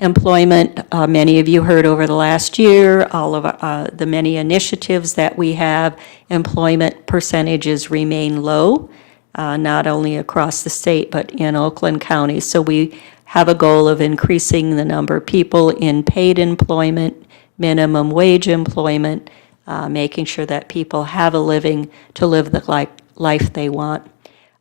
Employment, many of you heard over the last year, all of the many initiatives that we have, employment percentages remain low, not only across the state, but in Oakland County. So we have a goal of increasing the number of people in paid employment, minimum wage employment, making sure that people have a living to live the life they want.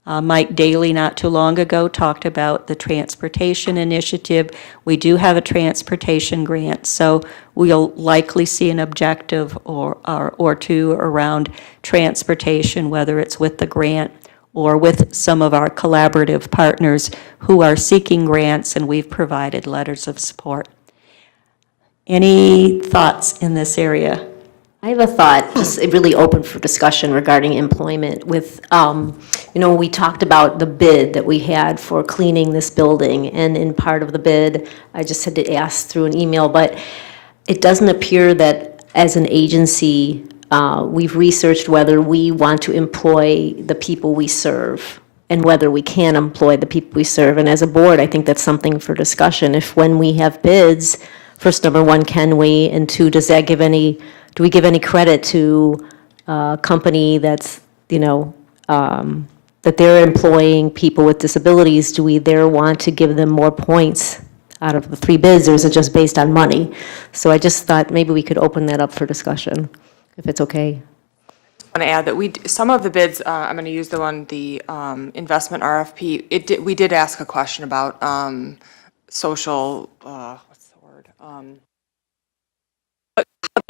Mike Daly, not too long ago, talked about the transportation initiative. We do have a transportation grant, so we'll likely see an objective or two around transportation, whether it's with the grant or with some of our collaborative partners who are seeking grants, and we've provided letters of support. Any thoughts in this area? I have a thought, just really open for discussion regarding employment with, we talked about the bid that we had for cleaning this building, and in part of the bid, I just had to ask through an email, but it doesn't appear that as an agency, we've researched whether we want to employ the people we serve. and whether we can employ the people we serve. And as a board, I think that's something for discussion. If when we have bids, first, number one, can we? And two, do we give any credit to a company that's, that they're employing people with disabilities? Do we there want to give them more points out of the 3 bids, or is it just based on money? So I just thought maybe we could open that up for discussion, if it's okay. I want to add that some of the bids, I'm going to use the investment RFP. We did ask a question about social, what's the word?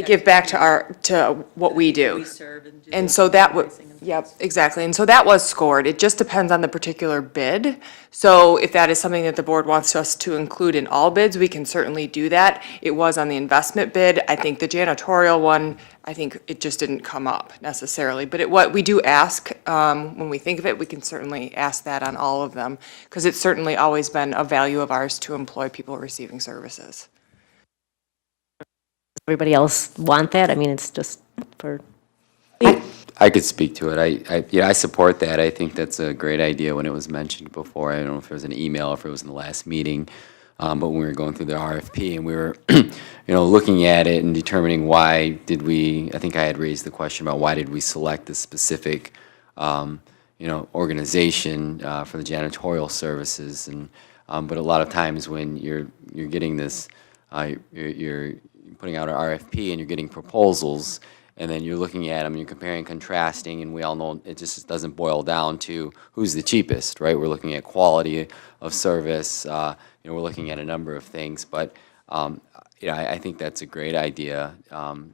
Give back to what we do. And so that would, yep, exactly. And so that was scored. It just depends on the particular bid. So if that is something that the board wants us to include in all bids, we can certainly do that. It was on the investment bid. I think the janitorial one, I think it just didn't come up necessarily. But what we do ask, when we think of it, we can certainly ask that on all of them, because it's certainly always been a value of ours to employ people receiving services. Everybody else want that? I mean, it's just for. I could speak to it. I support that. I think that's a great idea when it was mentioned before. I don't know if it was an email, or if it was in the last meeting, but when we were going through the RFP and we were, looking at it and determining why did we, I think I had raised the question about why did we select this specific, organization for the janitorial services. And but a lot of times when you're getting this, you're putting out an RFP and you're getting proposals, and then you're looking at them, you're comparing, contrasting, and we all know it just doesn't boil down to who's the cheapest, right? We're looking at quality of service, we're looking at a number of things, but I think that's a great idea,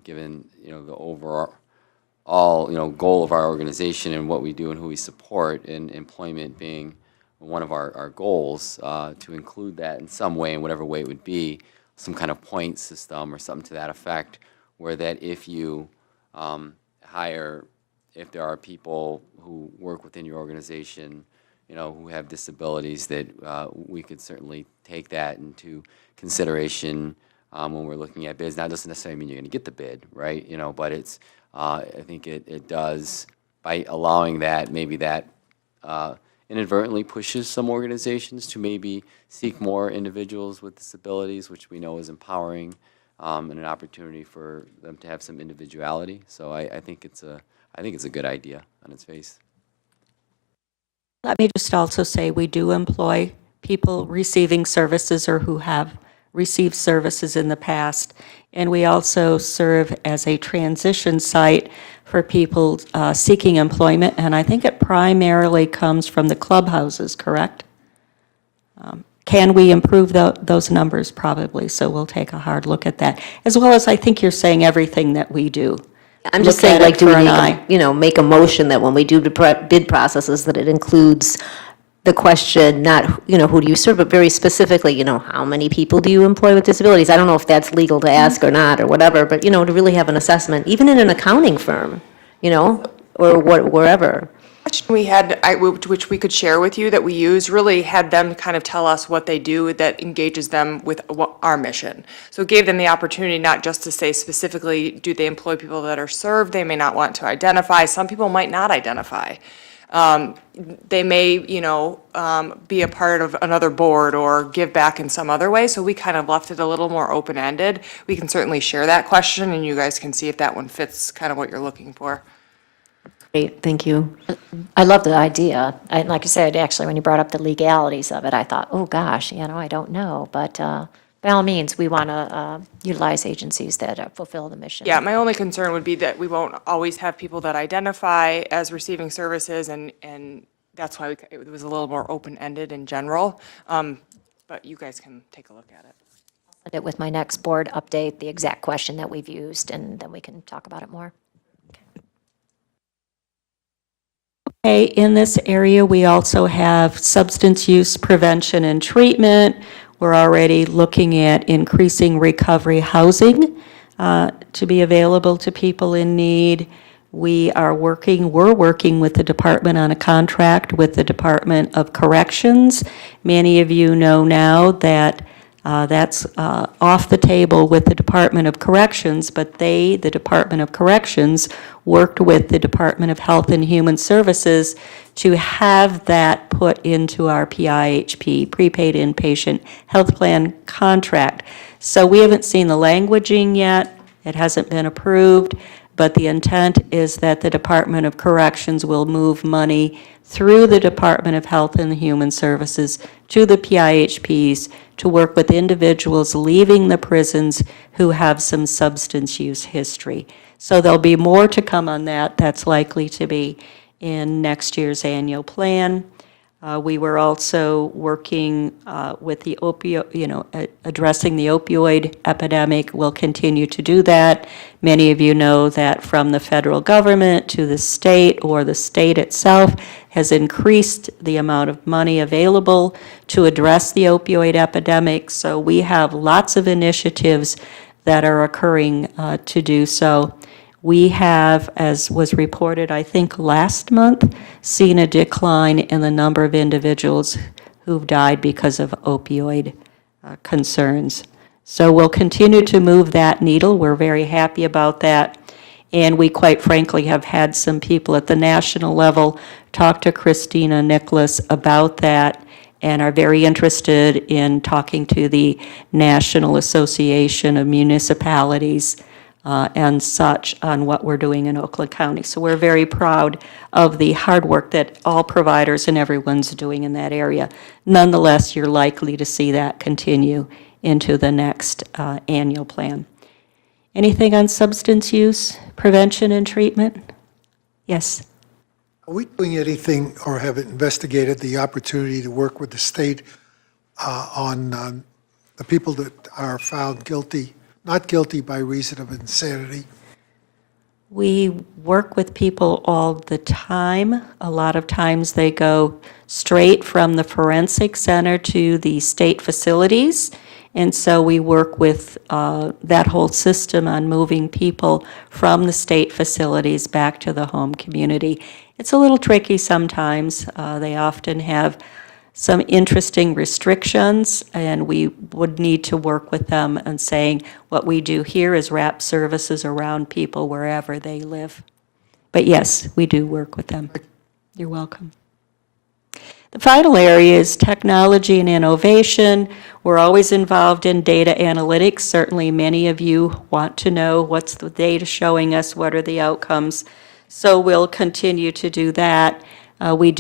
given the overall goal of our organization and what we do and who we support, and employment being one of our goals, to include that in some way, in whatever way it would be, some kind of point system or something to that effect, where that if you if there are people who work within your organization, who have disabilities, that we could certainly take that into consideration when we're looking at bids. That doesn't necessarily mean you're going to get the bid, right? But it's, I think it does, by allowing that, maybe that inadvertently pushes some organizations to maybe seek more individuals with disabilities, which we know is empowering, and an opportunity for them to have some individuality. So I think it's a good idea on its face. Let me just also say we do employ people receiving services or who have received services in the past, and we also serve as a transition site for people seeking employment, and I think it primarily comes from the clubhouses, correct? Can we improve those numbers? Probably, so we'll take a hard look at that. As well as, I think you're saying everything that we do. I'm just saying, like, do we make a motion that when we do the bid processes, that it includes the question, not, who do you serve, but very specifically, how many people do you employ with disabilities? I don't know if that's legal to ask or not, or whatever, but, to really have an assessment, even in an accounting firm, or wherever. We had, which we could share with you, that we use, really had them kind of tell us what they do that engages them with our mission. So it gave them the opportunity not just to say specifically, do they employ people that are served? They may not want to identify. Some people might not identify. They may, be a part of another board or give back in some other way. So we kind of left it a little more open-ended. We can certainly share that question, and you guys can see if that one fits kind of what you're looking for. Great, thank you. I love the idea. Like I said, actually, when you brought up the legalities of it, I thought, oh, gosh, I don't know. But by all means, we want to utilize agencies that fulfill the mission. Yeah, my only concern would be that we won't always have people that identify as receiving services, and that's why it was a little more open-ended in general. But you guys can take a look at it. I'll put it with my next board update, the exact question that we've used, and then we can talk about it more. Okay, in this area, we also have substance use prevention and treatment. We're already looking at increasing recovery housing to be available to people in need. We're working with the department on a contract with the Department of Corrections. Many of you know now that That's off the table with the Department of Corrections, but the Department of Corrections, worked with the Department of Health and Human Services to have that put into our PIHP, Prepaid Inpatient Health Plan contract. So we haven't seen the languaging yet. It hasn't been approved, but the intent is that the Department of Corrections will move money through the Department of Health and Human Services to the PIHPs to work with individuals leaving the prisons who have some substance use history. So there'll be more to come on that. That's likely to be in next year's annual plan. We were also working with the addressing the opioid epidemic. We'll continue to do that. Many of you know that from the federal government to the state, or the state itself has increased the amount of money available to address the opioid epidemic. So we have lots of initiatives that are occurring to do so. We have, as was reported, I think last month, seen a decline in the number of individuals who've died because of opioid concerns. So we'll continue to move that needle. We're very happy about that. And we quite frankly have had some people at the national level talk to Christina Nicholas about that and are very interested in talking to the National Association of Municipalities and such on what we're doing in Oakland County. So we're very proud of the hard work that all providers and everyone's doing in that area. Nonetheless, you're likely to see that continue into the next annual plan. Anything on substance use, prevention, and treatment? Yes. Are we doing anything or have investigated the opportunity to work with the state on the people that are found guilty, not guilty by reason of insanity? We work with people all the time. A lot of times they go straight from the forensic center to the state facilities. And so we work with that whole system on moving people from the state facilities back to the home community. It's a little tricky sometimes. They often have some interesting restrictions, and we would need to work with them and saying what we do here is wrap services around people wherever they live. But yes, we do work with them. You're welcome. The final area is technology and innovation. We're always involved in data analytics. Certainly many of you want to know what's the data showing us, what are the outcomes. So we'll continue to do that. We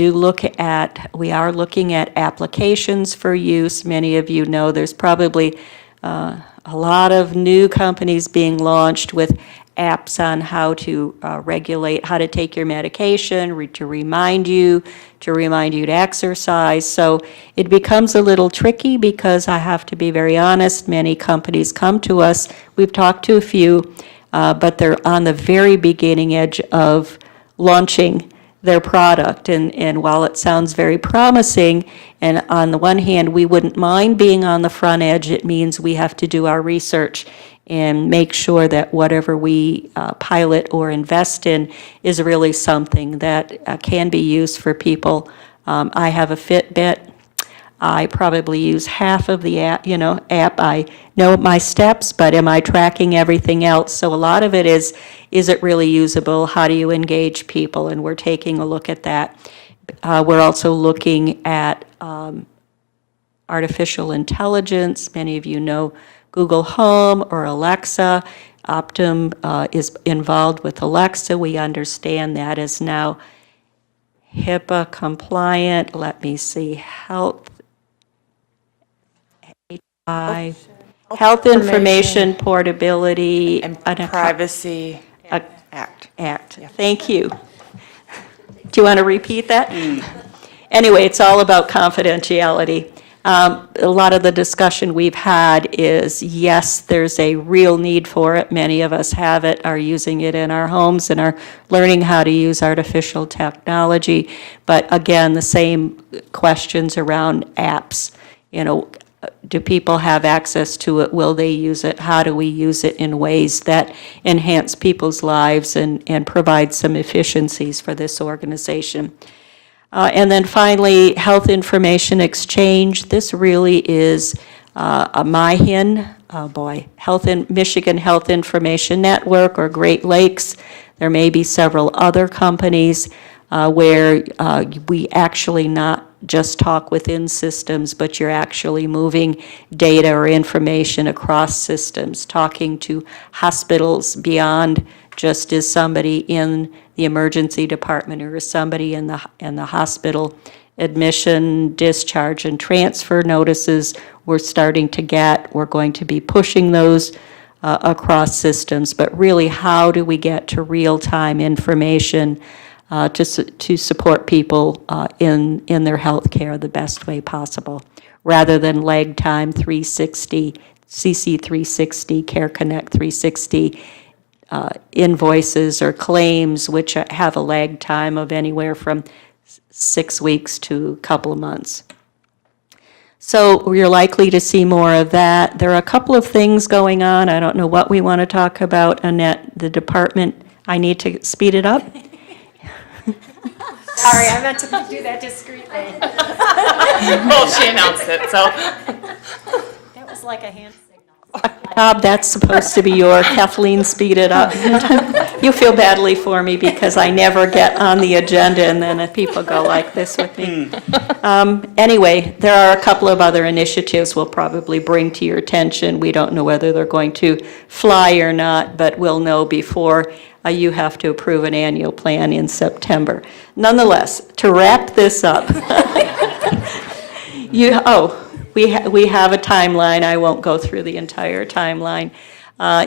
are looking at applications for use. Many of you know there's probably a lot of new companies being launched with apps on how to regulate, how to take your medication, to remind you to exercise. So it becomes a little tricky because I have to be very honest, many companies come to us, we've talked to a few, but they're on the very beginning edge of launching their product. And while it sounds very promising, and on the one hand, we wouldn't mind being on the front edge, it means we have to do our research and make sure that whatever we pilot or invest in is really something that can be used for people. I have a Fitbit. I probably use half of the app. I know my steps, but am I tracking everything else? So a lot of it is it really usable? How do you engage people? And we're taking a look at that. We're also looking at artificial intelligence. Many of you know Google Home or Alexa. Optum is involved with Alexa. We understand that is now HIPAA compliant. Let me see, health information portability and privacy act. Thank you. Do you want to repeat that? Anyway, it's all about confidentiality. A lot of the discussion we've had is, yes, there's a real need for it. Many of us have it, are using it in our homes, and are learning how to use artificial technology. But again, the same questions around apps. Do people have access to it? Will they use it? How do we use it in ways that enhance people's lives and provide some efficiencies for this organization? And then finally, health information exchange. This really is MyHIN, Michigan Health Information Network, or Great Lakes. There may be several other companies where we actually not just talk within systems, but you're actually moving data or information across systems, talking to hospitals beyond just as somebody in the emergency department or as somebody in the hospital. Admission, discharge, and transfer notices we're starting to get. We're going to be pushing those across systems, but really, how do we get to real-time information to support people in their health care the best way possible, rather than lag time 360, CC 360, Care Connect 360, invoices or claims, which have a lag time of anywhere from 6 weeks to a couple of months. So you're likely to see more of that. There are a couple of things going on. I don't know what we want to talk about, Annette, the department. I need to speed it up. Sorry, I meant to do that discreetly. Well, she announced it, so. That was like a hand Bob, that's supposed to be your Kathleen, speed it up. You feel badly for me because I never get on the agenda and then people go like this with me. Anyway, there are a couple of other initiatives we'll probably bring to your attention. We don't know whether they're going to fly or not, but we'll know before you have to approve an annual plan in September. Nonetheless, to wrap this up, we have a timeline. I won't go through the entire timeline.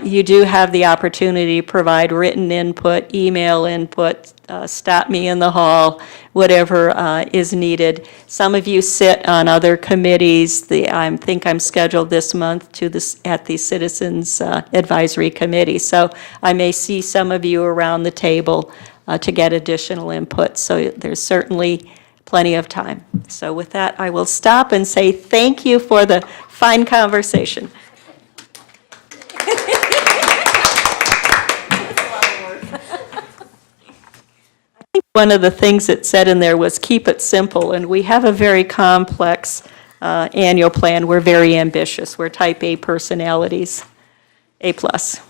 You do have the opportunity to provide written input, email input, stop me in the hall, whatever is needed. Some of you sit on other committees. I think I'm scheduled this month at the Citizens Advisory Committee. So I may see some of you around the table to get additional input. So there's certainly plenty of time. So with that, I will stop and say thank you for the fine conversation. I think one of the things it said in there was keep it simple, and we have a very complex annual plan. We're very ambitious. We're type A personalities, A+. Thank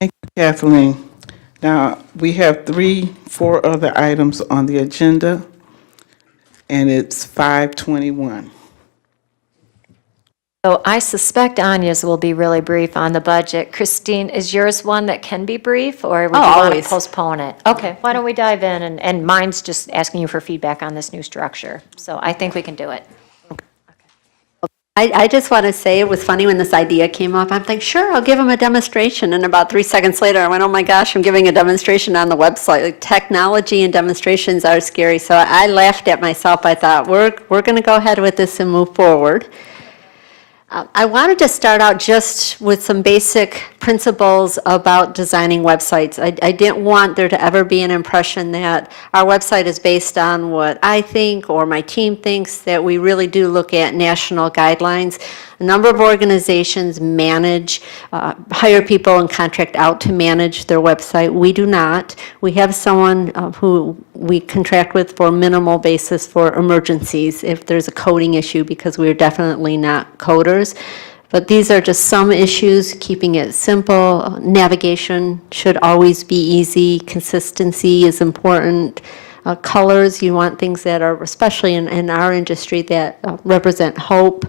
you, Kathleen. Now, we have 4 other items on the agenda, and it's 5:21. So I suspect Anya's will be really brief on the budget. Christine, is yours one that can be brief, or would you want to always. postpone it? Okay, why don't we dive in, and mine's just asking you for feedback on this new structure. So I think we can do it. I just want to say it was funny when this idea came up. I'm like, sure, I'll give them a demonstration. And about 3 seconds later, I went, oh my gosh, I'm giving a demonstration on the website. Like, technology and demonstrations are scary. So I laughed at myself. I thought, we're going to go ahead with this and move forward. I wanted to start out just with some basic principles about designing websites. I didn't want there to ever be an impression that our website is based on what I think or my team thinks, that we really do look at national guidelines. A number of organizations hire people and contract out to manage their website. We do not. We have someone who we contract with for minimal basis for emergencies if there's a coding issue, because we're definitely not coders. But these are just some issues, keeping it simple. Navigation should always be easy. Consistency is important. Colors, you want things that are, especially in our industry, that represent hope.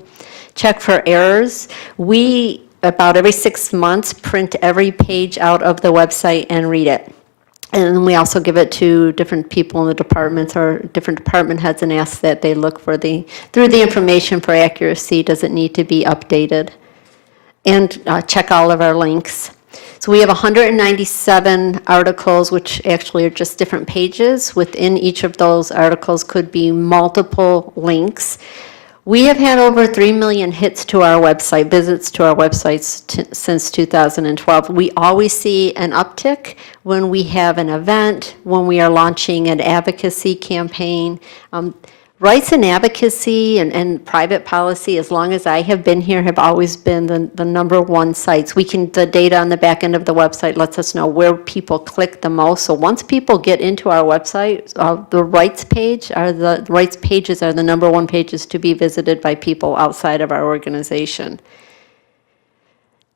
Check for errors. We, about every 6 months, print every page out of the website and read it. And we also give it to different people in the departments or different department heads and ask that they look for through the information for accuracy. Does it need to be updated? And check all of our links. So we have 197 articles, which actually are just different pages. Within each of those articles could be multiple links. We have had over 3 million hits to our website, visits to our websites since 2012. We always see an uptick when we have an event, when we are launching an advocacy campaign. Rights and advocacy and private policy, as long as I have been here, have always been the number one sites. The data on the back end of the website lets us know where people click the most. So once people get into our website, the rights pages are the number one pages to be visited by people outside of our organization.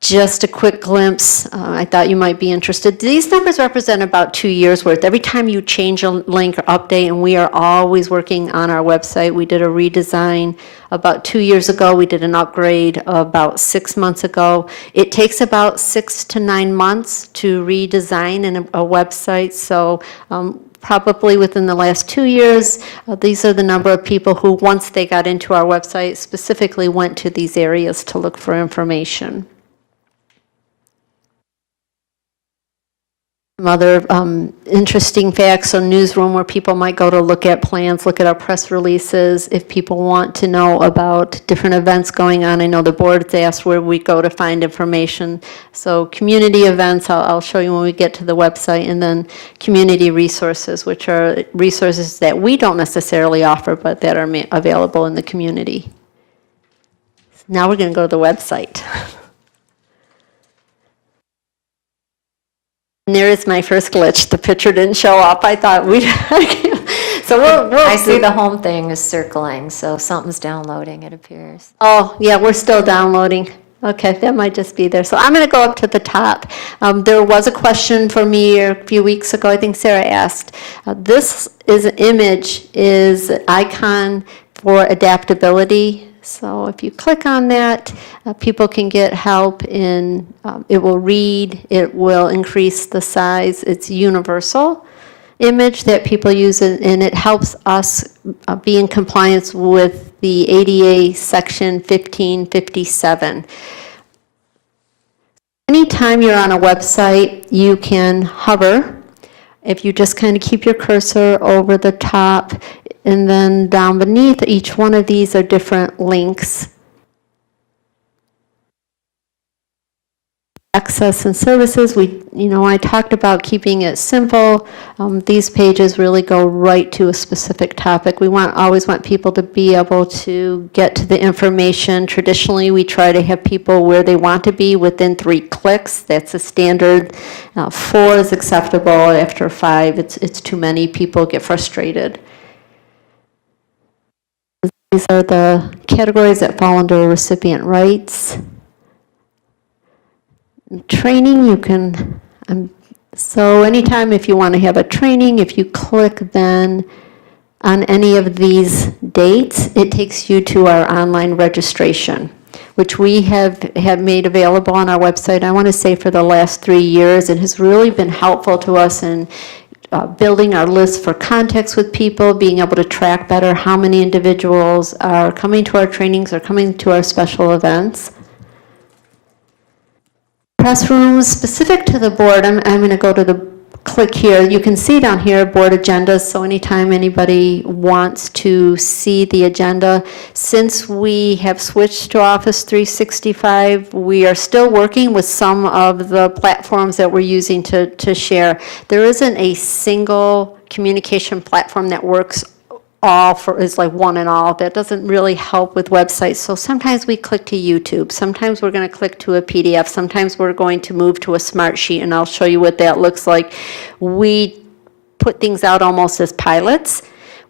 Just a quick glimpse, I thought you might be interested. These numbers represent about 2 years' worth. Every time you change a link or update, and we are always working on our website. We did a redesign about 2 years ago. We did an upgrade about 6 months ago. It takes about 6 to 9 months to redesign a website, so probably within the last 2 years, these are the number of people who, once they got into our website, specifically went to these areas to look for information. Some other interesting facts, so newsroom where people might go to look at plans, look at our press releases. If people want to know about different events going on, I know the board's asked where we go to find information. So community events, I'll show you when we get to the website, and then community resources, which are resources that we don't necessarily offer, but that are available in the community. Now we're going to go to the website. And there is my first glitch. The picture didn't show up. I thought so I see the home thing is circling, so something's downloading, it appears. Oh, yeah, we're still downloading. Okay, that might just be there. So I'm going to go up to the top. There was a question for me a few weeks ago. I think Sarah asked. This image is an icon for adaptability. So if you click on that, people can get help in, it will read, it will increase the size. It's universal image that people use, and it helps us be in compliance with the ADA section 1557. Anytime you're on a website, you can hover. If you just kind of keep your cursor over the top, and then down beneath each one of these are different links. Access and services, I talked about keeping it simple. These pages really go right to a specific topic. We always want people to be able to get to the information. Traditionally, we try to have people where they want to be within 3 clicks. That's a standard. 4 is acceptable. After 5, it's too many. People get frustrated. These are the categories that fall under recipient rights. Training, you can, so anytime if you want to have a training, if you click then on any of these dates, it takes you to our online registration, which we have made available on our website, I want to say for the last 3 years. It has really been helpful to us in building our list for contacts with people, being able to track better how many individuals are coming to our trainings or coming to our special events. Press rooms specific to the board, I'm going to go to the click here. You can see down here board agendas, so anytime anybody wants to see the agenda. Since we have switched to Office 365, we are still working with some of the platforms that we're using to share. There isn't a single communication platform that works is like one and all. That doesn't really help with websites. So sometimes we click to YouTube. Sometimes we're going to click to a PDF. Sometimes we're going to move to a smart sheet, and I'll show you what that looks like. We put things out almost as pilots,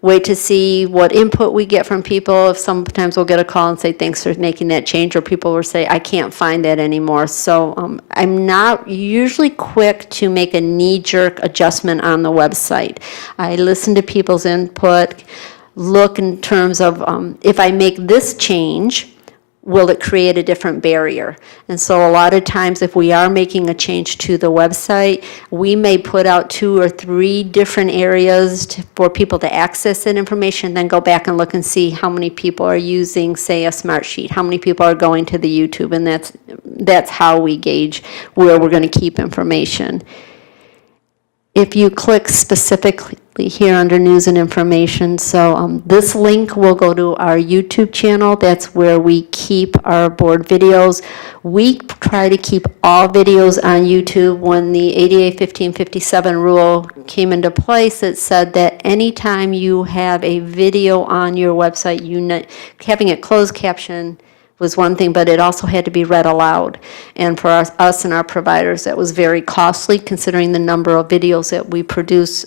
wait to see what input we get from people. Sometimes we'll get a call and say, thanks for making that change, or people will say, I can't find that anymore. So I'm not usually quick to make a knee-jerk adjustment on the website. I listen to people's input, look in terms of if I make this change, will it create a different barrier? And so a lot of times if we are making a change to the website, we may put out 2 or 3 different areas for people to access that information, then go back and look and see how many people are using, say, a smart sheet, how many people are going to the YouTube, and that's how we gauge where we're going to keep information. If you click specifically here under news and information. So this link will go to our YouTube channel. That's where we keep our board videos. We try to keep all videos on YouTube. When the ADA 1557 rule came into place, it said that anytime you have a video on your website, having it closed caption was one thing, but it also had to be read aloud. And for us and our providers, that was very costly considering the number of videos that we produce.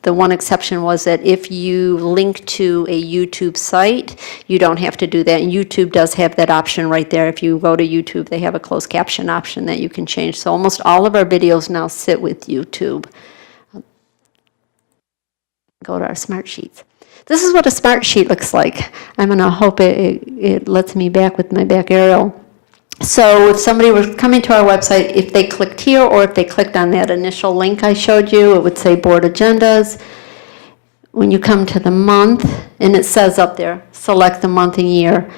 The one exception was that if you link to a YouTube site, you don't have to do that. And YouTube does have that option right there. If you go to YouTube, they have a closed caption option that you can change. So almost all of our videos now sit with YouTube. Go to our smart sheets. This is what a smart sheet looks like. I'm going to hope it lets me back with my back arrow. So if somebody was coming to our website, if they clicked here or if they clicked on that initial link I showed you, it would say board agendas. When you come to the month, and it says up there, select the month and year.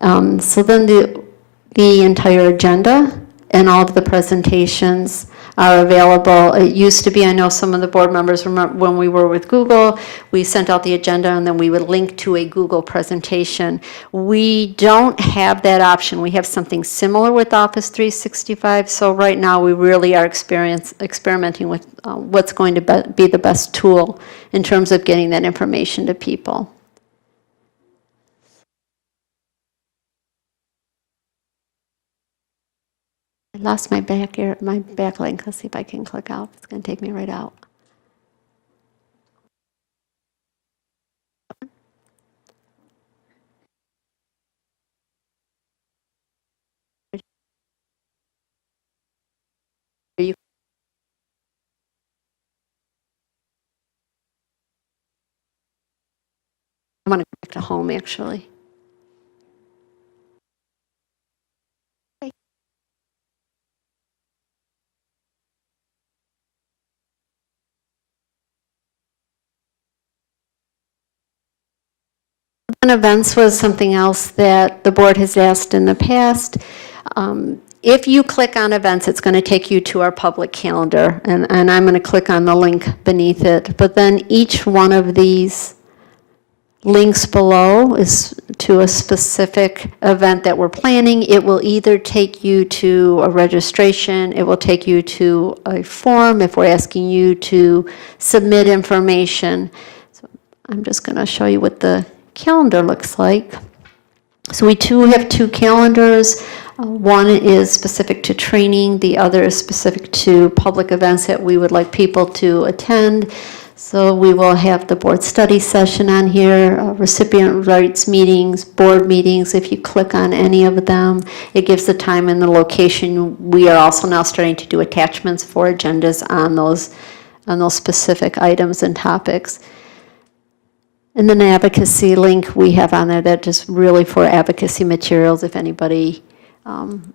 So then the entire agenda and all of the presentations are available. It used to be, I know some of the board members remember when we were with Google, we sent out the agenda and then we would link to a Google presentation. We don't have that option. We have something similar with Office 365. So right now we really are experimenting with what's going to be the best tool in terms of getting that information to people. I lost my back link. Let's see if I can click out. It's going to take me right out. I'm going to go back to home, actually. Events was something else that the board has asked in the past. If you click on events, it's going to take you to our public calendar, and I'm going to click on the link beneath it. But then each one of these links below is to a specific event that we're planning. It will either take you to a registration, it will take you to a form if we're asking you to submit information. So I'm just going to show you what the calendar looks like. So we have two calendars. One is specific to training, the other is specific to public events that we would like people to attend. So we will have the board study session on here, recipient rights meetings, board meetings. If you click on any of them, it gives the time and the location. We are also now starting to do attachments for agendas on those specific items and topics. And then the advocacy link we have on there that just really for advocacy materials if anybody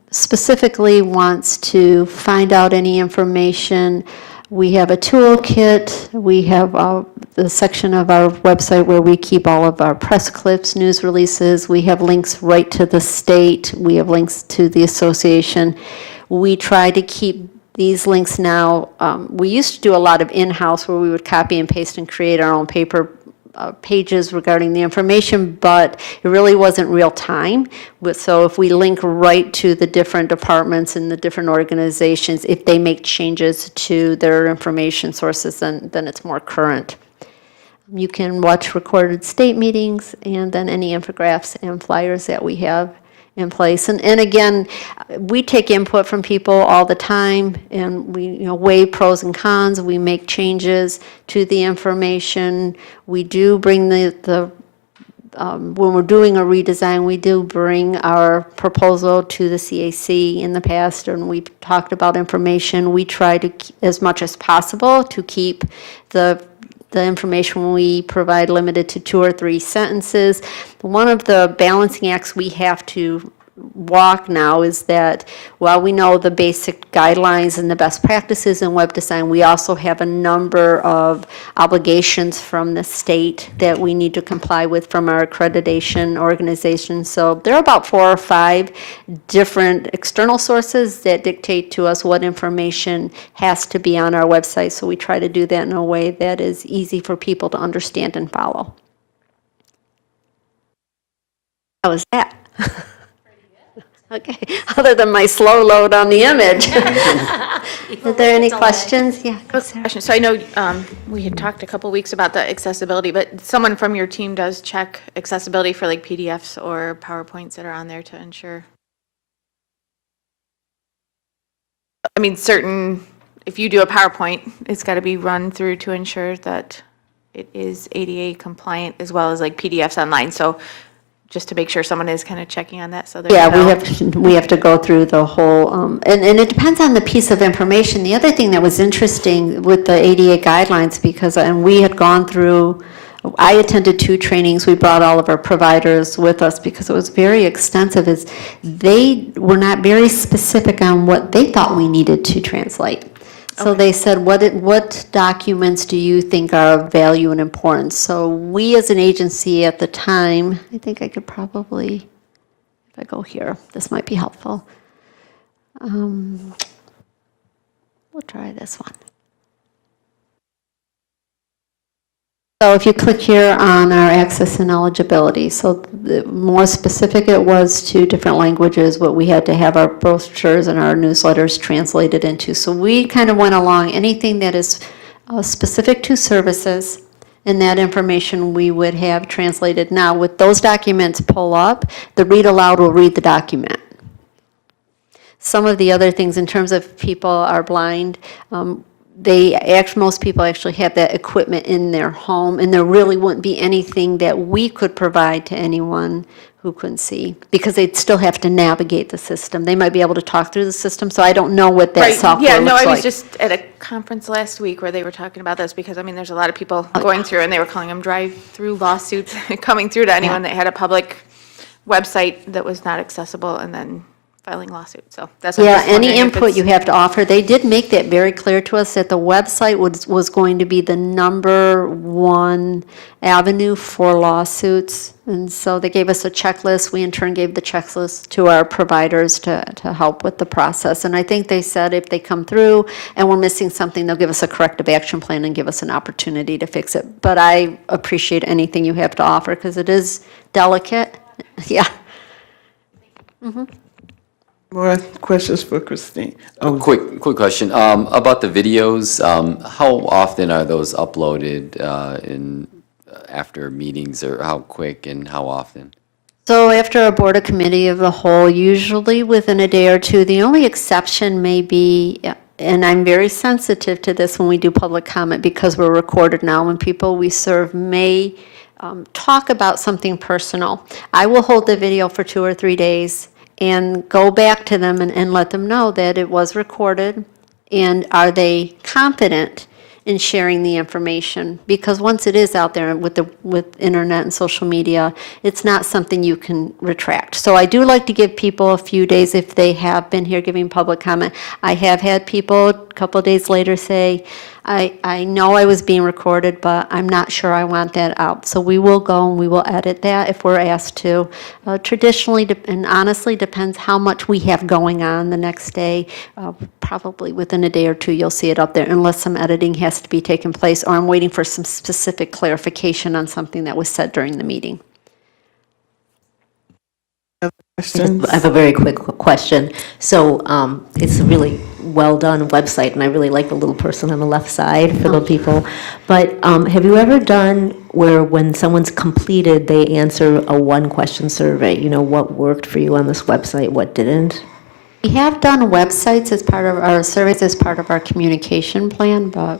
specifically wants to find out any information. We have a toolkit. We have the section of our website where we keep all of our press clips, news releases. We have links right to the state. We have links to the association. We try to keep these links now. We used to do a lot of in-house where we would copy and paste and create our own paper pages regarding the information, but it really wasn't real time. So if we link right to the different departments and the different organizations, if they make changes to their information sources, then it's more current. You can watch recorded state meetings and then any infographics and flyers that we have in place. And again, we take input from people all the time, and we weigh pros and cons. We make changes to the information. We do bring when we're doing a redesign, we do bring our proposal to the CAC in the past, and we've talked about information. We try to, as much as possible, to keep the information we provide limited to 2 or 3 sentences. One of the balancing acts we have to walk now is that while we know the basic guidelines and the best practices in web design, we also have a number of obligations from the state that we need to comply with from our accreditation organization. So there are about 4 or 5 different external sources that dictate to us what information has to be on our website. So we try to do that in a way that is easy for people to understand and follow. How was that? Okay, other than my slow load on the image. Are there any questions? Yeah. So I know we had talked a couple weeks about the accessibility, but someone from your team does check accessibility for like PDFs or PowerPoints that are on there to ensure. I mean, if you do a PowerPoint, it's got to be run through to ensure that it is ADA compliant as well as like PDFs online. So just to make sure someone is kind of checking on that, so Yeah, we have to go through the whole, and it depends on the piece of information. The other thing that was interesting with the ADA guidelines, because, and we had gone through, I attended 2 trainings, we brought all of our providers with us because it was very extensive, is they were not very specific on what they thought we needed to translate. So they said, what documents do you think are of value and importance? So we as an agency at the time, I think I could probably, if I go here, this might be helpful. We'll try this one. So if you click here on our access and eligibility, so the more specific it was to different languages, what we had to have our brochures and our newsletters translated into. So we kind of went along anything that is specific to services, and that information we would have translated. Now, with those documents pull up, the read aloud will read the document. Some of the other things in terms of people are blind, most people actually have that equipment in their home, and there really wouldn't be anything that we could provide to anyone who couldn't see, because they'd still have to navigate the system. They might be able to talk through the system, so I don't know what that software looks like. Yeah, no, I was just at a conference last week where they were talking about this, because, I mean, there's a lot of people going through, and they were calling them drive-through lawsuits, coming through to anyone that had a public website that was not accessible, and then filing lawsuits, so that's what I'm just any wondering if input it's- you have to offer. They did make that very clear to us that the website was going to be the #1 avenue for lawsuits. And so they gave us a checklist. We in turn gave the checklist to our providers to help with the process. And I think they said if they come through and we're missing something, they'll give us a corrective action plan and give us an opportunity to fix it. But I appreciate anything you have to offer because it is delicate. Yeah. Mm-hmm. More questions for Christine? Quick question. About the videos, how often are those uploaded after meetings, or how quick and how often? So after a board or committee of the whole, usually within a day or 2, the only exception may be, and I'm very sensitive to this when we do public comment because we're recorded now, when people we serve may talk about something personal. I will hold the video for 2 or 3 days and go back to them and let them know that it was recorded, and are they confident in sharing the information? Because once it is out there with internet and social media, it's not something you can retract. So I do like to give people a few days if they have been here giving public comment. I have had people a couple of days later say, I know I was being recorded, but I'm not sure I want that out. So we will go and we will edit that if we're asked to. Traditionally, and honestly, depends how much we have going on the next day. Probably within a day or 2, you'll see it up there, unless some editing has to be taken place, or I'm waiting for some specific clarification on something that was said during the meeting. I have a very quick question. So it's a really well-done website, and I really like the little person on the left side for the people. But have you ever done where when someone's completed, they answer a one-question survey? You know, what worked for you on this website, what didn't? We have done websites as part of our surveys, as part of our communication plan, but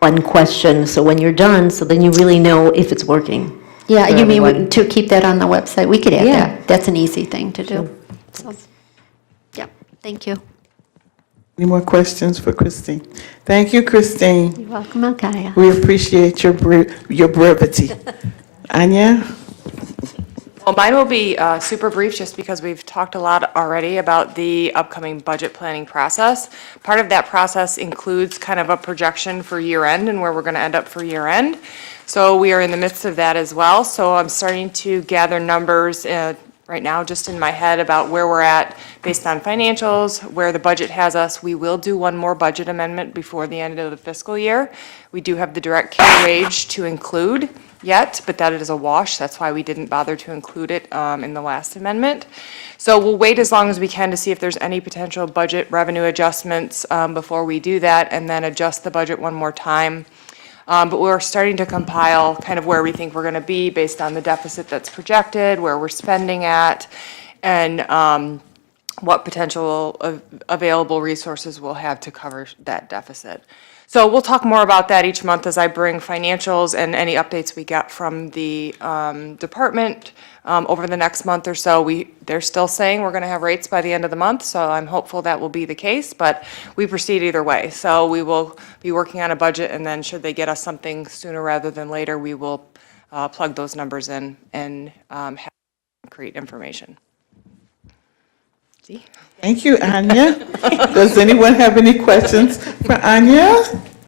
one question, so when you're done, so then you really know if it's working. yeah, for you mean everyone. to keep that on the website? We could add Yeah. that. That's an easy thing to do. So, yeah, thank you. Any more questions for Christine? Thank you, Christine. You're welcome, Alkaya. We appreciate your brevity. Anya? Well, mine will be super brief, just because we've talked a lot already about the upcoming budget planning process. Part of that process includes kind of a projection for year end and where we're going to end up for year end. So we are in the midst of that as well. So I'm starting to gather numbers right now, just in my head, about where we're at based on financials, where the budget has us. We will do one more budget amendment before the end of the fiscal year. We do have the direct care wage to include yet, but that is a wash. That's why we didn't bother to include it in the last amendment. So we'll wait as long as we can to see if there's any potential budget revenue adjustments before we do that, and then adjust the budget one more time. But we're starting to compile kind of where we think we're going to be based on the deficit that's projected, where we're spending at, and what potential available resources we'll have to cover that deficit. So we'll talk more about that each month as I bring financials and any updates we get from the department over the next month or so. They're still saying we're going to have rates by the end of the month, so I'm hopeful that will be the case, but we proceed either way. So we will be working on a budget, and then should they get us something sooner rather than later, we will plug those numbers in and have concrete information. See? Thank you, Anya. Does anyone have any questions for Anya?